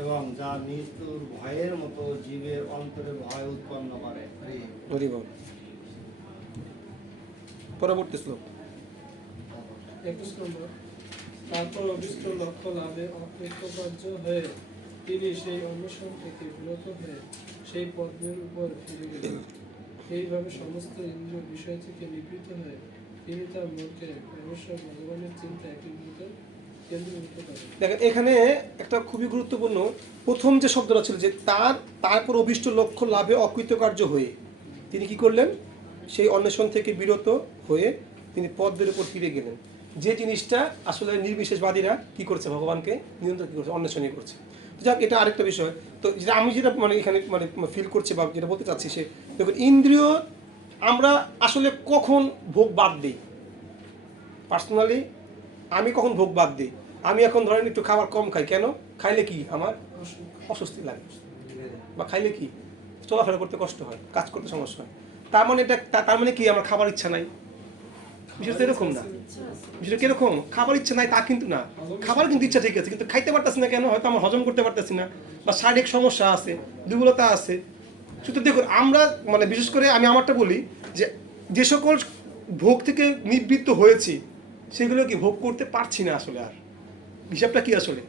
এবং যা মৃত্যুর ভয়ের মতো জীবের অন্তরে ভয় উৎপন্ন করে। পরবর্তী শ্লোক 21 নম্বর। তারপর অভিষ্ট লক্ষ্য লাভে অকৃতকার্য হয়ে তিনি সেই অন্বেষণ থেকে বিরত হয়ে সেই পদ্মের উপর ফিরে গেলেন। এইভাবে সমস্ত ইন্দ্রিয় বিষয় থেকে নিবৃত হয়ে তিনি তার মনকে পরমেশ্বর ভগবানের চিন্তায় কেন্দ্রীভূত করেন। দেখেন এখানে একটা খুবই গুরুত্বপূর্ণ প্রথম যে শব্দটা ছিল, যে তারপর অভিষ্ট লক্ষ্য লাভে অকৃতকার্য হয়ে তিনি কি করলেন? সেই অন্বেষণ থেকে বিরত হয়ে তিনি পদ্মের উপর ফিরে গেলেন। যে জিনিসটা আসলে নির্বিশেষবাদীরা কি করছে, ভগবানকে নিয়ন্ত্রণ কি করছে, অন্বেষণই করছে। যাক, এটা আরেকটা বিষয়। তো যেটা আমি যেটা মানে এখানে মানে ফিল করছি বা যেটা বলতে চাচ্ছি, সে দেখুন ইন্দ্রিয় আমরা আসলে কখন ভোগ বাদ দিই। পার্সোনালি আমি কখন ভোগ বাদ দিই? আমি এখন ধরেন একটু খাবার কম খাই। কেন? খাইলে কি আমার অস্বস্তি লাগে, বা খাইলে কি চলাফেরা করতে কষ্ট হয়, কাজ করতে সমস্যা হয়। তার মানে এটা তার মানে কি আমার খাবার ইচ্ছা নাই? বিষয়টা এরকম না। বিষয়টা কিরকম? খাবার ইচ্ছা নাই তা কিন্তু না, খাবার কিন্তু ইচ্ছা ঠিক আছে, কিন্তু খাইতে পারতেছি না। কেন? হয়তো আমার হজম করতে পারতেছি না, বা শারীরিক সমস্যা আছে, দুর্বলতা আছে। শুধু দেখুন আমরা মানে বিশেষ করে আমি আমারটা বলি, যে সকল ভোগ থেকে নিবৃত্ত হয়েছি সেগুলো কি ভোগ করতে পারছি না আসলে। আর হিসাবটা কি আসলে?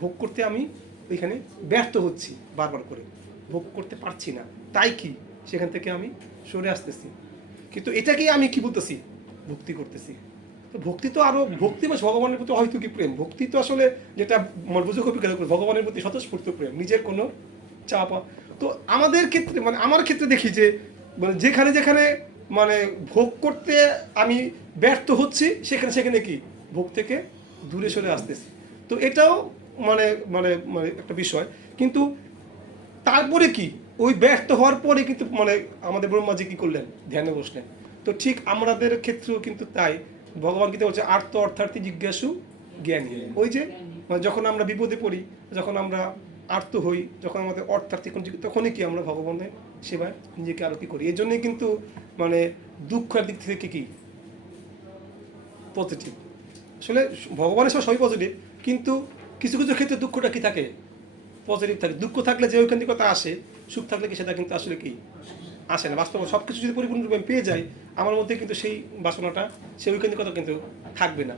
ভোগ করতে আমি ওইখানে ব্যর্থ হচ্ছি, বারবার করে ভোগ করতে পারছি না, তাই কি সেখান থেকে আমি সরে আসতেছি। কিন্তু এটাকেই আমি কি বলতেছি? ভক্তি করতেছি। তো ভক্তি তো আরো ভক্তি বা ভগবানের প্রতি হয়তো কি প্রেম। ভক্তি তো আসলে যেটা বুঝে কপি করে ভগবানের প্রতি স্বতঃস্ফূর্ত প্রেম, নিজের কোনো চাপা। তো আমাদের ক্ষেত্রে মানে আমার ক্ষেত্রে দেখি যে মানে যেখানে যেখানে মানে ভোগ করতে আমি ব্যর্থ হচ্ছি, সেখানে কি ভোগ থেকে দূরে সরে আসতেছি। তো এটাও মানে মানে মানে একটা বিষয়। কিন্তু তারপরে কি ওই ব্যর্থ হওয়ার পরে কিন্তু মানে আমাদের ব্রহ্মাজি কি করলেন, ধ্যানে বসলেন। তো ঠিক আমাদের ক্ষেত্রেও কিন্তু তাই, ভগবান গীতা বলছে আর্ত অর্থার্থী জিজ্ঞাসু জ্ঞানী। ওই যে মানে যখন আমরা বিপদে পড়ি, যখন আমরা আর্ত হই, যখন আমাদের অর্থার্থী তখনই কি আমরা ভগবানের সেবায় নিজেকে আরতি করি। এই জন্যই কিন্তু মানে দুঃখের দিক থেকে কি পজিটিভ। আসলে ভগবানের সবই পজিটিভ, কিন্তু কিছু কিছু ক্ষেত্রে দুঃখটা কি থাকে, পজিটিভ থাকে। দুঃখ থাকলে যে ঐকান্তিকতা আসে, সুখ থাকলে কি সেটা কিন্তু আসলে কি আসে না। বাস্তবে সব কিছু যদি পরিপূর্ণরূপে আমি পেয়ে যাই, আমার মধ্যে কিন্তু সেই বাসনাটা, সেই ঐকান্তিকতা কিন্তু থাকবে না।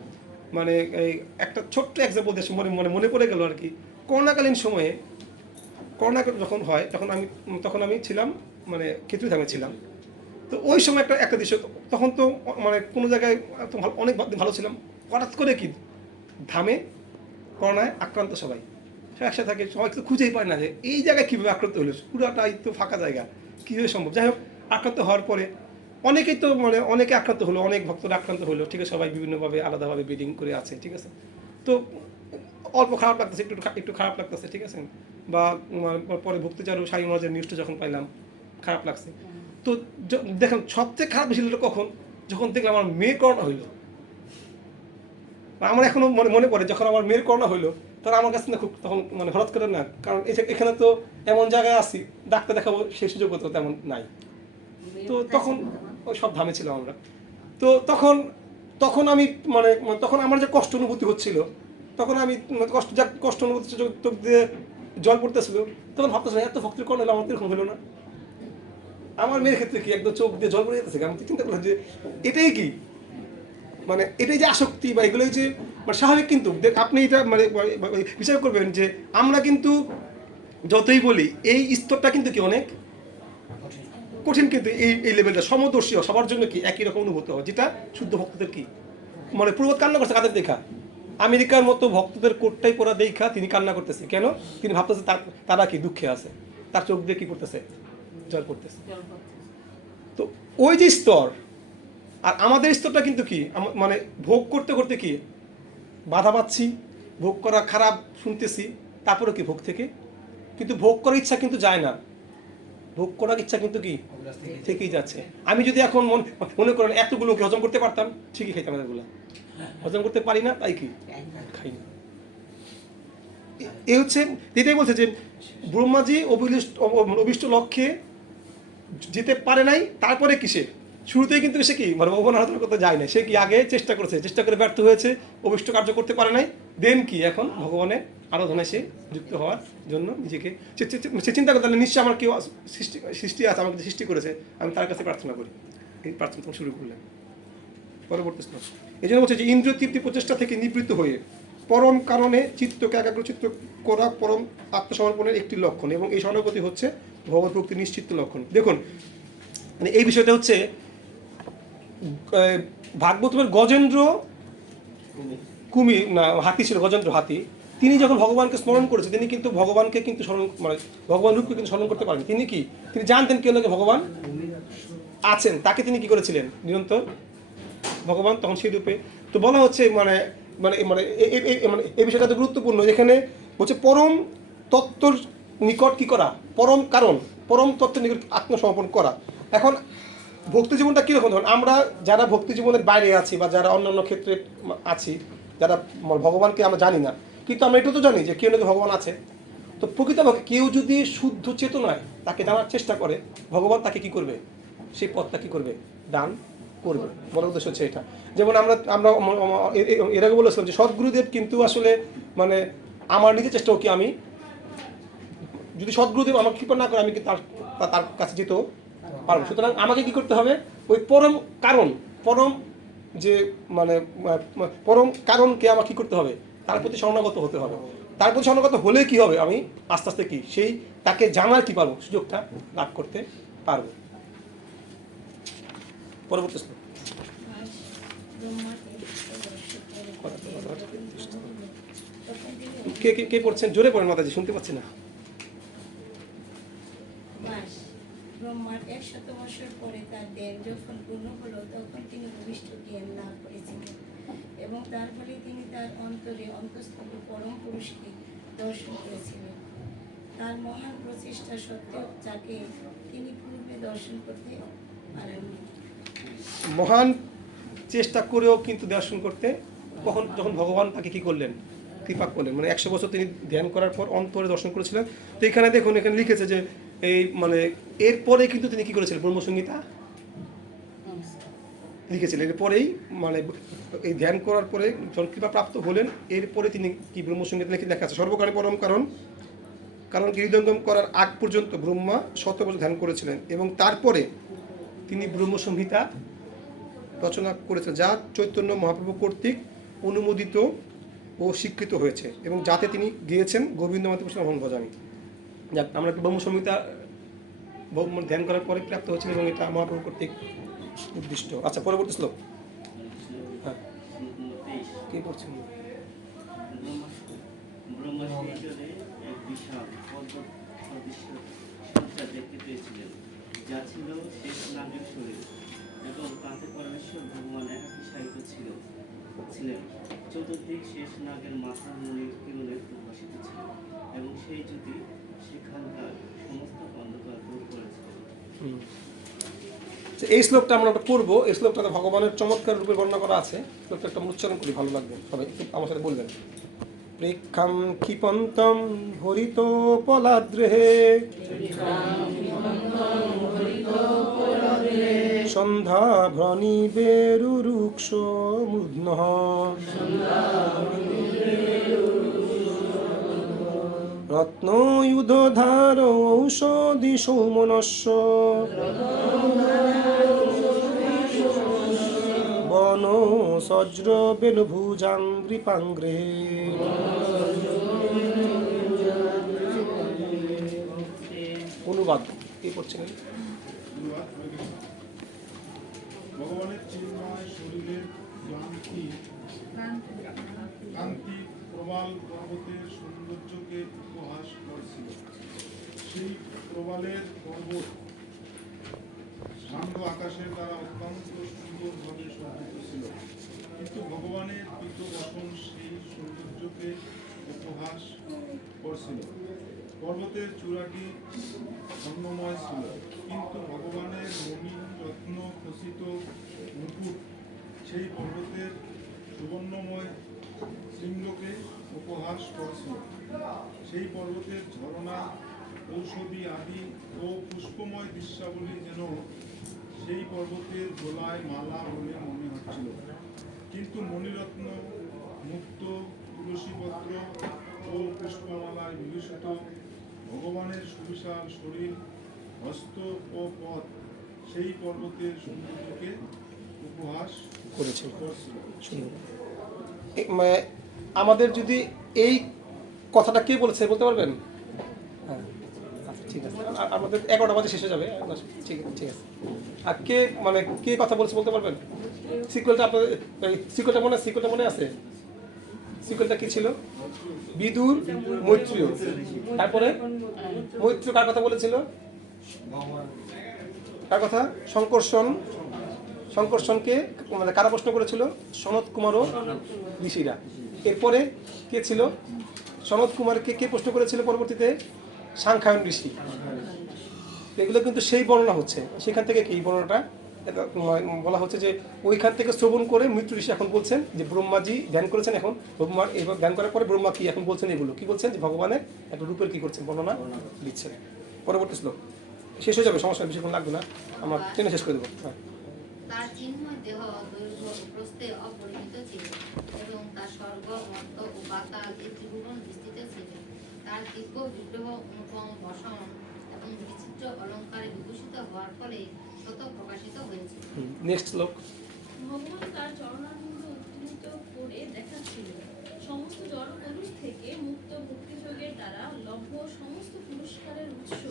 মানে এই একটা ছোট্ট এক্সাম্পল দিয়ে মনে পড়ে গেল আর কি। করোনাকালীন সময়ে, করোনা যখন হয় তখন আমি ছিলাম মানে ক্ষেত্রধামে ছিলাম। তো ওই সময় একটা দৃশ্য, তখন তো মানে কোনো জায়গায় তো অনেক ভালো ছিলাম, হঠাৎ করে কি ধামে করোনায় আক্রান্ত সবাই একসাথে থাকে, সবাই তো খুঁজেই পায় না যে এই জায়গায় কীভাবে আক্রান্ত হলো, পুরোটাই তো ফাঁকা জায়গা, কীভাবে সম্ভব। যাই হোক, আক্রান্ত হওয়ার পরে অনেকেই তো মানে অনেকে আক্রান্ত হলো, অনেক ভক্তরা আক্রান্ত হলো, ঠিক আছে, সবাই বিভিন্নভাবে আলাদাভাবে ব্রিডিং করে আছে, ঠিক আছে। তো অল্প খারাপ লাগতেছে, একটু খারাপ লাগতেছে, ঠিক আছে। বা পরে ভক্তিচারু সাই মহারাজের নিউজটা যখন পাইলাম, খারাপ লাগছে। তো দেখেন সবচেয়ে খারাপ বেশি হলো কখন, যখন দেখলাম আমার মেয়ে করোনা হইলো। আমার এখনো মনে পড়ে যখন আমার মেয়ের করোনা হইলো, তখন আমার কাছে না খুব তখন মানে হঠাৎ করে না, কারণ এখানে তো এমন জায়গায় আছি ডাক্তার দেখাবো সেই সুযোগ তো তেমন নাই। তো তখন ওই সব ধামে ছিলাম আমরা। তো তখন আমি মানে তখন আমার যে কষ্ট অনুভূতি হচ্ছিল, তখন আমি কষ্ট অনুভূতি চোখ দিয়ে জল পড়তেছিল, তখন ভাবতেছিলাম এত ভক্তির করোনা হলো, আমার এরকম হলো না। আমার মেয়ের ক্ষেত্রে কি একদম চোখ দিয়ে জল পড়ে যেতেছে। আমি চিন্তা করলাম যে এটাই কি মানে এটাই যে আসক্তি বা এগুলোই যে মানে স্বাভাবিক। কিন্তু আপনি এটা মানে বিচার করবেন যে আমরা কিন্তু যতই বলি এই স্তরটা কিন্তু কি অনেক কঠিন, কিন্তু এই লেভেলটা সমদর্শী সবার জন্য কি একই রকম অনুভূত হয়, যেটা শুদ্ধ ভক্তদের কি মানে পূর্বত কান্না করছে কাদের দেখা, আমেরিকার মতো ভক্তদের কোটটাই পরা দেখা তিনি কান্না করতেছে। কেন? তিনি ভাবতেছে তারা কি দুঃখে আছে, তার চোখ দিয়ে কি করতেছে, জল করতেছে। তো ওই যে স্তর আর আমাদের স্তরটা কিন্তু কি মানে ভোগ করতে করতে কি বাধা পাচ্ছি, ভোগ করা খারাপ শুনতেছি, তারপরে কি ভোগ থেকে কিন্তু ভোগ করার ইচ্ছা কিন্তু যায় না, ভোগ করার ইচ্ছা কিন্তু কি থেকেই যাচ্ছে। আমি যদি এখন মনে করেন এতগুলোকে হজম করতে পারতাম, ঠিকই খাইতাম, এগুলো হজম করতে পারি না, তাই কি খাই না। এই হচ্ছে এটাই বলছে যে ব্রহ্মাজি অভিষ্ট লক্ষ্যে যেতে পারে নাই, তারপরে কিসে শুরুতেই কিন্তু সে কি ভগবান আরাধনা করতে যায় না, সে কি আগে চেষ্টা করে ব্যর্থ হয়েছে, অভিষ্ট কার্য করতে পারে নাই, দেন কি এখন ভগবানের আরাধনায় সে যুক্ত হওয়ার জন্য নিজেকে সে চিন্তা করতে নিশ্চয়ই আমার কেউ সৃষ্টি আছে, আমাকে সৃষ্টি করেছে, আমি তার কাছে প্রার্থনা করি। এই প্রার্থনা শুরু করলেন। পরবর্তী শ্লোক এই জন্য বলছে যে ইন্দ্রিয় তৃপ্তি প্রচেষ্টা থেকে নিবৃত্ত হয়ে পরম কারণে চিত্তকে একাগ্রচিত্ত করা পরম আত্মসমর্পণের একটি লক্ষণ, এবং এই শরণাগতি হচ্ছে ভগবত ভক্তির নিশ্চিত লক্ষণ। দেখুন মানে এই বিষয়টা হচ্ছে ভাগবতের গজেন্দ্র কুমির না হাতি ছিল, গজেন্দ্র হাতি, তিনি যখন ভগবানকে স্মরণ করেছে, তিনি কিন্তু ভগবানকে কিন্তু স্মরণ মানে ভগবান রূপকে কিন্তু স্মরণ করতে পারেন। তিনি জানতেন কেউ নাকি ভগবান আছেন, তাকে তিনি কি করেছিলেন নিরন্তর ভগবান তখন সেই রূপে। তো বলা হচ্ছে মানে মানে মানে এই বিষয়টা তো গুরুত্বপূর্ণ, যেখানে হচ্ছে পরম তত্ত্বর নিকট কি করা, পরম কারণ পরম তত্ত্বের নিকট আত্মসমর্পণ করা। এখন ভক্তি জীবনটা কীরকম, ধরুন আমরা যারা ভক্তি জীবনের বাইরে আছি বা যারা অন্যান্য ক্ষেত্রে আছি, যারা ভগবানকে আমরা জানি না, কিন্তু আমরা এটা তো জানি যে কেউ নাকি ভগবান আছে। তো প্রকৃতপক্ষে কেউ যদি শুদ্ধ চেতনায় তাকে জানার চেষ্টা করে, ভগবান তাকে কি করবে, সেই পথটা কি করবে, দান করবে। বলার উদ্দেশ্য হচ্ছে এটা। যেমন আমরা এর আগে বলেছিলাম যে সদ্গুরুদেব কিন্তু আসলে মানে আমার নিজের চেষ্টাও কি আমি যদি সদ্গুরুদেব আমার কৃপা না করে আমি কি তার কাছে যেতেও পারবো। সুতরাং আমাকে কি করতে হবে, ওই পরম কারণ পরম যে মানে পরম কারণকে আমার কি করতে হবে, তার প্রতি শরণাগত হতে হবে। তার প্রতি শরণাগত হলে কি হবে, আমি আস্তে আস্তে কি সেই তাকে জানার কি পারবো, সুযোগটা লাভ করতে পারবো। পরবর্তী শ্লোক কে পড়ছেন, জোরে পড়েন মাতাজি, শুনতে পাচ্ছি না। ব্রহ্মার 100 বছর পরে তার দেহ যখন পূর্ণ হলো, তখন তিনি ভূমিষ্ঠ জ্ঞান লাভ করেছিলেন, এবং তার ফলে তিনি তার অন্তরে অন্তঃস্থ পরম পুরুষকে দর্শন করেছিলেন। তার মহান প্রচেষ্টা সত্ত্বেও যাকে তিনি পূর্বে দর্শন করতে পারেননি। মহান চেষ্টা করেও কিন্তু দর্শন করতে যখন ভগবান তাকে কি করলেন, কৃপা করলেন, মানে 100 বছর তিনি ধ্যান করার পর অন্তরে দর্শন করেছিলেন। তো এখানে দেখুন, এখানে লিখেছে যে এই মানে এরপরে কিন্তু তিনি কি করেছিলেন, ব্রহ্মসংহিতা লিখেছিলেন। এরপরেই মানে এই ধ্যান করার পরে যখন কৃপা প্রাপ্ত হলেন, এরপরে তিনি কি ব্রহ্মসংহিতা লেখা আছে, সর্বকালে পরম কারণ হৃদয়ঙ্গম করার আগ পর্যন্ত ব্রহ্মা 100 বছর ধ্যান করেছিলেন এবং তারপরে তিনি ব্রহ্মসংহিতা রচনা করেছেন, যা চৈতন্য মহাপ্রভু কর্তৃক অনুমোদিত ও স্বীকৃত হয়েছে এবং যাতে তিনি গিয়েছেন গোবিন্দ মাতৃ মোহন ভজামি। যাক, আমরা ব্রহ্মসংহিতা ধ্যান করার পরে প্রাপ্ত হয়েছিল এবং এটা মহাপ্রভু কর্তৃক উদ্দিষ্ট। আচ্ছা, পরবর্তী শ্লোক। হ্যাঁ, কি পড়ছেন? ব্রহ্মাশিরে এক বিশাল পর্বত সদৃশ্য সজ্জা দেখতে পেয়েছিলেন, যা ছিল শেষ নাগের শরীর এবং তাতে পরমেশ্বর ভগবান একাকী শায়িত ছিলেন। চতুর্দিক শেষ নাগের মাথার মণির কিরণে প্রকাশিত ছিল এবং সেই জ্যোতি সেখানকার সমস্ত অন্ধকার দূর করেছে। এই শ্লোকটা আমরা পড়বো। এই শ্লোকটাতে ভগবানের চমৎকার রূপে বর্ণনা করা আছে। শ্লোকটা একটা উচ্চারণ করি, ভালো লাগবে, সবাই একটু আমার সাথে বলবেন। প্রেক্ষাম ক্ষিপন্তম ভরিত পলাদ্রেহে সন্ধ্যা ভ্রণী বেরুরুক্ষ মূর্ধনঃ রত্নয়ুধধার ঔষধি সৌমনস্য বন সজ্র বেলভুজাঙ্গ্রিপাঙ্গ্রে। অনুবাদ কি করছিলেন? ভগবানের চিন্ময় শরীরের কান্তি প্রবাল পর্বতের সৌন্দর্যকে উপহাস করছিল। সেই প্রবালের পর্বত সান্ধ্য আকাশের দ্বারা অত্যন্ত সুন্দরভাবে সজ্জিত ছিল, কিন্তু ভগবানের পিতবসন সেই সৌন্দর্যকে উপহাস করছিল। পর্বতের চূড়াটি স্বর্ণময় ছিল, কিন্তু ভগবানের মণি রত্ন খচিত মুকুট সেই পর্বতের সুবর্ণময় শৃঙ্গকে উপহাস করছিল। সেই পর্বতের ঝরনা, ঔষধি আদি ও পুষ্পময় দৃশ্যাবলী যেন সেই পর্বতের গোলায় মালা বলে মনে হচ্ছিল, কিন্তু মণিরত্ন, মুক্ত, তুলসীপত্র ও পুষ্পমালায় বিভূষিত ভগবানের সুবিশাল শরীর, হস্ত ও পদ সেই পর্বতের সৌন্দর্যকে উপহাস করেছিল। আমাদের যদি এই কথাটা কে বলেছে বলতে পারবেন? হ্যাঁ, আচ্ছা, ঠিক আছে, আমাদের 11টা বাজে শেষ হয়ে যাবে। ঠিক আছে। আর কে কথা বলেছে বলতে পারবেন? সিকুয়েলটা আপনাদের সিকুয়েলটা মনে আছে? সিকুয়েলটা কি ছিল? বিদুর, মৈত্রেয়। তারপরে মৈত্রেয় কার কথা বলেছিল? কার কথা? শঙ্কর্ষণকে মানে কারা প্রশ্ন করেছিল? সনত কুমার ও ঋষিরা। এরপরে কে ছিল? সনত কুমারকে কে প্রশ্ন করেছিল পরবর্তীতে? সাংখ্যায়ন ঋষি। এগুলো কিন্তু সেই বর্ণনা হচ্ছে। সেখান থেকে এই বর্ণনাটা বলা হচ্ছে যে ওইখান থেকে শ্রবণ করে মৃত্যু ঋষি এখন বলছেন যে ব্রহ্মাজি ধ্যান করেছেন, এখন ব্রহ্মার এইভাবে ধ্যান করার পরে ব্রহ্মা কি এখন বলছেন, এগুলো কি বলছেন যে ভগবানের একটা রূপের কি করছেন বর্ণনা দিচ্ছেন। পরবর্তী শ্লোক শেষ হয়ে যাবে, সমস্যা বেশিক্ষণ লাগবে না, আমরা টেনে শেষ করে দেবো। হ্যাঁ, তার চিন্ময় দেহ দৈর্ঘ্য ও প্রস্থে অপরিমিত ছিল এবং তার স্বর্গ, মর্ত ও পাতাল এই ত্রিভুবন বিস্তৃত ছিল। তার দিব্য বিগ্রহ, অনুপম বসন এবং বিচিত্র অলঙ্কারে বিভূষিত হওয়ার ফলে শত প্রকাশিত হয়েছে। নেক্সট শ্লোক। ভগবান তার চরণারবিন্দ উত্থিত করে দেখাচ্ছিলেন সমস্ত জড়কলুষ থেকে মুক্ত ভক্তিযোগের দ্বারা লভ্য সমস্ত পুরস্কারের উৎস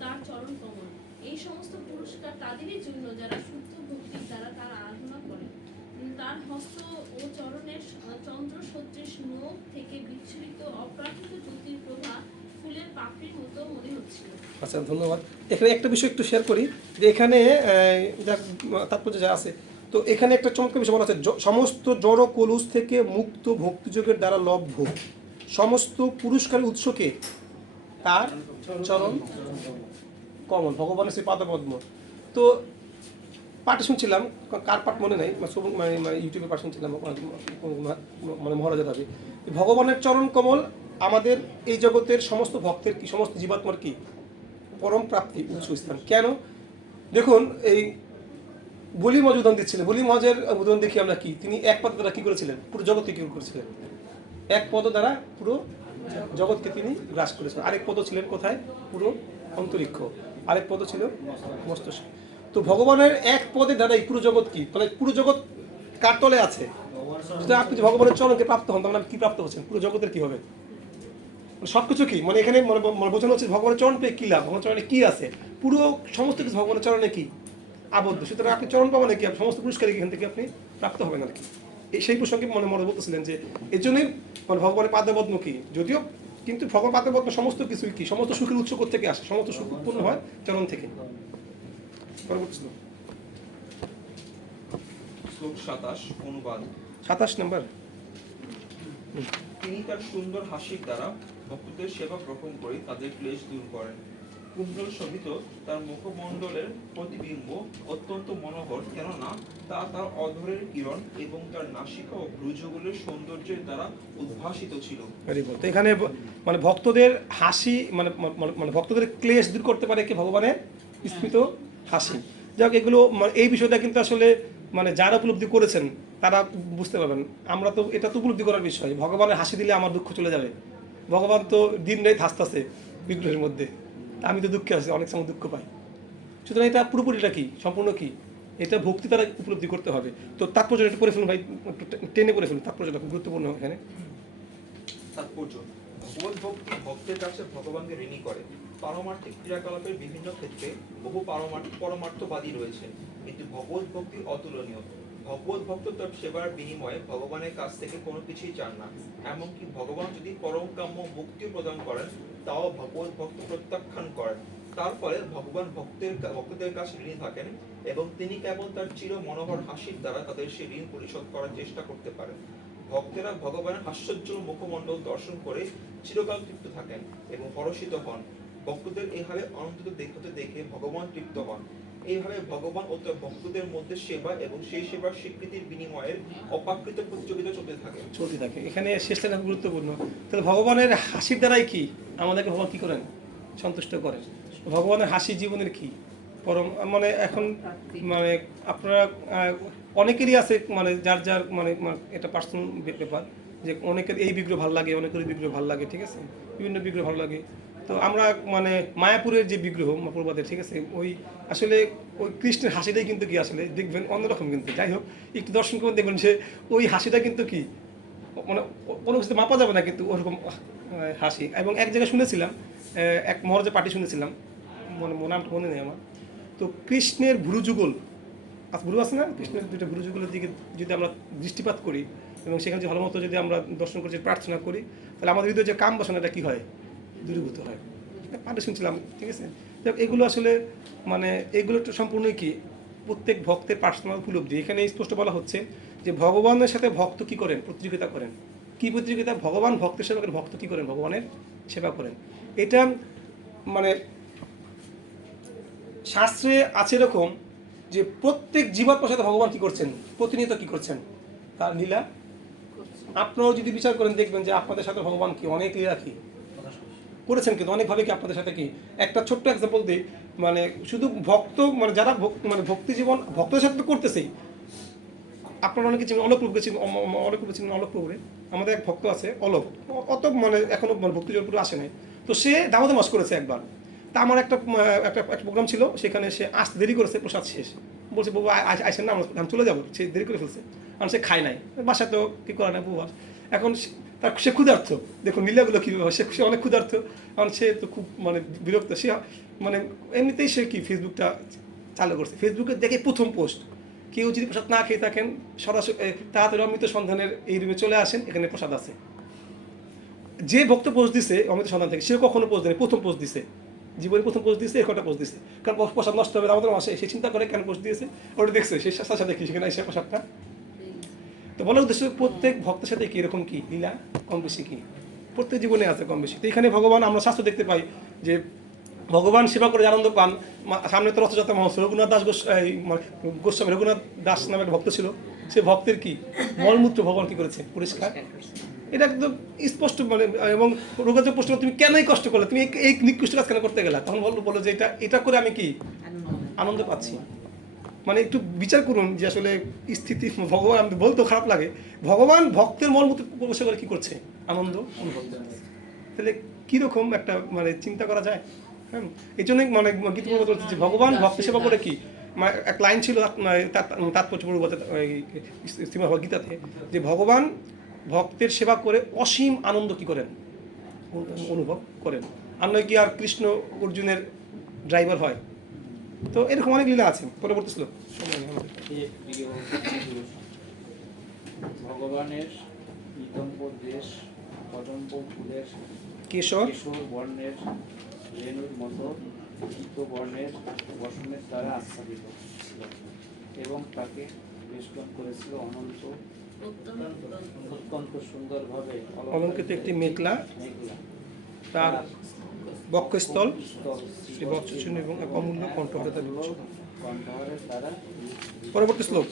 তার চরণ কমল। এই সমস্ত পুরস্কার তাদেরই জন্য যারা শুদ্ধ ভক্তির দ্বারা তার আরাধনা করে। তার হস্ত ও চরণের চন্দ্র সদৃশ নখ থেকে বিচ্ছুরিত অপ্রাকৃত জ্যোতির প্রভা ফুলের পাপড়ির মতো মনে হচ্ছিল। আচ্ছা, ধন্যবাদ। এখানে একটা বিষয় একটু শেয়ার করি যে এখানে যা তাৎপর্য যা আছে, তো এখানে একটা চমৎকার বিষয় বলা আছে, সমস্ত জড় কলুষ থেকে মুক্ত ভক্তিযোগের দ্বারা লভ্য সমস্ত পুরস্কারের উৎসকে তার চরণ কমল, ভগবানের সেই পাদপদ্ম। তো পাঠ শুনছিলাম, কার পাঠ মনে নেই, মানে ইউটিউবে পাঠ শুনছিলাম, মানে মহারাজা ভাবে ভগবানের চরণ কমল আমাদের এই জগতের সমস্ত ভক্তের কি, সমস্ত জীবাত্মার কি পরম প্রাপ্তি, উৎস স্থান। কেন দেখুন, এই বলি মহারাজ উদাহরণ দিচ্ছিলেন। বলি মহারাজের উদাহরণ দেখি আমরা কি, তিনি এক পদ দ্বারা কি করেছিলেন, পুরো জগৎকে কি করেছিলেন, এক পদ দ্বারা পুরো জগৎকে তিনি গ্রাস করেছিলেন। আরেক পদ ছিলেন কোথায়, পুরো অন্তরিক্ষ, আরেক পদ ছিল মস্তিষ্ক। তো ভগবানের এক পদের দ্বারাই পুরো জগৎ কি, মানে পুরো জগৎ কার তলে আছে। যদি আপনি ভগবানের চরণকে প্রাপ্ত হন, তখন আপনি কি প্রাপ্ত হচ্ছেন, পুরো জগতের কি হবে, সবকিছু কি, মানে এখানে বোঝানো হচ্ছে ভগবানের চরণ পেয়ে কি লাভ, ভগবানের চরণে কি আছে, পুরো সমস্ত কিছু ভগবানের চরণে কি আবদ্ধ। সুতরাং আপনি চরণ পাবেন কি, সমস্ত পুরস্কার এখান থেকে আপনি প্রাপ্ত হবেন আর কি। সেই প্রসঙ্গে মনে বলতেছিলেন যে এই জন্যই মানে ভগবানের পাদপদ্ম কি, যদিও কিন্তু ভগবান পাদপদ্ম সমস্ত কিছুই কি, সমস্ত সুখের উৎস থেকে আসে, সমস্ত সুখ উৎপন্ন হয় চরণ থেকে। পরবর্তী শ্লোক 27 অনুবাদ। 27 নম্বর। তিনি তার সুন্দর হাসির দ্বারা ভক্তদের সেবা গ্রহণ করে তাদের ক্লেশ দূর করেন। কুণ্ডল শোভিত তার মুখমণ্ডলের প্রতিবিম্ব অত্যন্ত মনোহর, কেননা তা তার অধরের কিরণ এবং তার নাসিকা ও ভ্রুজগুলোর সৌন্দর্যের দ্বারা উদ্ভাসিত ছিল। তো এখানে মানে ভক্তদের হাসি, মানে মানে ভক্তদের ক্লেশ দূর করতে পারে কি ভগবানের স্মিত হাসি। যাক, এগুলো এই বিষয়টা কিন্তু আসলে মানে যারা উপলব্ধি করেছেন তারা বুঝতে পারবেন। আমরা তো এটা তো উপলব্ধি করার বিষয়, ভগবানের হাসি দিলে আমার দুঃখ চলে যাবে। ভগবান তো দিন রাত হাসতেছে বিগ্রহের মধ্যে, আমি তো দুঃখে আছি, অনেক সময় দুঃখ পাই। সুতরাং এটা পুরোপুরিটা কি, সম্পূর্ণ কি, এটা ভক্তি দ্বারা উপলব্ধি করতে হবে। তো তাৎপর্য একটু পড়ে ফেলুন ভাই, টেনে পড়ে ফেলুন, তাৎপর্যটা খুব গুরুত্বপূর্ণ এখানে। তাৎপর্য: ভগবত ভক্তি ভক্তের কাছে ভগবানকে ঋণী করে। পারমার্থিক ক্রিয়াকলাপের বিভিন্ন ক্ষেত্রে বহু পরমার্থবাদী রয়েছে, কিন্তু ভগবত ভক্তি অতুলনীয়। ভগবত ভক্ত তার সেবার বিনিময়ে ভগবানের কাছ থেকে কোনো কিছুই চান না। এমনকি ভগবান যদি পরম কাম্য মুক্তি প্রদান করেন, তাও ভগবত ভক্ত প্রত্যাখ্যান করেন। তার ফলে ভগবান ভক্তদের কাছে ঋণী থাকেন এবং তিনি কেবল তার চির মনোহর হাসির দ্বারা তাদের সেই ঋণ পরিশোধ করার চেষ্টা করতে পারেন। ভক্তেরা ভগবানের হাস্যোজ্জ্বল মুখমণ্ডল দর্শন করে চিরকাল তৃপ্ত থাকেন এবং হর্ষিত হন। ভক্তদের এইভাবে আনন্দিত দেখতে দেখে ভগবান তৃপ্ত হন। এইভাবে ভগবান ও তার ভক্তদের মধ্যে সেবা এবং সেই সেবার স্বীকৃতির বিনিময়ের অপাকৃত প্রতিযোগিতা চলতে থাকে। এখানে শেষটা গুরুত্বপূর্ণ। তাহলে ভগবানের হাসির দ্বারাই কি আমাদেরকে ভগবান কি করেন, সন্তুষ্ট করেন। ভগবানের হাসি জীবনের কি পরম, মানে এখন মানে আপনারা অনেকেরই আছে, মানে যার যার মানে এটা পার্সোনাল ব্যাপার, যে অনেকের এই বিগ্রহ ভালো লাগে, অনেকের ওই বিগ্রহ ভালো লাগে, ঠিক আছে, বিভিন্ন বিগ্রহ ভালো লাগে। তো আমরা মানে মায়াপুরের যে বিগ্রহ প্রবাদের, ঠিক আছে, ওই আসলে ওই কৃষ্ণের হাসিটাই কিন্তু কি আসলে দেখবেন অন্যরকম, কিন্তু যাই হোক একটু দর্শন করে দেখবেন যে ওই হাসিটা কিন্তু কি মানে কোনো কিছু মাপা যাবে না, কিন্তু ওরকম হাসি। এবং এক জায়গায় শুনেছিলাম, এক মহারাজের পার্টি শুনেছিলাম, মনে নেই আমার। তো কৃষ্ণের ভ্রুযুগল, ভ্রু আছে না, কৃষ্ণের দুটো ভ্রুযুগলের দিকে যদি আমরা দৃষ্টিপাত করি এবং সেখানে যে ভালো মতো যদি আমরা দর্শন করে প্রার্থনা করি, তাহলে আমাদের হৃদয়ে যে কাম বাসনাটা কি হয়, দূরীভূত হয়। পাঠে শুনছিলাম, ঠিক আছে। এগুলো আসলে মানে এগুলো তো সম্পূর্ণই কি প্রত্যেক ভক্তের পার্সোনাল উপলব্ধি। এখানে স্পষ্ট বলা হচ্ছে যে ভগবানের সাথে ভক্ত কি করেন, প্রতিযোগিতা করেন। কি প্রতিযোগিতা? ভগবান ভক্তের সেবা করেন, ভক্ত কি করেন, ভগবানের সেবা করেন। এটা মানে শাস্ত্রে আছে এরকম যে প্রত্যেক জীবাত্মার সাথে ভগবান কি করছেন, প্রতিনিয়ত কি করছেন, তার লীলা। আপনারাও যদি বিচার করেন দেখবেন যে আপনাদের সাথে ভগবান কি অনেক লীলা কি করেছেন, কিন্তু অনেকভাবে কি আপনাদের সাথে কি। একটা ছোট্ট এক্সাম্পল দিই, মানে শুধু ভক্ত মানে যারা মানে ভক্তি জীবন ভক্তের সাথে তো করতেছেই। আপনারা অনেকে চিনেন অলোক প্রভুকে, চিনেন অলোক প্রভুরে। আমাদের এক ভক্ত আছে অলোক, অত মানে এখনো মানে ভক্তি জীবন পুরো আসে নাই। তো সে দামোদর মাস করেছে একবার। তা আমার একটা প্রোগ্রাম ছিল, সেখানে সে আসতে দেরি করেছে, প্রসাদ শেষ। বলছে বাবু আসেন না, আমি চলে যাবো। সে দেরি করে ফেলছে, কারণ সে খায় নাই, বাসায় তো কী করে না উপবাস। এখন সে ক্ষুধার্থ, দেখুন লীলাগুলো কীভাবে, সে অনেক ক্ষুধার্থ, কারণ সে তো খুব মানে বিরক্ত। সে মানে এমনিতেই সে কি ফেসবুকটা চালু করছে। ফেসবুকে দেখে প্রথম পোস্ট, কেউ যদি প্রসাদ না খেয়ে থাকেন সরাসরি তাড়াতাড়ি অমৃত সন্ধানের এই রুমে চলে আসেন, এখানে প্রসাদ আছে। যে ভক্ত পোস্ট দিছে অমৃত সন্ধান থেকে, সে কখনো পোস্ট দেয়নি, প্রথম পোস্ট দিছে, জীবনে প্রথম পোস্ট দিয়েছে, একটা পোস্ট দিয়েছে। কারণ প্রসাদ নষ্ট হবে আমাদের মাসে, সে চিন্তা করে কেন পোস্ট দিয়েছে, ওটা দেখছে, সেই সাথে সাথে দেখি সেখানে এসে প্রসাদটা। তো বলার উদ্দেশ্য প্রত্যেক ভক্তের সাথে কি এরকম কি লীলা কম বেশি কি প্রত্যেক জীবনে আছে কম বেশি। তো এখানে ভগবান আমরা শাস্ত্র দেখতে পাই যে ভগবান সেবা করে আনন্দ পান। সামনে তো রথযাত্রা মহোৎসব, রঘুনাথ দাস গোস্বামী রঘুনাথ দাস নামে একটা ভক্ত ছিল, সে ভক্তের কি মলমূত্র ভগবান কি করেছে পরিষ্কার, এটা একদম স্পষ্ট মানে। এবং রঘুনাথ প্রশ্ন, তুমি কেনই কষ্ট করলে, তুমি এই নিকৃষ্ট কাজ কেন করতে গেলা? তখন বললো যে এটা করে আমি কি আনন্দ পাচ্ছি। মানে একটু বিচার করুন যে আসলে স্থিতি ভগবান, আমি বলতেও খারাপ লাগে, ভগবান ভক্তের মলমূত্র প্রবেশ করে কি করছে আনন্দ অনুভব করছে। তাহলে কীরকম একটা মানে চিন্তা করা যায়। হ্যাঁ, এই জন্যই মানে গীত বলতে যে ভগবান ভক্ত সেবা করে কি, এক লাইন ছিল তাৎপর্যপূর্ণ শ্রীমদ্ গীতাতে, যে ভগবান ভক্তের সেবা করে অসীম আনন্দ কি করেন অনুভব করেন। আর নয় কি আর কৃষ্ণ অর্জুনের ড্রাইভার হয়। তো এরকম অনেক লীলা আছে। পরবর্তী শ্লোক। ভগবানের নিতম্ব দেশ কদম্ব ফুলের কেশর বর্ণের রেণুর মতো গীত বর্ণের বসনের দ্বারা আচ্ছাদিত ছিল এবং তাকে বেষ্টন করেছিল অত্যন্ত সুন্দরভাবে অলঙ্কৃত একটি মেঘলা, তার বক্ষস্থল এবং এক অমূল্য কণ্ঠহারে দ্বারা। পরবর্তী শ্লোক।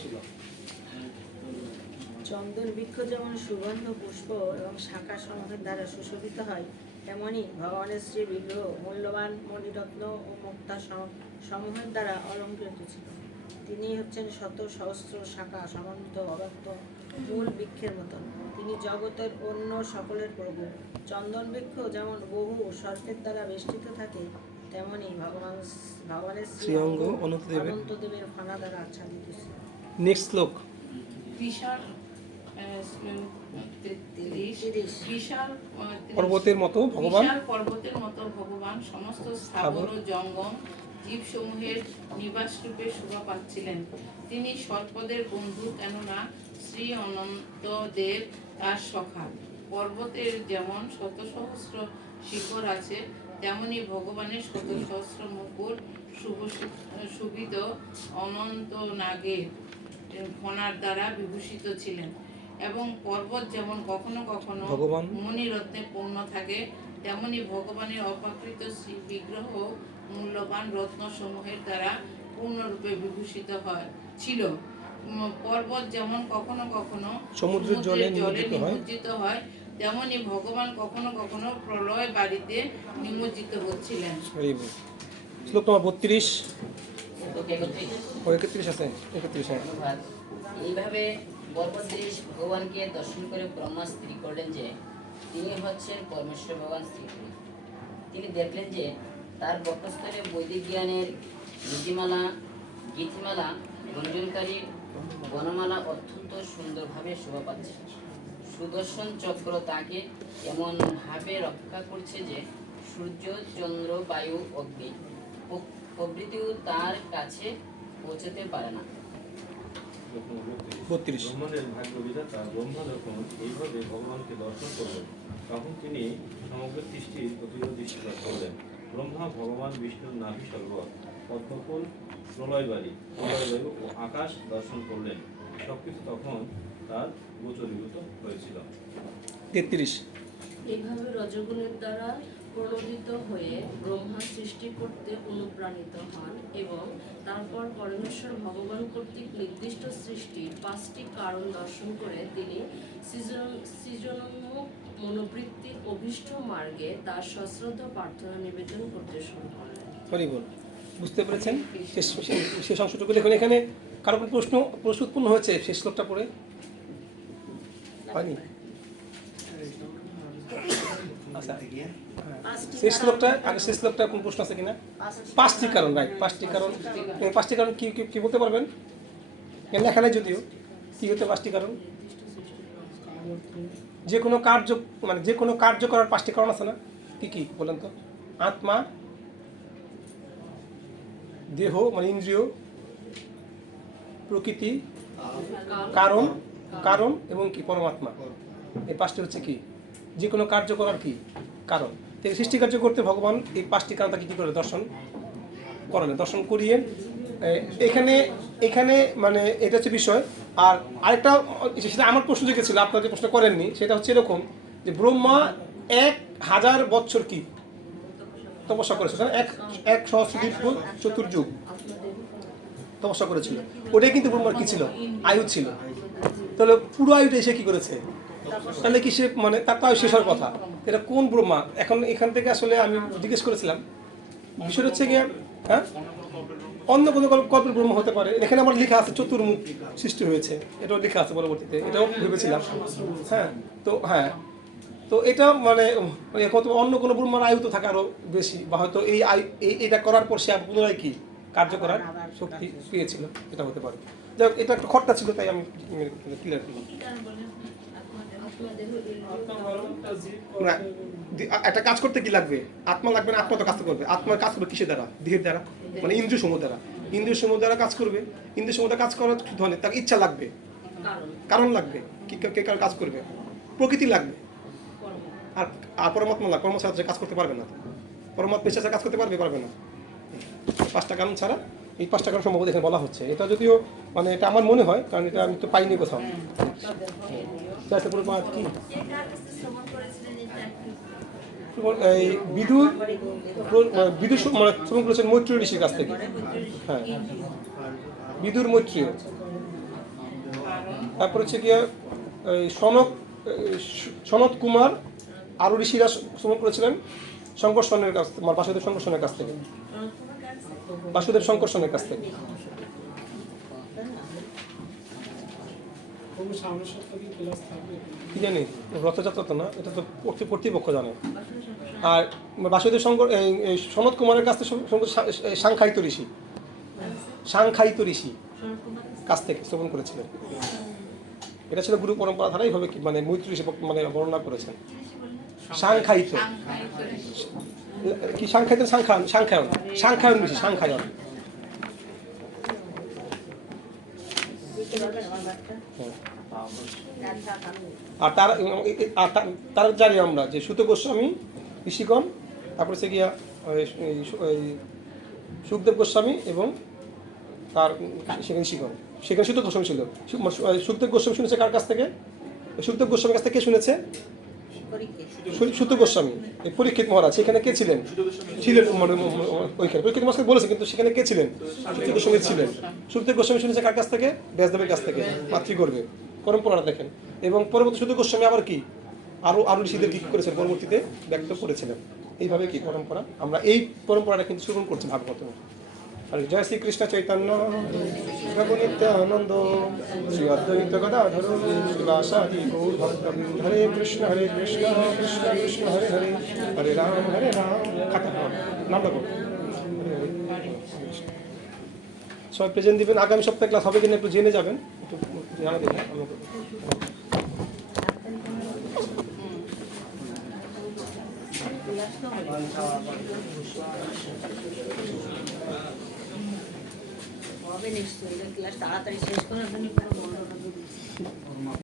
চন্দন বৃক্ষ যেমন সুগন্ধ পুষ্প এবং শাখা সমূহের দ্বারা সুশোভিত হয়, তেমনি ভগবানের শ্রী বিগ্রহ মূল্যবান মণিরত্ন ও মুক্তা সমূহের দ্বারা অলঙ্কৃত ছিল। তিনি হচ্ছেন শত সহস্র শাখা সমন্ত অব্যক্ত মূল বৃক্ষের মতন। তিনি জগতের অন্য সকলের প্রভু। চন্দন বৃক্ষ যেমন বহু সর্পের দ্বারা বেষ্টিত থাকে, তেমনি ভগবানের শ্রী অঙ্গ অনন্তদেবের ফানা দ্বারা আচ্ছাদিত ছিল। নেক্সট শ্লোক। পর্বতের মতো ভগবান সমস্ত স্থাবর ও জঙ্গম জীবসমূহের নিবাস রূপে শোভা পাচ্ছিলেন। তিনি সর্পদের বন্ধু, কেননা শ্রী অনন্ত দেব তার সখা। পর্বতের যেমন শত সহস্র শিখর আছে, তেমনি ভগবানের শত সহস্র মুকুট শোভিত অনন্ত নাগের ফণার দ্বারা বিভূষিত ছিলেন। এবং পর্বত যেমন কখনো কখনো মণিরত্নে পূর্ণ থাকে, তেমনি ভগবানের অপ্রাকৃত শ্রী বিগ্রহ মূল্যবান রত্ন সমূহের দ্বারা পূর্ণরূপে বিভূষিত ছিল। পর্বত যেমন কখনো কখনো সমুদ্রের জলে নিমজ্জিত হয়, তেমনি ভগবান কখনো কখনো প্রলয় বাড়িতে নিমজ্জিত হচ্ছিলেন। শ্লোক নম্বর 32। 31 আছে 31। এইভাবে গর্ভশ্রীশ ভগবানকে দর্শন করে ব্রহ্মা স্থির করলেন যে তিনি হচ্ছেন পরমেশ্বর ভগবান শ্রীহরি। তিনি দেখলেন যে তার বক্ষস্থলে বৈদিক জ্ঞানের গীতিমালা গুঞ্জনকারী বনমালা অত্যন্ত সুন্দরভাবে শোভা পাচ্ছে। সুদর্শন চক্র তাকে এমনভাবে রক্ষা করছে যে সূর্য, চন্দ্র, বায়ু, অগ্নি প্রভৃতিও তার কাছে পৌঁছতে পারে না। ব্রহ্মাণ্ডের ভাগ্য বিধাতা ব্রহ্মা যখন এইভাবে ভগবানকে দর্শন করলেন, তখন তিনি সমগ্র সৃষ্টির প্রতিরোধ দৃষ্টিপাত করলেন। ব্রহ্মা ভগবান বিষ্ণুর নাভি সর্বর, পদ্মফুল, প্রলয়বাড়ি, প্রলয়বায়ু ও আকাশ দর্শন করলেন। সবকিছু তখন তার গোচরীভূত হয়েছিল। 33। এইভাবে রজগুণের দ্বারা প্রণোদিত হয়ে ব্রহ্মা সৃষ্টি করতে অনুপ্রাণিত হন এবং তারপর পরমেশ্বর ভগবান কর্তৃক নির্দিষ্ট সৃষ্টির 5টি কারণ দর্শন করে তিনি সৃজনোন্মুখ মনোবৃত্তির অভীষ্ট মার্গে তার সশ্রদ্ধ প্রার্থনা নিবেদন করতে শুরু করলেন। বুঝতে পেরেছেন শেষ অংশটুকু দেখুন। এখানে কারো প্রশ্ন উৎপন্ন হয়েছে শেষ শ্লোকটা পড়ে? হয়নি? আচ্ছা, শেষ শ্লোকটা আগে শেষ শ্লোকটা কোন প্রশ্ন আছে কিনা? 5টি কারণ, রাইট। 5টি কারণ কি বলতে পারবেন? লেখা নেই যদিও। কি হতে 5টি কারণ? যে কোনো কার্য করার 5টি কারণ আছে না? কি বলেন তো? আত্মা, দেহ মানে ইন্দ্রিয়, প্রকৃতি, কারণ এবং কি পরমাত্মা। এই 5টি হচ্ছে কি যে কোনো কার্য করার কি কারণ। সৃষ্টি কার্য করতে ভগবান এই 5টি কারণ তাকে কি করে দর্শন করিয়ে এখানে মানে এটা হচ্ছে বিষয়। আর আরেকটা সেটা আমার প্রশ্ন যে ছিল, আপনারা যে প্রশ্ন করেননি, সেটা হচ্ছে এরকম যে ব্রহ্মা 1000 বছর কি তপস্যা করেছে, এক সহস্রদীপ চতুর্যুগ তপস্যা করেছিল। ওটাই কিন্তু ব্রহ্মার কি ছিল? আয়ু ছিল। তাহলে পুরো আয়ুটা এসে কি করেছে? তাহলে কি সে মানে তার তো আয়ু শেষ হওয়ার কথা। এটা কোন ব্রহ্মা? এখন এখান থেকে আসলে আমি জিজ্ঞেস করেছিলাম, বিষয়টা হচ্ছে গিয়ে হ্যাঁ অন্য কোনো কল্পের ব্রহ্ম হতে পারে। এখানে আমার লেখা আছে চতুর্মুখ সৃষ্টি হয়েছে, এটাও লেখা আছে পরবর্তীতে, এটাও ভেবেছিলাম। হ্যাঁ তো এটা মানে অন্য কোনো ব্রহ্মার আয়ু তো থাকে আরো বেশি, বা হয়তো এটা করার পর সে পুনরায় কি কার্য করার শক্তি পেয়েছিল, এটা হতে পারে। যাই হোক, এটা একটু খটকা ছিল, তাই আমি ক্লিয়ার করলাম। না, একটা কাজ করতে কি লাগবে? আত্মা লাগবে না? আত্মা তো কাজ করবে। আত্মার কাজ করবে কিসের দ্বারা? দেহের দ্বারা, মানে ইন্দ্রিয় সমূহ দ্বারা। ইন্দ্রিয় সমূহ দ্বারা কাজ করবে। ইন্দ্রিয় সমূহ দ্বারা কাজ করার ধরনের তার ইচ্ছা লাগবে, কারণ লাগবে। কে কার কাজ করবে? প্রকৃতি লাগবে। আর পরমাত্মা লাগবে। পরমাত্মা ছাড়া কাজ করতে পারবে না। পরমাত্মা ছাড়া কাজ করতে পারবে না। 5টা কারণ ছাড়া, এই 5টা কারণ সম্ভবত এখানে বলা হচ্ছে। এটা যদিও মানে এটা আমার মনে হয়, কারণ এটা আমি তো পাইনি কোথাও। কি এই বিদুর মানে শ্রবণ করেছেন মৈত্রী ঋষির কাছ থেকে। হ্যাঁ, বিদুর মৈত্রী। তারপর হচ্ছে গিয়ে সনত কুমার আরো ঋষিরা শ্রবণ করেছিলেন শঙ্কর্ষণের কাছ থেকে, বাসুদেব শঙ্কর্ষণের কাছ থেকে। বাসুদেব শঙ্কর্ষণের কাছ থেকে। কি জানি, রথযাত্রা তো না, এটা তো কর্তৃপক্ষ জানে। আর বাসুদেব সনত কুমারের কাছ থেকে সাংখ্যায়িত ঋষি কাছ থেকে শ্রবণ করেছিলেন। এটা ছিল গুরু পরম্পরা ধারা, এইভাবে মানে মৈত্রী ঋষি মানে বর্ণনা করেছেন। সাংখ্যায়িত কি? সাংখ্যায়ন ঋষি, সাংখ্যায়ন। আর তার জানি আমরা যে সুত গোস্বামী, ঋষিগণ, তারপরে হচ্ছে গিয়া সুখদেব গোস্বামী এবং তার সেখানে ঋষিগণ, সেখানে সুত গোস্বামী ছিল। সুখদেব গোস্বামী শুনেছে কার কাছ থেকে? সুখদেব গোস্বামীর কাছ থেকে কে শুনেছে? সুত গোস্বামী। পরীক্ষিত মহারাজ সেখানে কে ছিলেন? ওইখানে পরীক্ষিত মহারাজ বলেছে, কিন্তু সেখানে কে ছিলেন? সুত গোস্বামী ছিলেন। সুখদেব গোস্বামী শুনেছে কার কাছ থেকে? ব্যাসদেবের কাছ থেকে। মাতৃগর্ভে পরম্পরাটা দেখেন। এবং পরবর্তী সুত গোস্বামী আবার কি আরো ঋষিদের কি করেছেন? পরবর্তীতে ব্যক্ত করেছিলেন। এইভাবে কি পরম্পরা, আমরা এই পরম্পরাটা কিন্তু শ্রবণ করছি ভাগবত। আর জয় শ্রীকৃষ্ণ চৈতন্য প্রভু নিত্যানন্দ শ্রী অদ্বৈত গদাধর শিবাসাদি গৌর ভক্তবৃন্দ। হরে কৃষ্ণ কৃষ্ণ কৃষ্ণ হরে হরে, হরে রাম খাতা নাম দেবো। সবাই প্রেজেন্ট দিবেন। আগামী সপ্তাহে ক্লাস হবে কিনা একটু জেনে যাবেন, একটু জানা দেবেন। হবে নিশ্চয়ই, ক্লাস তাড়াতাড়ি শেষ করার জন্য